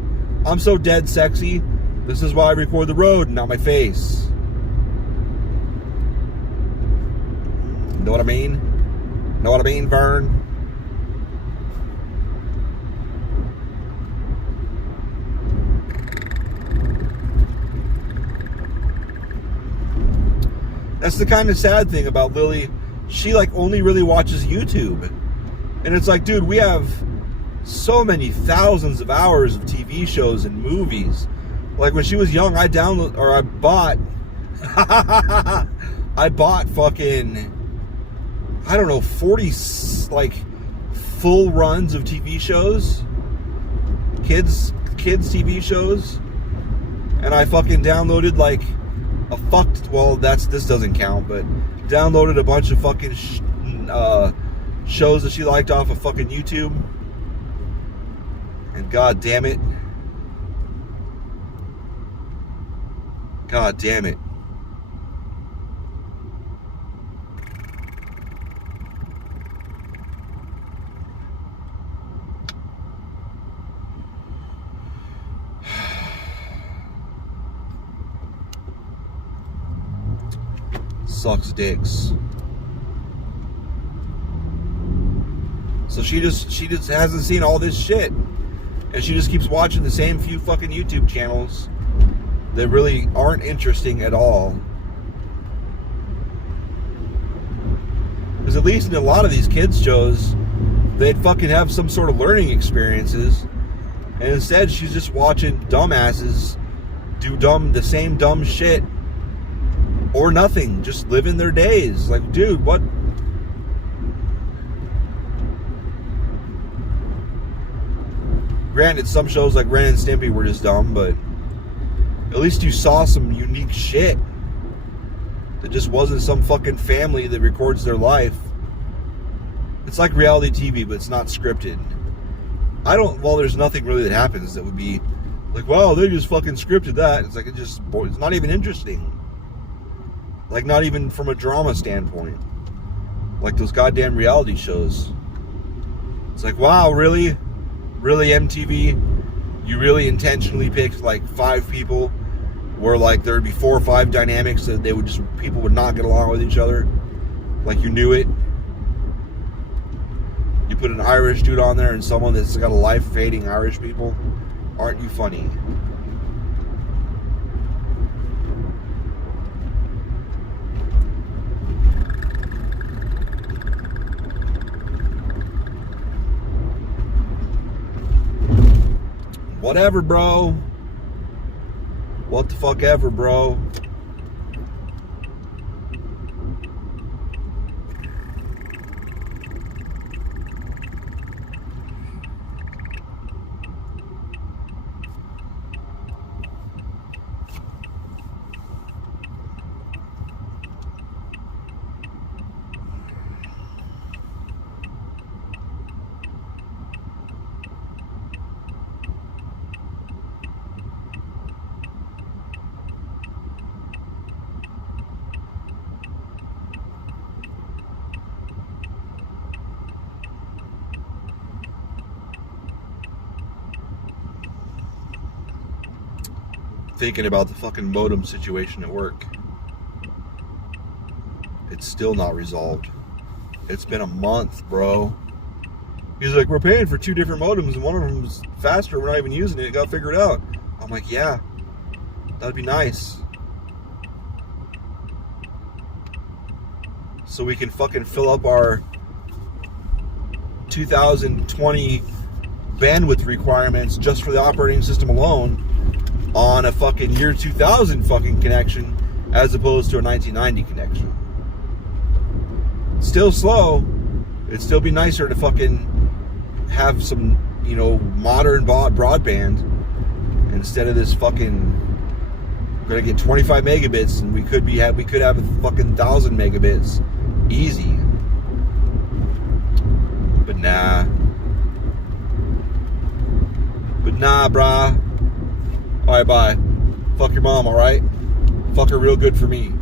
I'm so dead sexy. This is why I record the road, not my face. Know what I mean? Know what I mean, Vern? That's the kind of sad thing about Lily. She like only really watches YouTube. And it's like, dude, we have so many thousands of hours of TV shows and movies. Like when she was young, I bought fucking, I don't know, 40 like full runs of TV shows, kids TV shows, and I fucking downloaded like this doesn't count, but downloaded a bunch of fucking shows that she liked off of fucking YouTube, and god damn it, sucks dicks. So she just hasn't seen all this shit, and she just keeps watching the same few fucking YouTube channels that really aren't interesting at all. Because at least in a lot of these kids shows, they'd fucking have some sort of learning experiences, and instead she's just watching dumbasses do the same dumb shit or nothing, just living their days. Like, dude, what? Granted, some shows like Ren and Stimpy were just dumb, but at least you saw some unique shit that just wasn't some fucking family that records their life. It's like reality TV, but it's not scripted. There's nothing really that happens that would be like, wow, they just fucking scripted that. It's like, it's not even interesting. Like, not even from a drama standpoint. Like those goddamn reality shows. It's like, wow, really? Really, MTV? You really intentionally picked like 5 people where like there'd be 4 or 5 dynamics that people would not get along with each other? Like, you knew it? You put an Irish dude on there and someone that's got a life of hating Irish people? Aren't you funny? Whatever, bro. What the fuck ever, bro. Thinking about the fucking modem situation at work. It's still not resolved. It's been a month, bro. He's like, we're paying for 2 different modems and one of them is faster. We're not even using it. It got figured out. I'm like, yeah, that'd be nice. So we can fucking fill up our 2020 bandwidth requirements just for the operating system alone on a fucking year 2000 fucking connection as opposed to a 1990 connection. Still slow. It'd still be nicer to fucking have some, modern broadband instead of this fucking. We're gonna get 25 megabits, and we could have a fucking 1,000 megabits, easy. But nah, brah. All right, bye. Fuck your mom, all right? Fuck her real good for me.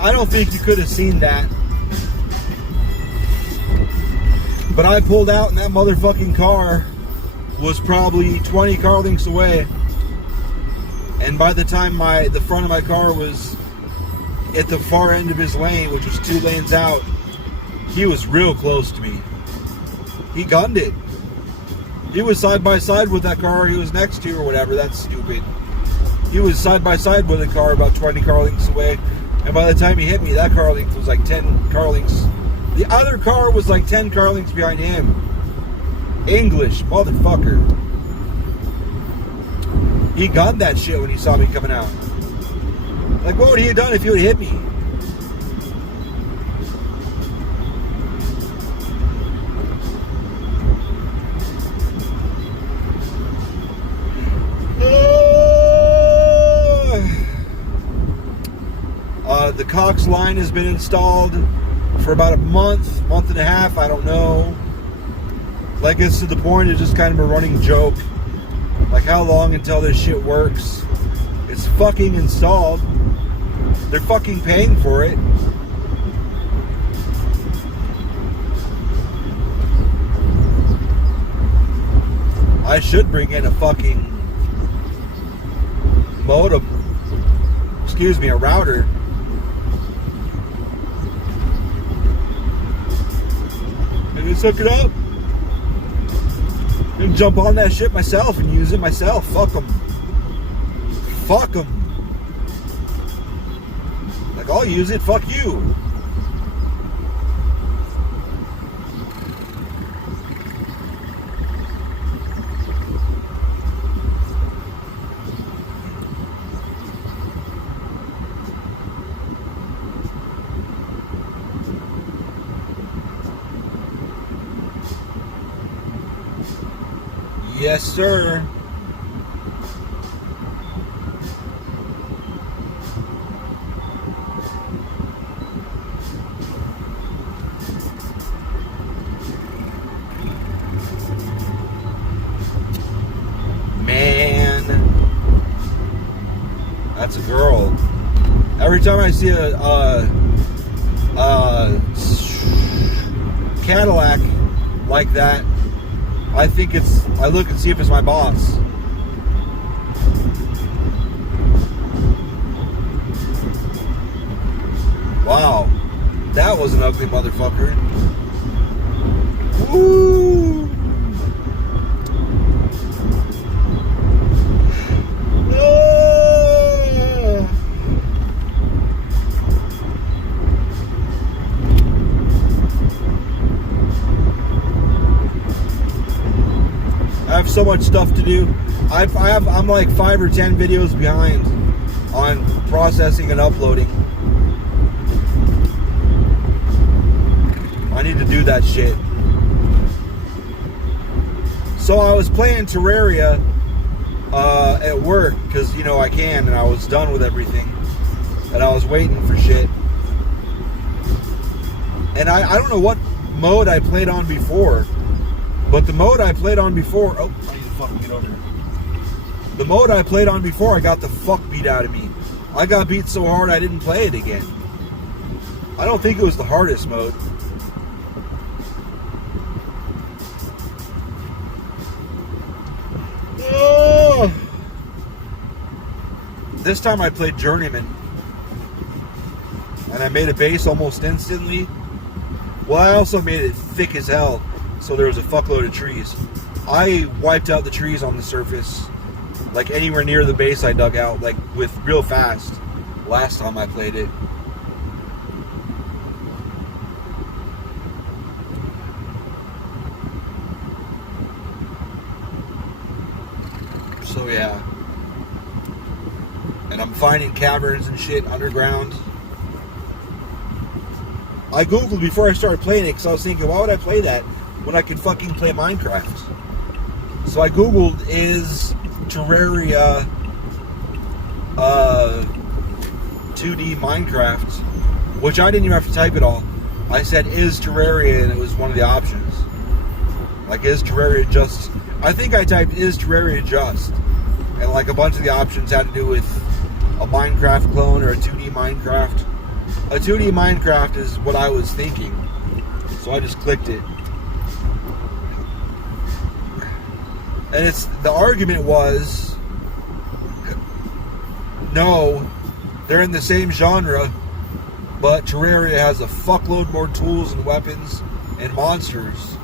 I don't think you could have seen that. But I pulled out and that motherfucking car was probably 20 car lengths away. And by the time the front of my car was at the far end of his lane, which was 2 lanes out, he was real close to me. He gunned it. He was side by side with that car he was next to or whatever. That's stupid. He was side by side with a car about 20 car lengths away. And by the time he hit me, that car length was like 10 car lengths. The other car was like 10 car lengths behind him. English, motherfucker. He gunned that shit when he saw me coming out. Like, what would he have done if he would have hit me? The Cox line has been installed for about a month and a half, I don't know. Like, it's to the point it's just kind of a running joke. Like, how long until this shit works? It's fucking installed. They're fucking paying for it. I should bring in a fucking modem. Excuse me, a router. And just hook it up. And jump on that shit myself and use it myself. Fuck them. Fuck them. Like, I'll use it. Fuck you. Yes, sir. Man, that's a girl. Every time I see a Cadillac like that, I look and see if it's my boss. Wow. That was an ugly motherfucker. Woo! Ah! I have so much stuff to do. I'm like 5 or 10 videos behind on processing and uploading. I need to do that shit. So I was playing Terraria at work because, you know, I can, and I was done with everything. And I was waiting for shit. And I don't know what mode I played on before. But the mode I played on before... Oh, I need to fucking get over here. The mode I played on before, I got the fuck beat out of me. I got beat so hard I didn't play it again. I don't think it was the hardest mode. Oh. This time I played Journeyman. And I made a base almost instantly. Well, I also made it thick as hell. So there was a fuckload of trees. I wiped out the trees on the surface, like anywhere near the base I dug out, like with real fast. Last time I played it. So yeah. And I'm finding caverns and shit underground. I googled before I started playing it because I was thinking, why would I play that when I could fucking play Minecraft? So I googled, is Terraria 2D Minecraft, which I didn't even have to type it all. I said, is Terraria, and it was one of the options. Like, is Terraria just... I think I typed, is Terraria just? And like a bunch of the options had to do with a Minecraft clone or a 2D Minecraft. A 2D Minecraft is what I was thinking. So I just clicked it. And the argument was, no, they're in the same genre, but Terraria has a fuckload more tools and weapons and monsters.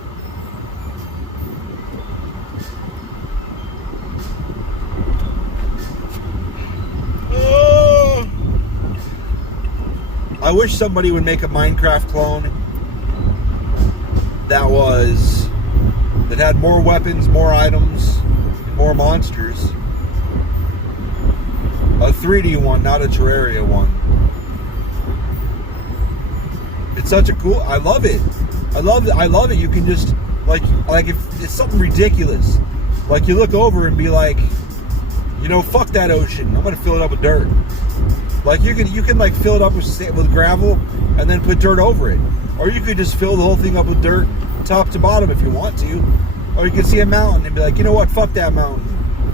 I wish somebody would make a Minecraft clone that had more weapons, more items, and more monsters. A 3D one, not a Terraria one. It's such a cool. I love it. I love it. You can just like if it's something ridiculous, like you look over and be like, you know, fuck that ocean. I'm gonna fill it up with dirt. Like you can like fill it up with gravel and then put dirt over it, or you could just fill the whole thing up with dirt, top to bottom, if you want to. Or you can see a mountain and be like, you know what? Fuck that mountain.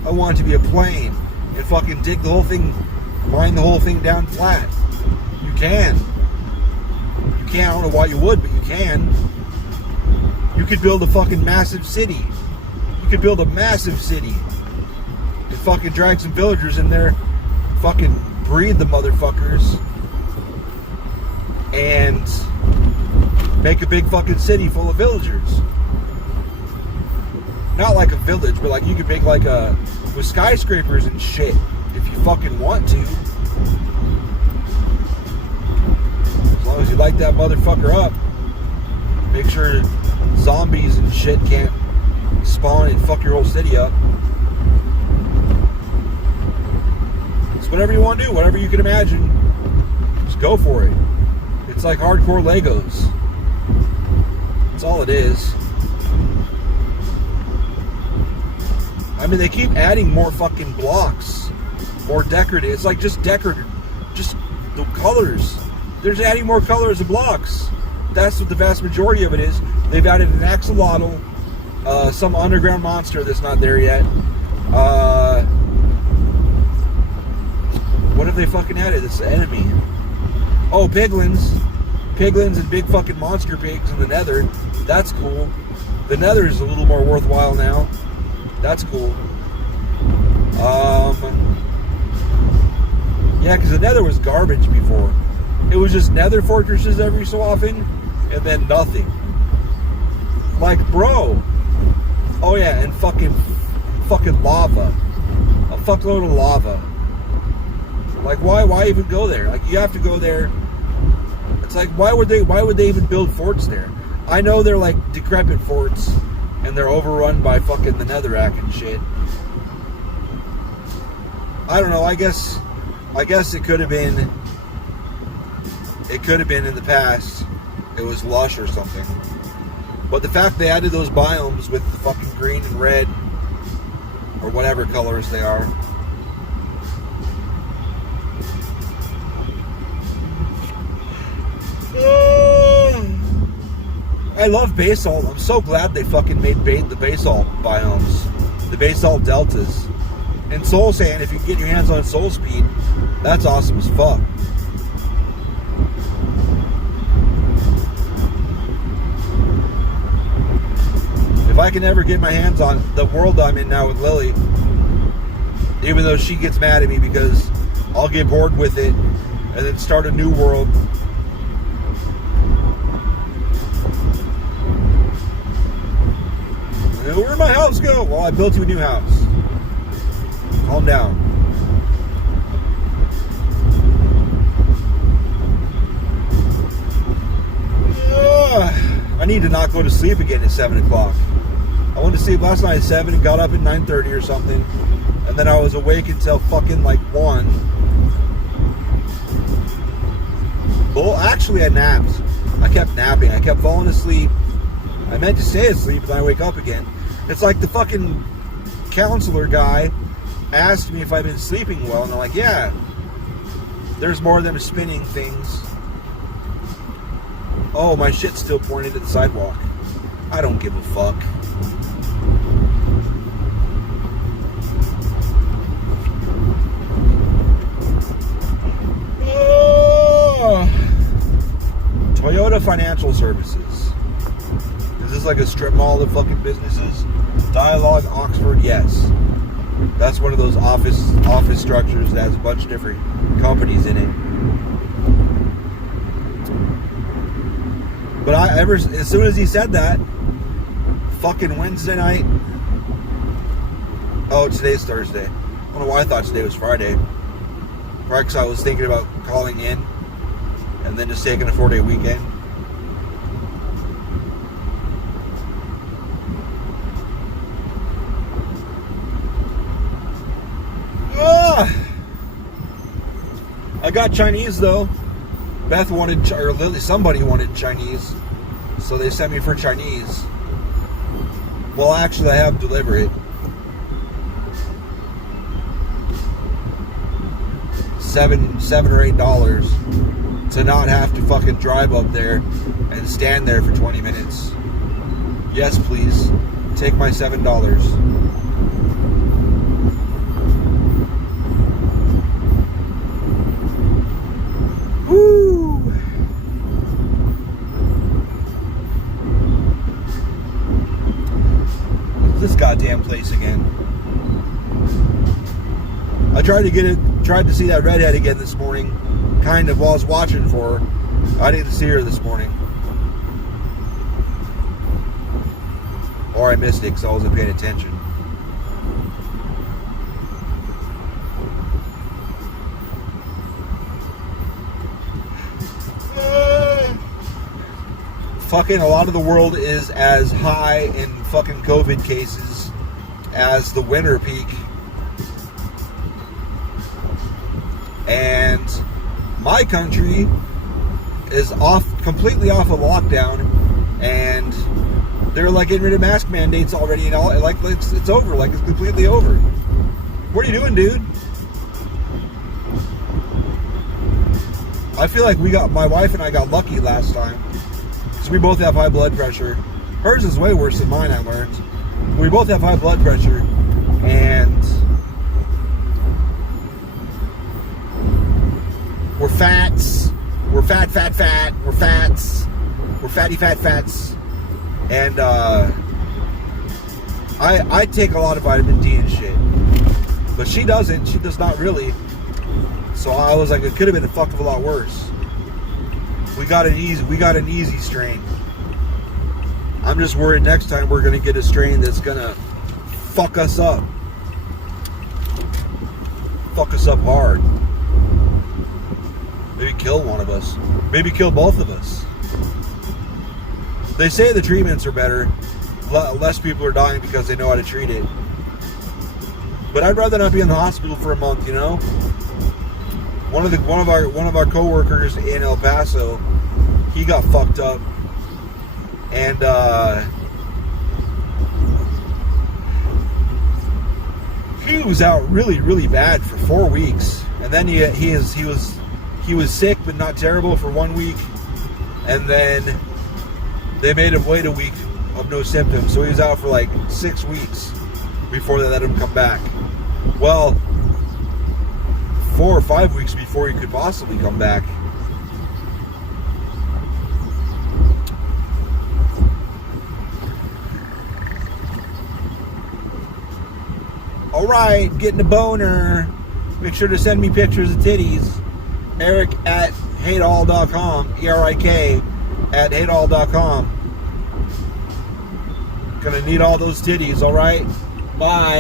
I want it to be a plain, and fucking dig the whole thing, mine the whole thing down flat. You can. You can. I don't know why you would, but you can. You could build a fucking massive city. You could build a massive city and fucking drag some villagers in there, fucking breed the motherfuckers, and make a big fucking city full of villagers. Not like a village, but like you could make like with skyscrapers and shit if you fucking want to. As long as you light that motherfucker up, make sure zombies and shit can't spawn and fuck your whole city up. It's whatever you want to do, whatever you can imagine, just go for it. It's like hardcore Legos. That's all it is. I mean, they keep adding more fucking blocks, more decorative. It's like just decorative, just the colors. They're just adding more colors and blocks. That's what the vast majority of it is. They've added an axolotl, some underground monster that's not there yet. What have they fucking added? It's the enemy. Oh, piglins. Piglins and big fucking monster pigs in the nether. That's cool. The nether is a little more worthwhile now. That's cool. Yeah, because the nether was garbage before. It was just nether fortresses every so often, and then nothing. Like, bro. Oh yeah, and fucking lava. A fuckload of lava. Like, why even go there? Like, you have to go there. It's like, why would they even build forts there? I know they're like decrepit forts, and they're overrun by fucking the netherrack and shit. I don't know. I guess it could have been. It could have been in the past. It was lush or something. But the fact they added those biomes with the fucking green and red, or whatever colors they are. I love basalt. I'm so glad they fucking made the basalt biomes, the basalt deltas. And Soul Sand, if you get your hands on Soul Speed, that's awesome as fuck. If I can ever get my hands on the world I'm in now with Lily, even though she gets mad at me because I'll get bored with it and then start a new world. Where'd my house go? Well, I built you a new house. Calm down. I need to not go to sleep again at 7 o'clock. I went to sleep last night at 7 and got up at 9:30 or something. And then I was awake until fucking like 1. Well, actually I napped. I kept napping. I kept falling asleep. I meant to stay asleep and then I wake up again. It's like the fucking counselor guy asked me if I've been sleeping well, and I'm like, yeah. There's more of them spinning things. Oh, my shit's still pointed at the sidewalk. I don't give a fuck. Oh. Toyota Financial Services. Is this like a strip mall of fucking businesses? Dialogue, Oxford, yes. That's one of those office structures that has a bunch of different companies in it. But as soon as he said that, fucking Wednesday night. Oh, today's Thursday. I don't know why I thought today was Friday. Probably because I was thinking about calling in and then just taking a 4-day weekend. I got Chinese though. Beth wanted, or Lily, somebody wanted Chinese, so they sent me for Chinese. Well, actually, I have to deliver it. $7 or $8 to not have to fucking drive up there and stand there for 20 minutes. Yes, please. Take my $7. Woo! This goddamn place again. I tried to see that redhead again this morning, kind of while I was watching for her. I didn't see her this morning. Or I missed it because I wasn't paying attention. Fucking a lot of the world is as high in fucking COVID cases as the winter peak. And my country is completely off of lockdown, and they're like getting rid of mask mandates already, and all, like it's over, like it's completely over. What are you doing, dude? I feel like my wife and I got lucky last time. So we both have high blood pressure. Hers is way worse than mine, I learned. We both have high blood pressure, and we're fats. We're fat. We're fats. We're fatty fats. And I take a lot of vitamin D and shit. But she doesn't. She does not really. So I was like, it could have been a fuck of a lot worse. We got an easy strain. I'm just worried next time we're gonna get a strain that's gonna fuck us up. Fuck us up hard. Maybe kill one of us. Maybe kill both of us. They say the treatments are better. Less people are dying because they know how to treat it. But I'd rather not be in the hospital for a month, you know? One of our coworkers in El Paso, he got fucked up, and he was out really bad for 4 weeks, and then he was sick but not terrible for 1 week, and then they made him wait a week of no symptoms, so he was out for like 6 weeks before they let him come back. Well, 4 or 5 weeks before he could possibly come back. Alright, getting a boner. Make sure to send me pictures of titties. Eric at hateall.com. ERIK at hateall.com. Gonna need all those titties, alright? Bye.